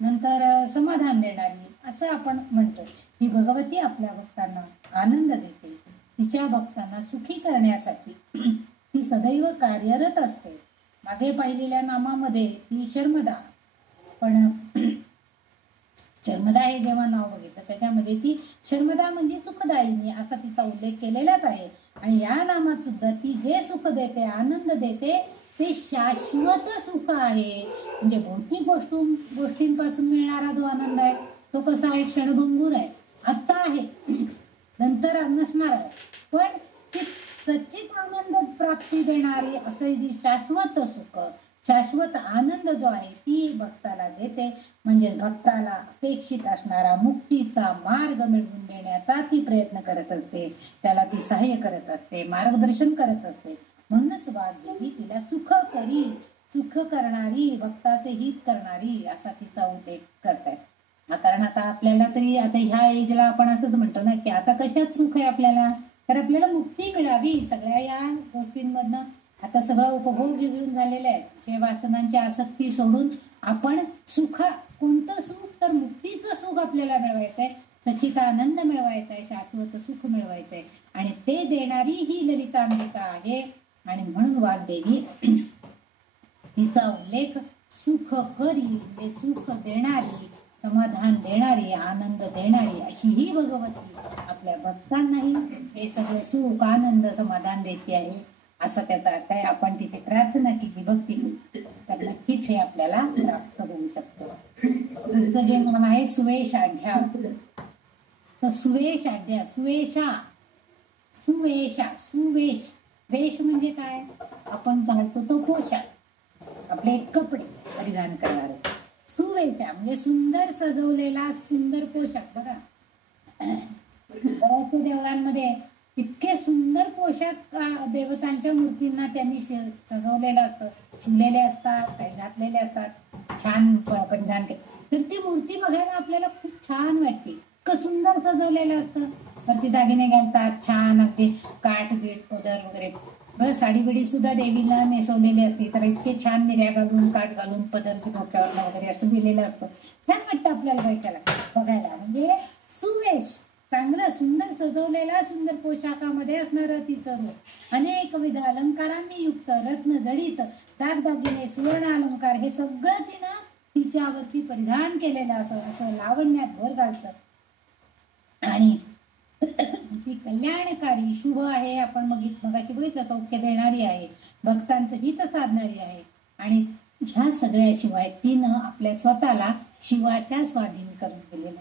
नंतर समाधान देणारी असं आपण म्हणतो. ही भगवती आपल्या भक्तांना आनंद देते. तिच्या भक्तांना सुखी करण्यासाठी ती सदैव कार्यरत असते. मागे पाहिलेल्या नामामध्ये ती शर्मदा, पण शर्मदा हे जेव्हा नाव बघितलं त्याच्यामध्ये ती शर्मदा म्हणजे सुखदायिनी असा तिचा उल्लेख केलेलाच आहे. आणि या नामात सुद्धा ती जे सुख देते, आनंद देते ते शाश्वत सुख आहे. म्हणजे भौतिक गोष्टींपासून मिळणारा जो आनंद आहे तो कसा आहे, क्षणभंगूर आहे, आत्ता आहे, नंतर नसणार आहे. पण सच्चित आनंद प्राप्ती देणारी असं शाश्वत सुख, शाश्वत आनंद जो आहे ती भक्ताला देते. म्हणजे भक्ताला अपेक्षित असणारा मुक्तीचा मार्ग मिळवून देण्याचा ती प्रयत्न करत असते. त्याला ती सहाय्य करत असते, मार्गदर्शन करत असते. म्हणूनच वाग्देवी तिला सुख करी, सुख करणारी, भक्ताचे हित करणारी असा तिचा उल्लेख करतायत. कारण आता आपल्याला तरी आता ह्या एजला आपण असंच म्हणतो ना की आता कशात सुख आहे आपल्याला, तर आपल्याला मुक्ती मिळावी सगळ्या या गोष्टींमधनं. आता सगळं उपभोग घेऊन झालेलं आहे. विषय वासनांची आसक्ती सोडून आपण सुख, कोणतं सुख तर मुक्तीचं सुख आपल्याला मिळवायचंय, सच्चित आनंद मिळवायचा आहे, शाश्वत सुख मिळवायचंय. आणि ते देणारी ही ललितांबिका आहे. आणि म्हणून वाग्देवी तिचा उल्लेख सुख करी म्हणजे सुख देणारी, समाधान देणारी, आनंद देणारी अशी ही भगवती आपल्या भक्तांनाही हे सगळे सुख, आनंद, समाधान देते आहे, असा त्याचा अर्थ आहे. आपण तिथे प्रार्थना केली, भक्ती केली, तर नक्कीच हे आपल्याला प्राप्त होऊ शकतं. तुमचं जे नाम आहे सुवेशाढ्या, तर सुवेशाढ्या, सुवेशा, सुवेशा, सुवेश, वेश म्हणजे काय? आपण घालतो तो पोशाख, आपले कपडे परिधान करणारे. सुवेशा म्हणजे सुंदर सजवलेला सुंदर पोशाख. बघा बऱ्याचशा देवळांमध्ये इतके सुंदर पोशाख देवतांच्या मूर्तींना त्यांनी सजवलेलं असतं, शिवलेले असतात, काही घातलेले असतात, छान परिधान केले, तर ती मूर्ती बघायला आपल्याला खूप छान वाटते. इतकं सुंदर सजवलेलं असतं, तर ती दागिने घालतात छान, अगदी काठ बीट पदर वगैरे, बस साडी बिडी सुद्धा देवीला नेसवलेली असते, तर इतके छान निर्या घालून काठ घालून पदर डोक्यावर वगैरे असं दिलेलं असतं. छान वाटतं आपल्याला बघायला. म्हणजे सुवेश, चांगलं सुंदर सजवलेला सुंदर पोशाखामध्ये असणारं तिचं रूप, अनेकविध अलंकारांनी युक्त, रत्न जडित दागदागिने, सुवर्ण अलंकार, हे सगळं तिनं तिच्यावरती परिधान केलेलं असं लावण्यात भर घालतं. आणि ती कल्याणकारी, शुभ आहे. आपण मगाशी बघितलं, सौख्य देणारी आहे, भक्तांचं हित साधणारी आहे. आणि ह्या सगळ्या शिवाय तिनं आपल्या स्वतःला शिवाच्या स्वाधीन करून दिलेला.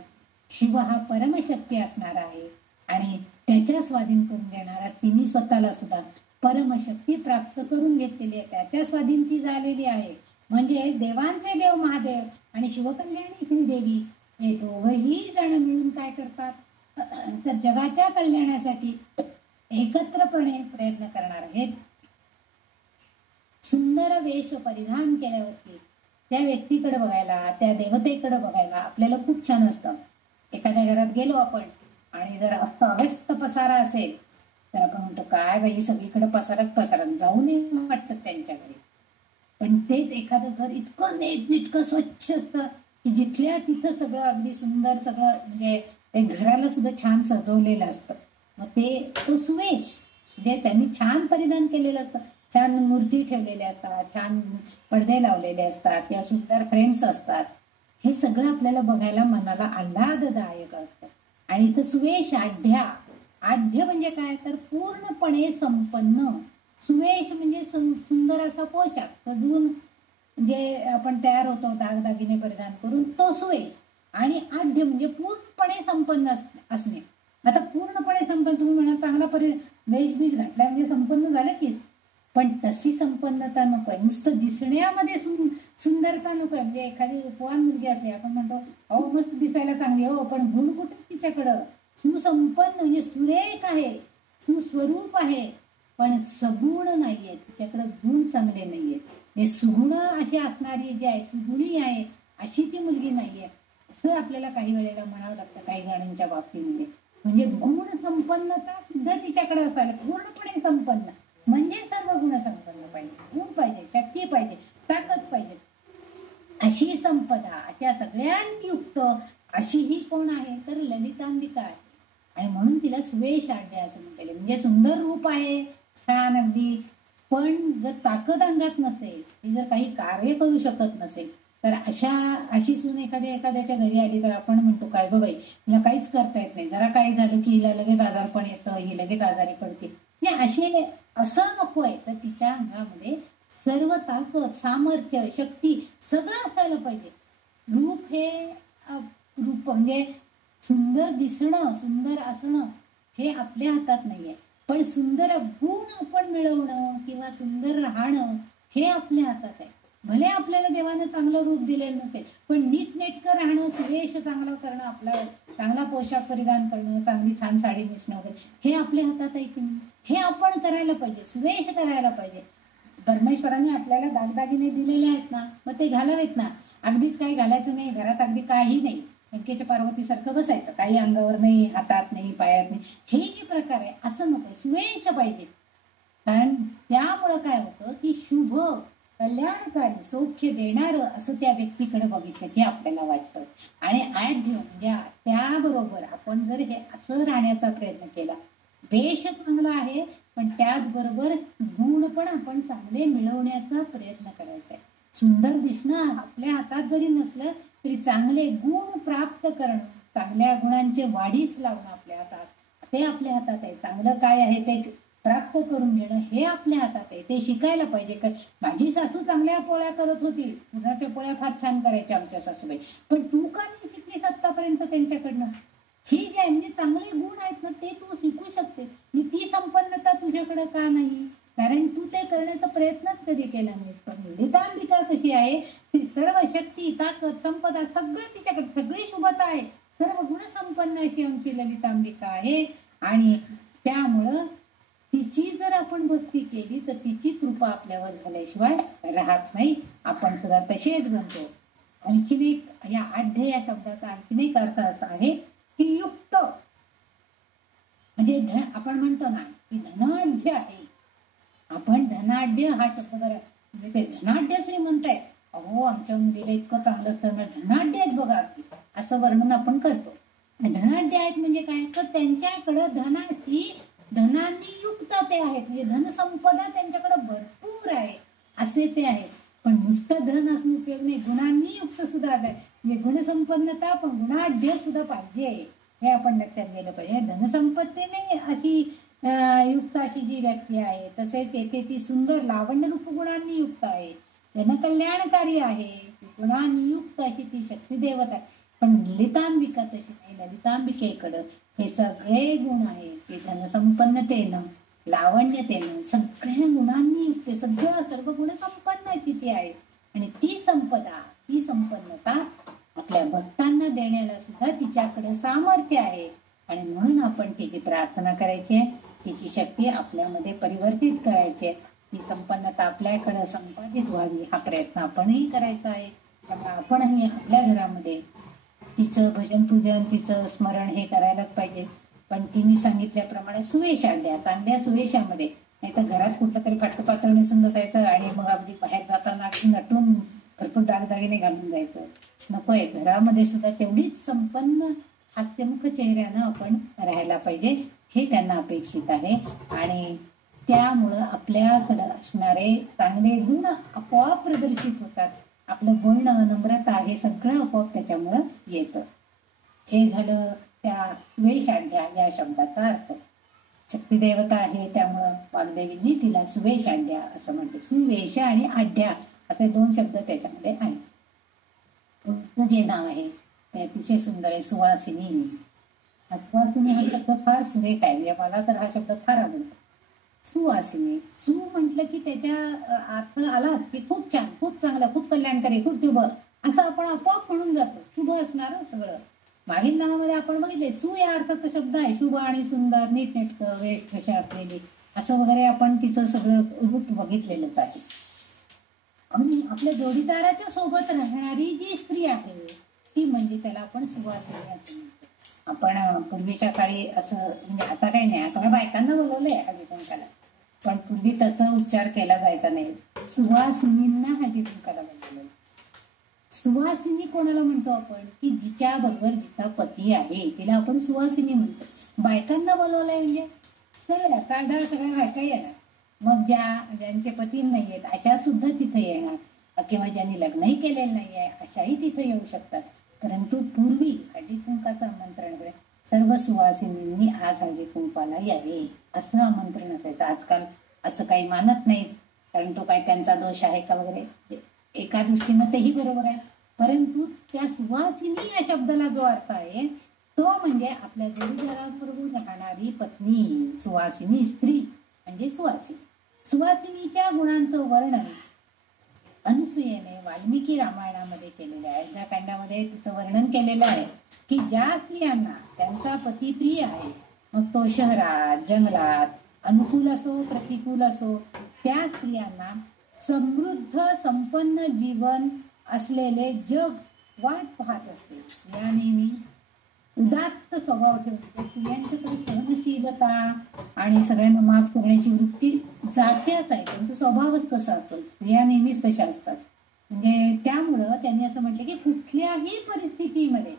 शिव हा परमशक्ती असणारा आहे आणि त्याच्या स्वाधीन करून देणारा तिने स्वतःला सुद्धा परमशक्ती प्राप्त करून घेतलेली आहे, त्याच्या स्वाधीन ती झालेली आहे. म्हणजे देवांचे देव महादेव आणि शिवकल्याणी श्रीदेवी हे दोघही जण मिळून काय करतात, तर जगाच्या कल्याणासाठी एकत्रपणे प्रयत्न करणार आहेत. सुंदर वेश परिधान केल्यावरती त्या व्यक्तीकडे बघायला, त्या देवतेकडे बघायला आपल्याला खूप छान असतं. एखाद्या घरात गेलो आपण आणि जर अस्त पसारा असेल तर आपण म्हणतो, काय बाई सगळीकडे पसारात जाऊ नये वाटतं त्यांच्या घरी. पण तेच एखादं घर इतकं नीटनेटकं स्वच्छ असतं की जिथल्या तिथं सगळं अगदी सुंदर, सगळं म्हणजे ते घराला सुद्धा छान सजवलेलं असतं. मग तो सुवेश जे त्यांनी छान परिधान केलेलं असतं, छान मूर्ती ठेवलेल्या असतात, छान पडदे लावलेले असतात किंवा सुंदर फ्रेम्स असतात, हे सगळं आपल्याला बघायला मनाला आल्हाददायक असतं. आणि इथं सुवेश आढ्या, आढ्य म्हणजे काय, तर पूर्णपणे संपन्न. सुवेश म्हणजे सुंदर असा पोशाख सजवून जे आपण तयार होतो दागदागिने परिधान करून, तो सुवेश. आणि आढ्य म्हणजे पूर्णपणे संपन्न असणे. आता पूर्णपणे संपन्न, तुम्ही म्हणा चांगला वेशभूष घातला म्हणजे संपन्न झालं की, पण तशी संपन्नता नकोय, नुसतं दिसण्यामध्ये सुंदरता नकोय. म्हणजे एखादी उपवान मुलगी असली, आपण म्हणतो अहो मस्त दिसायला चांगली, हो पण गुण कुठे तिच्याकडं, सुसंपन्न म्हणजे सुरेख आहे, सुस्वरूप आहे, पण सगुण नाहीये, तिच्याकडे गुण चांगले नाहीये. हे सुगुण अशी असणारी जी आहे, सुगुणी आहे अशी ती मुलगी नाहीये, असं आपल्याला काही वेळेला म्हणावं लागतं काही जणांच्या बाबतीमध्ये. म्हणजे गुण संपन्नता सुद्धा तिच्याकडे असायला, पूर्णपणे संपन्न म्हणजे सर्व गुण संपन्न पाहिजे, गुण पाहिजे, शक्ती पाहिजे, ताकद पाहिजे, अशी संपदा, अशा सगळ्यांनी युक्त अशी ही कोण आहे, तर ललितांबिका आहे. आणि म्हणून तिला सुवेश आढ्य असं म्हटलेलं. म्हणजे सुंदर रूप आहे, छान अगदी, पण जर ताकद अंगात नसेल, ती जर काही कार्य करू शकत नसेल, तर अशी सून एखाद्याच्या घरी आली तर आपण म्हणतो, काय गो बाई हिला काहीच करता येत नाही, जरा काही झालं की हिला लगेच आजारपण येतं, ही लगेच आजारी पडते. असे असं नकोय, तर तिच्या अंगामध्ये सर्व ताकद, सामर्थ्य, शक्ती सगळं असायला पाहिजे. रूप हे रूप म्हणजे सुंदर दिसणं, सुंदर असणं हे आपल्या हातात नाहीये, पण सुंदर गुण आपण मिळवणं किंवा सुंदर राहणं हे आपल्या हातात आहे. भले आपल्याला देवानं चांगलं रूप दिलेलं नसेल, पण नीटनेटकं राहणं, सुवेश चांगलं करणं, आपला चांगला पोशाख परिधान करणं, चांगली छान साडी नेसणं वगैरे हे आपल्या हातात आहे की नाही, हे आपण करायला पाहिजे, सुवेश करायला पाहिजे. परमेश्वरांनी आपल्याला दागदागिने दिलेले आहेत ना, मग ते घालावेत ना. अगदीच काही घालायचं नाही, घरात अगदी काही नाही, व्यंकेच्या पार्वतीसारखं बसायचं, काही अंगावर नाही, हातात नाही, पायात नाही, हे जे प्रकार आहे असं नको, सुवेश पाहिजे. कारण त्यामुळं काय होतं की शुभ, कल्याणकारी, सौख्य देणारं असं त्या व्यक्तीकडे बघितलं की आपल्याला वाटतं. आणि आढ्य म्हणजे त्याबरोबर आपण जर हे असं राहण्याचा प्रयत्न केला, वेश चांगला आहे पण त्याचबरोबर गुण पण आपण चांगले मिळवण्याचा प्रयत्न करायचा आहे. सुंदर दिसणं आपल्या हातात जरी नसलं तरी चांगले गुण प्राप्त करणं, चांगल्या गुणांचे वाढीस लावणं आपल्या हातात, ते आपल्या हातात आहे. चांगलं काय आहे ते प्राप्त करून घेणं हे आपल्या हातात आहे. ते शिकायला पाहिजे. माझी सासू चांगल्या पोळ्या करत होती, पुरणाच्या पोळ्या फार छान करायच्या आमच्या सासूबाई, पण तू का नाही शिकलीस आतापर्यंत त्यांच्याकडनं? ही ज्यांनी चांगले गुण आहेत ना ते तू शिकू शकते. ती संपन्नता तुझ्याकडे का नाही? कारण तू ते करण्याचा प्रयत्नच कधी केला नाही. पण ललितांबिका कशी आहे, ती सर्व शक्ती, ताकद, संपदा सगळं तिच्याकडे, सगळी शुभता आहे, सर्व गुणसंपन्न अशी आमची ललितांबिका आहे. आणि त्यामुळं तिची जर आपण भक्ती केली तर तिची कृपा आपल्यावर झाल्याशिवाय राहत नाही. आपण सुद्धा तसेच बनतो. आणखीन एक या आढ्य या शब्दाचा आणखीन एक अर्थ असा आहे की युक्त, म्हणजे आपण म्हणतो ना की धनाढ्य आहे. आपण धनाढ्य हा शब्द बरं, म्हणजे ते धनाढ्य श्रीमंत आहे, अहो आमच्या मुलीला इतकं चांगलं असतं, धनाढ्य आहेत बघा, असं वर्णन आपण करतो. धनाढ्य आहेत म्हणजे काय, तर त्यांच्याकडे धनांनी युक्त ते आहेत, म्हणजे धनसंपदा त्यांच्याकडे भरपूर आहे असे ते आहेत. पण नुसतं धन असणं उपयोग नाही, गुणांनी युक्त सुद्धा आहे. म्हणजे गुणसंपन्नता पण गुणाढ्य सुद्धा पाहिजे, हे आपण लक्षात गेलं पाहिजे. धनसंपत्तीने अशी युक्त अशी जी व्यक्ती आहे, तसेच येथे ती सुंदर लावण्य रूप गुणांनी युक्त आहे, जनकल्याणकारी आहे, गुणांनी युक्त अशी ती शक्ती देवता आहे. पण ललितांबिका तशी नाही. ललितांबिकेकडं हे सगळे गुण आहेत, ते धनसंपन्नतेनं, लावण्यतेनं, सगळ्या गुणांनी युक्त, सर्व गुण संपन्न अशी ती आहे. आणि ती संपदा, ती संपन्नता आपल्या भक्तांना देण्याला सुद्धा तिच्याकडे सामर्थ्य आहे. आणि म्हणून आपण तिची प्रार्थना करायची आहे, तिची शक्ती आपल्यामध्ये परिवर्तित करायची आहे, ती संपन्नता आपल्याकडे संपादित व्हावी हा प्रयत्न आपणही करायचा आहे. त्यामुळे आपणही आपल्या घरामध्ये तिचं भजन पूजन, तिचं स्मरण हे करायलाच पाहिजे. पण तिने सांगितल्याप्रमाणे सुवेशांड्या, चांगल्या सुवेशामध्ये, नाही तर घरात कुठलं तरी फाटकं पातळ नेसून बसायचं आणि मग अगदी बाहेर जाताना अगदी नटून भरपूर दागदागिने घालून जायचं. नकोय, घरामध्ये सुद्धा तेवढीच संपन्न हास्यमुख चेहऱ्यानं आपण राहायला पाहिजे, हे त्यांना अपेक्षित आहे. आणि त्यामुळं आपल्याकडं असणारे चांगले गुण आपोआप प्रदर्शित होतात. आपलं बोलणं, नम्रता हे सगळं आपोआप त्याच्यामुळं येतं. हे झालं त्या सुवेशाढ्या या शब्दाचा अर्थ. शक्तिदेवता आहे त्यामुळं वाग्देवींनी तिला सुवेशाढ्या असं म्हणते. सुवेश आणि आढ्या असे दोन शब्द त्याच्यामध्ये आहेत. तुझं जे नाव आहे ते अतिशय सुंदर आहे, सुवासिनी. सुवासिनी हा शब्द फार सुरेख आहे, मला तर हा शब्द फार आवडतो. सुवासिनी, सु म्हटलं की त्याच्या अर्थ आलाच की खूप छान, खूप चांगलं, खूप कल्याणकारी, खूप शुभ असं आपण आपोआप म्हणून जातो. शुभ असणार सगळं. मागील नावामध्ये आपण बघितले सु या अर्थाचा शब्द आहे, शुभ आणि सुंदर, नीटनेटकं, वेशभूषा असलेली असं वगैरे आपण तिचं सगळं रूप बघितलेलंच आहे. आणि आपल्या जोडीदाराच्या सोबत राहणारी जी स्त्री आहे ती म्हणजे त्याला आपण सुवासिनी असं म्हणतो. आपण पूर्वीच्या काळी असं, म्हणजे आता काही नाही, सगळ्या बायकांना बोलवलंय हळदी कुंकाला, पण पूर्वी तसं उच्चार केला जायचा नाही. सुवासिनींना हळदी कुंकाला बोलवलं. सुवासिनी कोणाला म्हणतो आपण, की जिच्या बरोबर जिचा पती आहे तिला आपण सुवासिनी म्हणतो. बायकांना बोलवलंय म्हणजे सगळ्या बायका येणार, मग ज्यांचे पती नाही आहेत अशा सुद्धा तिथे येणार, किंवा ज्यांनी लग्नही केलेलं नाही आहे अशाही तिथे येऊ शकतात. परंतु पूर्वी हळदी कुंकाचं आमंत्रण सर्व सुवासिनींनी आज हळदी कुंकाला यावे असं आमंत्रण असायचं. आजकाल असं काही मानत नाही, कारण तो काय त्यांचा दोष आहे का वगैरे, एका दृष्टीनं तेही बरोबर आहे. परंतु त्या सुवासिनी या शब्दाला जो अर्थ आहे तो म्हणजे आपल्या जोडीदाराबरोबर राहणारी पत्नी. सुवासिनी स्त्री म्हणजे सुवासिनी. सुवासिनीच्या गुणांचं वर्णन अनुसूयेने वाल्मिकी रामायणामध्ये केलेलं आहे. या कांडामध्ये तिचं वर्णन केलेलं आहे की ज्या स्त्रियांना त्यांचा पती प्रिय आहे, मग तो शहरात, जंगलात, अनुकूल असो प्रतिकूल असो, त्या स्त्रियांना समृद्ध संपन्न जीवन असलेले जग वाट पाहत असते. या नेहमी उदात्त स्वभाव ठेवते. स्त्रियांच्याकडे सहनशीलता आणि सगळ्यांना माफ करण्याची वृत्ती जात्याच आहे, त्यांचा स्वभावच तसा असतो, स्त्रिया नेहमीच तशा असतात. म्हणजे त्यामुळं त्यांनी असं म्हटलं की कुठल्याही परिस्थितीमध्ये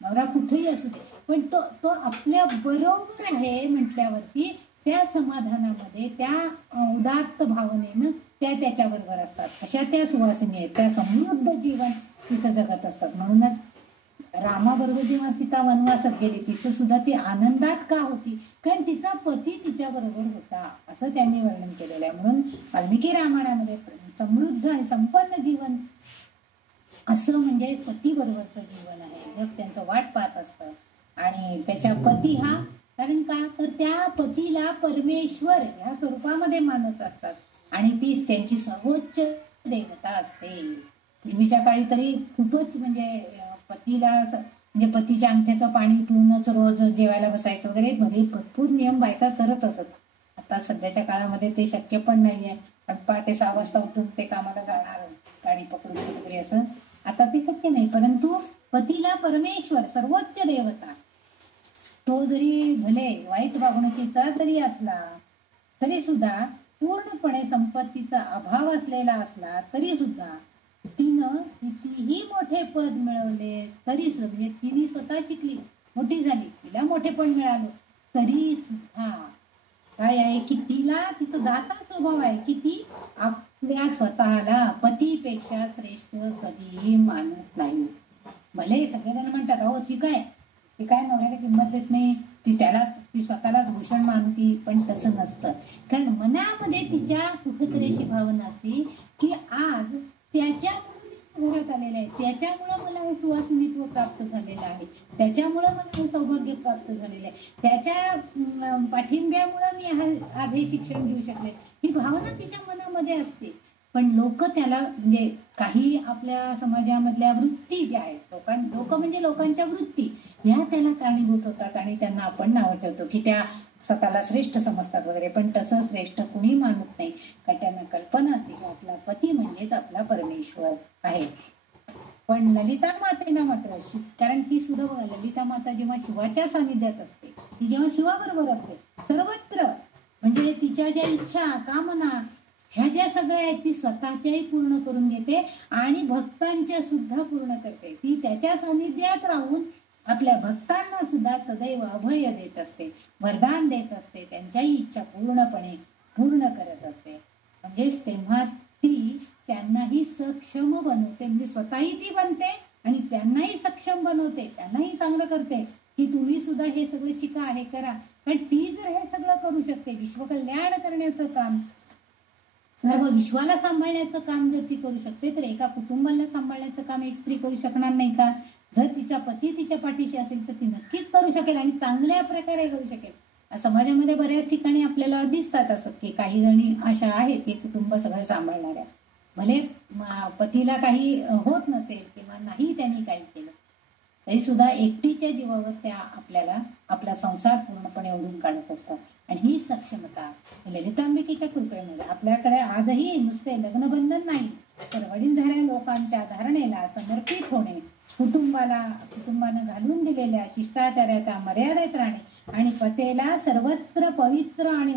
नवरा कुठेही असू दे पण तो आपल्या बरोबर आहे म्हटल्यावरती त्या समाधानामध्ये, त्या उदात्त भावनेनं त्या त्याच्याबरोबर असतात. अशा त्या सुवासिनी आहेत, त्या समृद्ध जीवन तिथं जगत असतात. म्हणूनच रामाबरोबर जेव्हा सीता वनवासात गेली तिथं सुद्धा ती आनंदात का होती? कारण तिचा पती तिच्या बरोबर होता, असं त्यांनी वर्णन केलेलं आहे. म्हणून वाल्मिकी रामायणामध्ये समृद्ध आणि संपन्न जीवन असं म्हणजे पती बरोबरचं जीवन आहे. जग त्यांचं वाट पाहत असतं. आणि त्याच्या पती हा, कारण का तर त्या पतीला परमेश्वर ह्या स्वरूपामध्ये मानत असतात आणि तीच त्यांची सर्वोच्च देवता असते. पूर्वीच्या काळी तरी खूपच म्हणजे पतीला म्हणजे पतीच्या अंगठ्याचं पाणी पिऊनच रोज जेवायला बसायचं वगैरे भरपूर नियम बायका करत असत. आता सध्याच्या काळामध्ये ते शक्य पण नाहीये. पहाटे 6 वाजता उठून ते कामाला जाणार, गाडी पकडून वगैरे असं आता ते शक्य नाही. परंतु पतीला परमेश्वर सर्वोच्च देवता, तो जरी भले वाईट वागणुकीचा जरी असला तरी सुद्धा, पूर्णपणे संपत्तीचा अभाव असलेला असला तरी सुद्धा, तिनं कितीही मोठे पद मिळवले तरी सुद्धा, तिने स्वतः शिकली, मोठी झाली, तिला मोठेपण मिळालं तरी सुद्धा काय आहे की तिला तिचं दाता स्वभाव आहे की ती आपल्या स्वतःला पतीपेक्षा श्रेष्ठ कधीही मानत नाही. भले सगळेजण म्हणतात अहो ती काय नवऱ्याला किंमत देत नाही, ती स्वतःलाच भूषण मानती, पण तसं नसतं. कारण मनामध्ये तिच्या कुठेतरी अशी भावना असते की आज त्याच्यामुळे घरात आलेलं आहे, त्याच्यामुळं मला हे सुवासिनीत्व प्राप्त झालेलं आहे, त्याच्यामुळं मला हे सौभाग्य प्राप्त झालेलं आहे, त्याच्या पाठिंब्यामुळं मी आज हे शिक्षण घेऊ शकले, ही भावना तिच्या मनामध्ये असते. पण लोक त्याला म्हणजे काही आपल्या समाजामधल्या वृत्ती ज्या आहेत, लोक म्हणजे लोकांच्या वृत्ती ह्या त्याला कारणीभूत होतात आणि त्यांना आपण नावं ठेवतो की त्या स्वतःला श्रेष्ठ समजतात वगैरे. पण तसं श्रेष्ठ कुणी मानत नाही, कारण त्यांना कल्पना असते की आपला पती म्हणजेच आपला परमेश्वर आहे. पण ललिता मातेना मात्र, कारण ती सुद्धा बघा, ललिता माता जेव्हा शिवाच्या सानिध्यात असते, ती जेव्हा शिवाबरोबर असते सर्वत्र, म्हणजे तिच्या ज्या इच्छा कामना ह्या ज्या सगळ्या आहेत ती स्वतःच्याही पूर्ण करून घेते आणि भक्तांच्या सुद्धा पूर्ण करते. ती त्याच्या सानिध्यात राहून आपल्या भक्तांना सुद्धा सदैव अभय देत असते, वरदान देत असते, त्यांच्याही इच्छा पूर्णपणे पूर्ण करत असते. म्हणजेच तेव्हा ती त्यांनाही सक्षम बनवते, म्हणजे स्वतःही ती बनते आणि त्यांनाही सक्षम बनवते, त्यांनाही चांगलं करते की तुम्ही सुद्धा हे सगळं शिका, हे करा. कारण ती जर हे सगळं करू शकते, विश्वकल्याण करण्याचं काम, सर्व विश्वाला सांभाळण्याचं काम जर ती करू शकते, तर एका कुटुंबाला सांभाळण्याचं काम एक स्त्री करू शकणार नाही का? जर तिचा पती तिच्या पाठीशी असेल तर ती नक्कीच करू शकेल आणि चांगल्या प्रकारे करू शकेल. समाजामध्ये बऱ्याच ठिकाणी आपल्याला दिसतात असं की काही जणी अशा आहेत की कुटुंब सगळं सांभाळणाऱ्या, भले पतीला काही होत नसेल किंवा नाही त्यांनी काही केलं तरी सुद्धा एकटीच्या जीवावर त्या आपल्याला आपला संसार पूर्णपणे ओढून काढत असतात. आणि ही सक्षमता ललितांबिकेच्या कृपेमुळे आपल्याकडे आजही नुसते लग्नबंधन नाही, तर वडीलधाऱ्या लोकांच्या धारणेला समर्पित होणे, कुटुंबानं घालून दिलेल्या शिष्टाचाराच्या मर्यादेत राहणे आणि पतीला सर्वत्र पवित्र आणि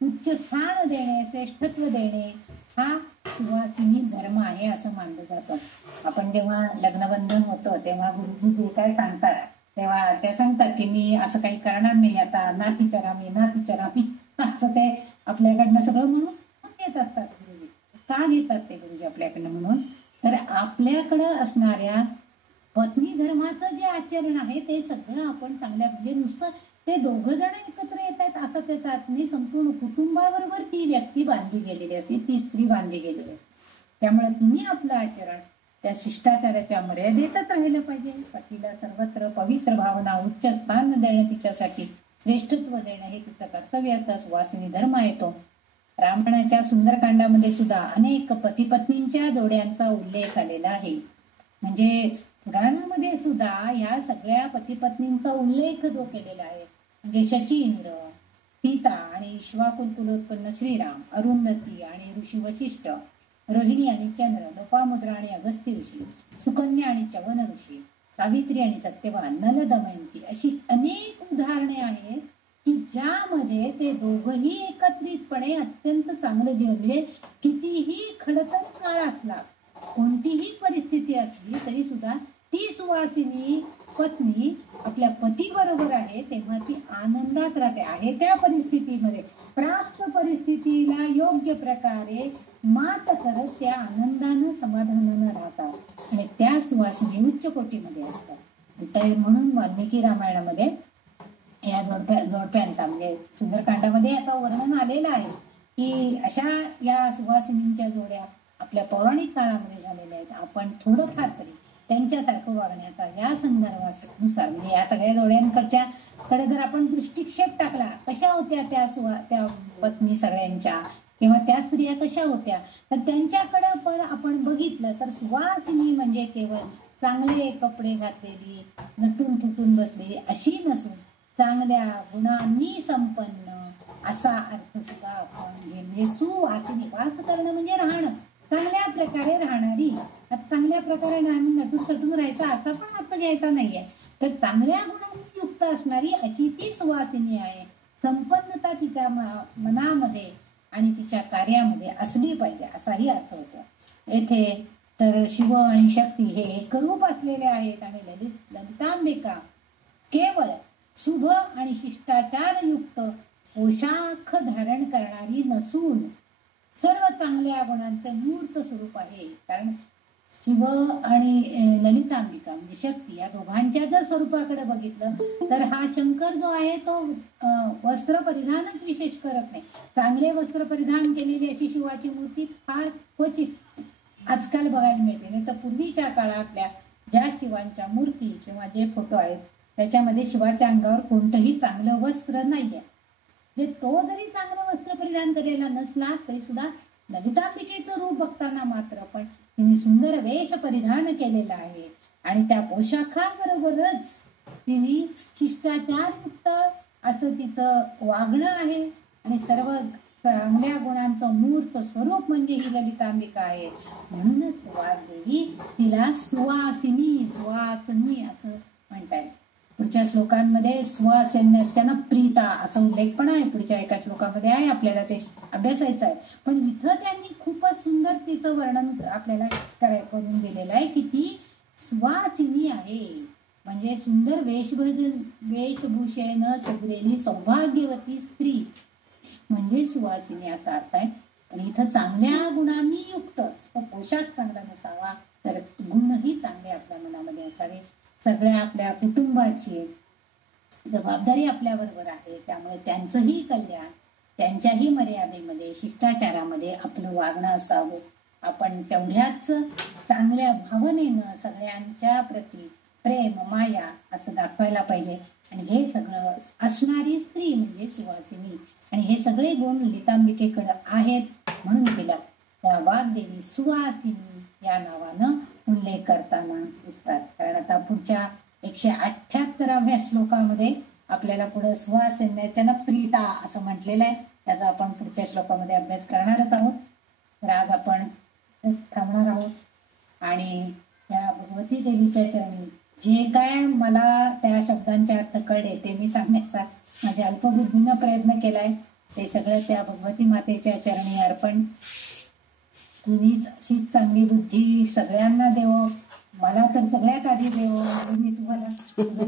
उच्च स्थान देणे, श्रेष्ठत्व देणे हा सुवासिनी धर्म आहे असं मानलं जातं. आपण जेव्हा लग्नबंधन होतं तेव्हा गुरुजी जे काय सांगतात तेव्हा त्या सांगतात की मी असं काही करणार नाही, आता नातीच्या रामी असं ते आपल्याकडनं सगळं म्हणून घेत असतात. गुरुजी का घेतात ते गुरुजी आपल्याकडनं म्हणून? तर आपल्याकडं असणाऱ्या पत्नी धर्माचं जे आचरण आहे ते सगळं आपण चांगल्या, म्हणजे नुसतं ते दोघं जण एकत्र येत आहेत असं त्याचा अर्थ नाही, संपूर्ण कुटुंबाबरोबर ती व्यक्ती बांधली गेलेली असते, ती स्त्री बांधली गेलेली असते. त्यामुळे तिने आपलं आचरण त्या शिष्टाचाराच्या मर्यादेतच राहिलं पाहिजे. पतीला सर्वत्र पवित्र भावना, उच्च स्थान देणं, तिच्यासाठी श्रेष्ठत्व देणं हे तिचं कर्तव्य असतं. सुवासिनी धर्म आहे तो. रामायणाच्या सुंदरकांडामध्ये सुद्धा अनेक पती पत्नींच्या जोड्यांचा उल्लेख आलेला आहे. म्हणजे पुराणामध्ये सुद्धा ह्या सगळ्या पती पत्नींचा उल्लेख जो केलेला आहे, म्हणजे शचींद्र, सीता आणि इक्ष्वाकू कुलोत्पन्न श्रीराम, अरुंधती आणि ऋषी वशिष्ठ, रोहिणी आणि चंद्र, लोपामुद्रा आणि अगस्त्य ऋषी, सुकन्या आणि च्यवन ऋषी, सावित्री आणि सत्यवान, नल दमयंती, अशी अनेक उदाहरणे आहेत की ज्यामध्ये ते दोघंही एकत्रितपणे अत्यंत चांगलं जीवन, म्हणजे कितीही खडतर काळ असला, कोणतीही परिस्थिती असली तरी सुद्धा ती सुवासिनी पत्नी आपल्या पती बरोबर आहे तेव्हा ती आनंदात राहते, आहे त्या परिस्थितीमध्ये प्राप्त परिस्थितीला योग्य प्रकारे मात करत त्या आनंदानं समाधानानं राहतात आणि त्या सुवासिनी उच्च कोटीमध्ये असतात. म्हणून वाल्मिकी रामायणामध्ये या जोडप्यांचा म्हणजे सुंदरकांडामध्ये याचं वर्णन आलेलं आहे की अशा या सुवासिनींच्या जोड्या आपल्या पौराणिक काळामध्ये झालेल्या आहेत. आपण थोडंफार तरी त्यांच्यासारखं वागण्याचा या संदर्भानुसार म्हणजे या सगळ्या जोड्यांकडच्या कडे जर आपण दृष्टिक्षेप टाकला, कशा होत्या त्या पत्नी सगळ्यांच्या किंवा त्या स्त्रिया कशा होत्या, तर त्यांच्याकडे पण आपण बघितलं तर सुवासिनी म्हणजे केवळ चांगले कपडे घातलेली नटून थुटून बसलेली अशी नसून चांगल्या गुणांनी संपन्न असा अर्थ सुद्धा आपण म्हणजे सुवासिनी करणं म्हणजे राहणं, चांगल्या प्रकारे राहणारी. आता चांगल्या प्रकारे नटून थटून राहायचा असा पण अर्थ घ्यायचा नाहीये, तर चांगल्या गुणांनी युक्त असणारी अशी ती सुवासिनी आहे. संपन्नता तिच्या मनामध्ये आणि तिच्या कार्यामध्ये असली पाहिजे असाही अर्थ होतो. येथे तर शिव आणि शक्ती हे एकरूप असलेले आहेत आणि ललितांबिका केवळ शुभ आणि शिष्टाचार युक्त पोशाख धारण करणारी नसून सर्व चांगल्या गुणांचे मूर्त स्वरूप आहे. कारण शिव आणि ललितांबिका म्हणजे शक्ती या दोघांच्या जर स्वरूपाकडे बघितलं तर हा शंकर जो आहे तो वस्त्र परिधानच विशेष करत नाही. चांगले वस्त्र परिधान केलेली अशी शिवाची मूर्ती फार क्वचित आजकाल बघायला मिळते. नाही तर पूर्वीच्या काळातल्या ज्या शिवांच्या मूर्ती किंवा जे फोटो आहेत त्याच्यामध्ये शिवाच्या अंगावर कोणतंही चांगलं वस्त्र नाहीये. जे तो जरी चांगलं वस्त्र परिधान केलेला नसला तरी सुद्धा ललितांबिकेचं रूप बघताना मात्र पण तिने सुंदर वेश परिधान केलेला आहे आणि त्या पोशाखाबरोबरच तिने शिष्टाचारयुक्त असं तिचं वागणं आहे आणि सर्व चांगल्या गुणांचं मूर्त स्वरूप म्हणजे ही ललितांबिका आहे. म्हणूनच वाग्देवी तिला सुवासिनी असं म्हणताय. पुढच्या श्लोकांमध्ये स्वसैन्यार्चन प्रीता असा उल्लेख पण आहे. पुढच्या एका श्लोकामध्ये आहे, आपल्याला ते अभ्यासायचं आहे. पण जिथं त्यांनी खूपच सुंदर तिचं वर्णन आपल्याला करून दिलेलं आहे की ती सुवासिनी आहे म्हणजे सुंदर वेशभूषेनं सजलेली सौभाग्यवती स्त्री म्हणजे सुवासिनी असा अर्थ आहे. आणि इथं चांगल्या गुणांनी युक्त, पोशाख चांगला नसावा तर गुणही चांगले आपल्या मनामध्ये असावे. सगळ्या आपल्या कुटुंबाची जबाबदारी आपल्या बरोबर आहे, त्यामुळे त्यांचंही कल्याण त्यांच्याही मर्यादेमध्ये शिष्टाचारामध्ये आपलं वागणं असावं. आपण तेवढ्याच चांगल्या भावनेनं सगळ्यांच्या प्रती प्रेम माया असं दाखवायला पाहिजे. आणि हे सगळं असणारी स्त्री म्हणजे सुवासिनी आणि हे सगळे गुण ललितांबिकेकडे आहेत म्हणून तिला त्या वाग्देवी सुवासिनी या नावानं उल्लेख करताना दिसतात. कारण आता पुढच्या 178व्या श्लोकामध्ये आपल्याला पुढे स्वसैन्यार्चन प्रीता असं म्हटलेलं आहे. त्याचा आपण पुढच्या श्लोकामध्ये अभ्यास करणारच आहोत. तर आज आपण थांबणार आहोत आणि या भगवती देवीच्या चरणी जे काय मला त्या शब्दांचे अर्थ कळले ते मी सांगण्याचा माझ्या अल्पबुद्धीनं प्रयत्न केलाय. ते सगळं त्या भगवती मातेच्या चरणी अर्पण. तिनेच अशीच चांगली बुद्धी सगळ्यांना देवो, मला तर सगळ्यात आधी देवो. मी तुम्हाला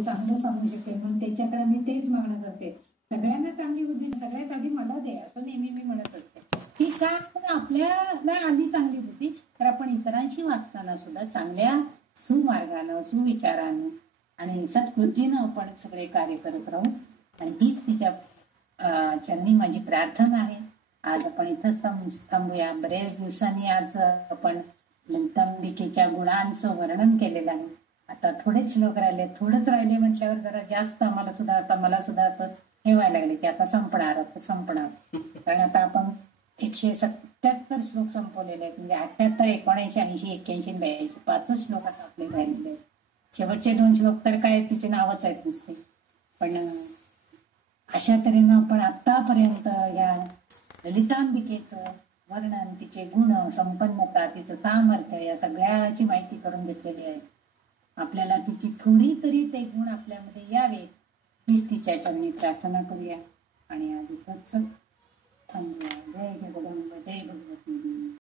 चांगलं सांगू शकते म्हणून त्याच्याकडे मी तेच मागणं करते. सगळ्यांना चांगली बुद्धी सगळ्यात आधी मला दे असं नेहमी मी म्हणत असते. ती का आपल्याला आली चांगली बुद्धी तर आपण इतरांशी वागताना सुद्धा चांगल्या सुमार्गानं सुविचारानं आणि सत्कृतीनं आपण सगळे कार्य करत राहू. आणि तीच तिच्या चरणी माझी प्रार्थना आहे. आज आपण इथं थांबूया. बरेच दिवसांनी आज आपण ललितांबिकेच्या गुणांचं वर्णन केलेलं आहे. आता थोडेच श्लोक राहिले, थोडंच राहिले म्हटल्यावर जरा जास्त मला सुद्धा असं हे व्हायला लागले की आता संपणार. कारण आता आपण 177 श्लोक संपवलेले आहेत. म्हणजे 78, 79, 80, 81, 82 5 श्लोक आता आपले राहिलेले आहेत. शेवटचे 2 श्लोक तर काय तिचे नावच आहेत नुसते. पण अशा तऱ्हेनं आपण आतापर्यंत या ललितांबिकेचं वर्णन, तिचे गुण, संपन्नता, तिचं सामर्थ्य या सगळ्याची माहिती करून घेतलेली आहे. आपल्याला तिची थोडी तरी ते गुण आपल्यामध्ये यावे हीच तिच्या चरणी प्रार्थना करूया आणि आधीच थांबूया. जय जगदंब, जय भगवती.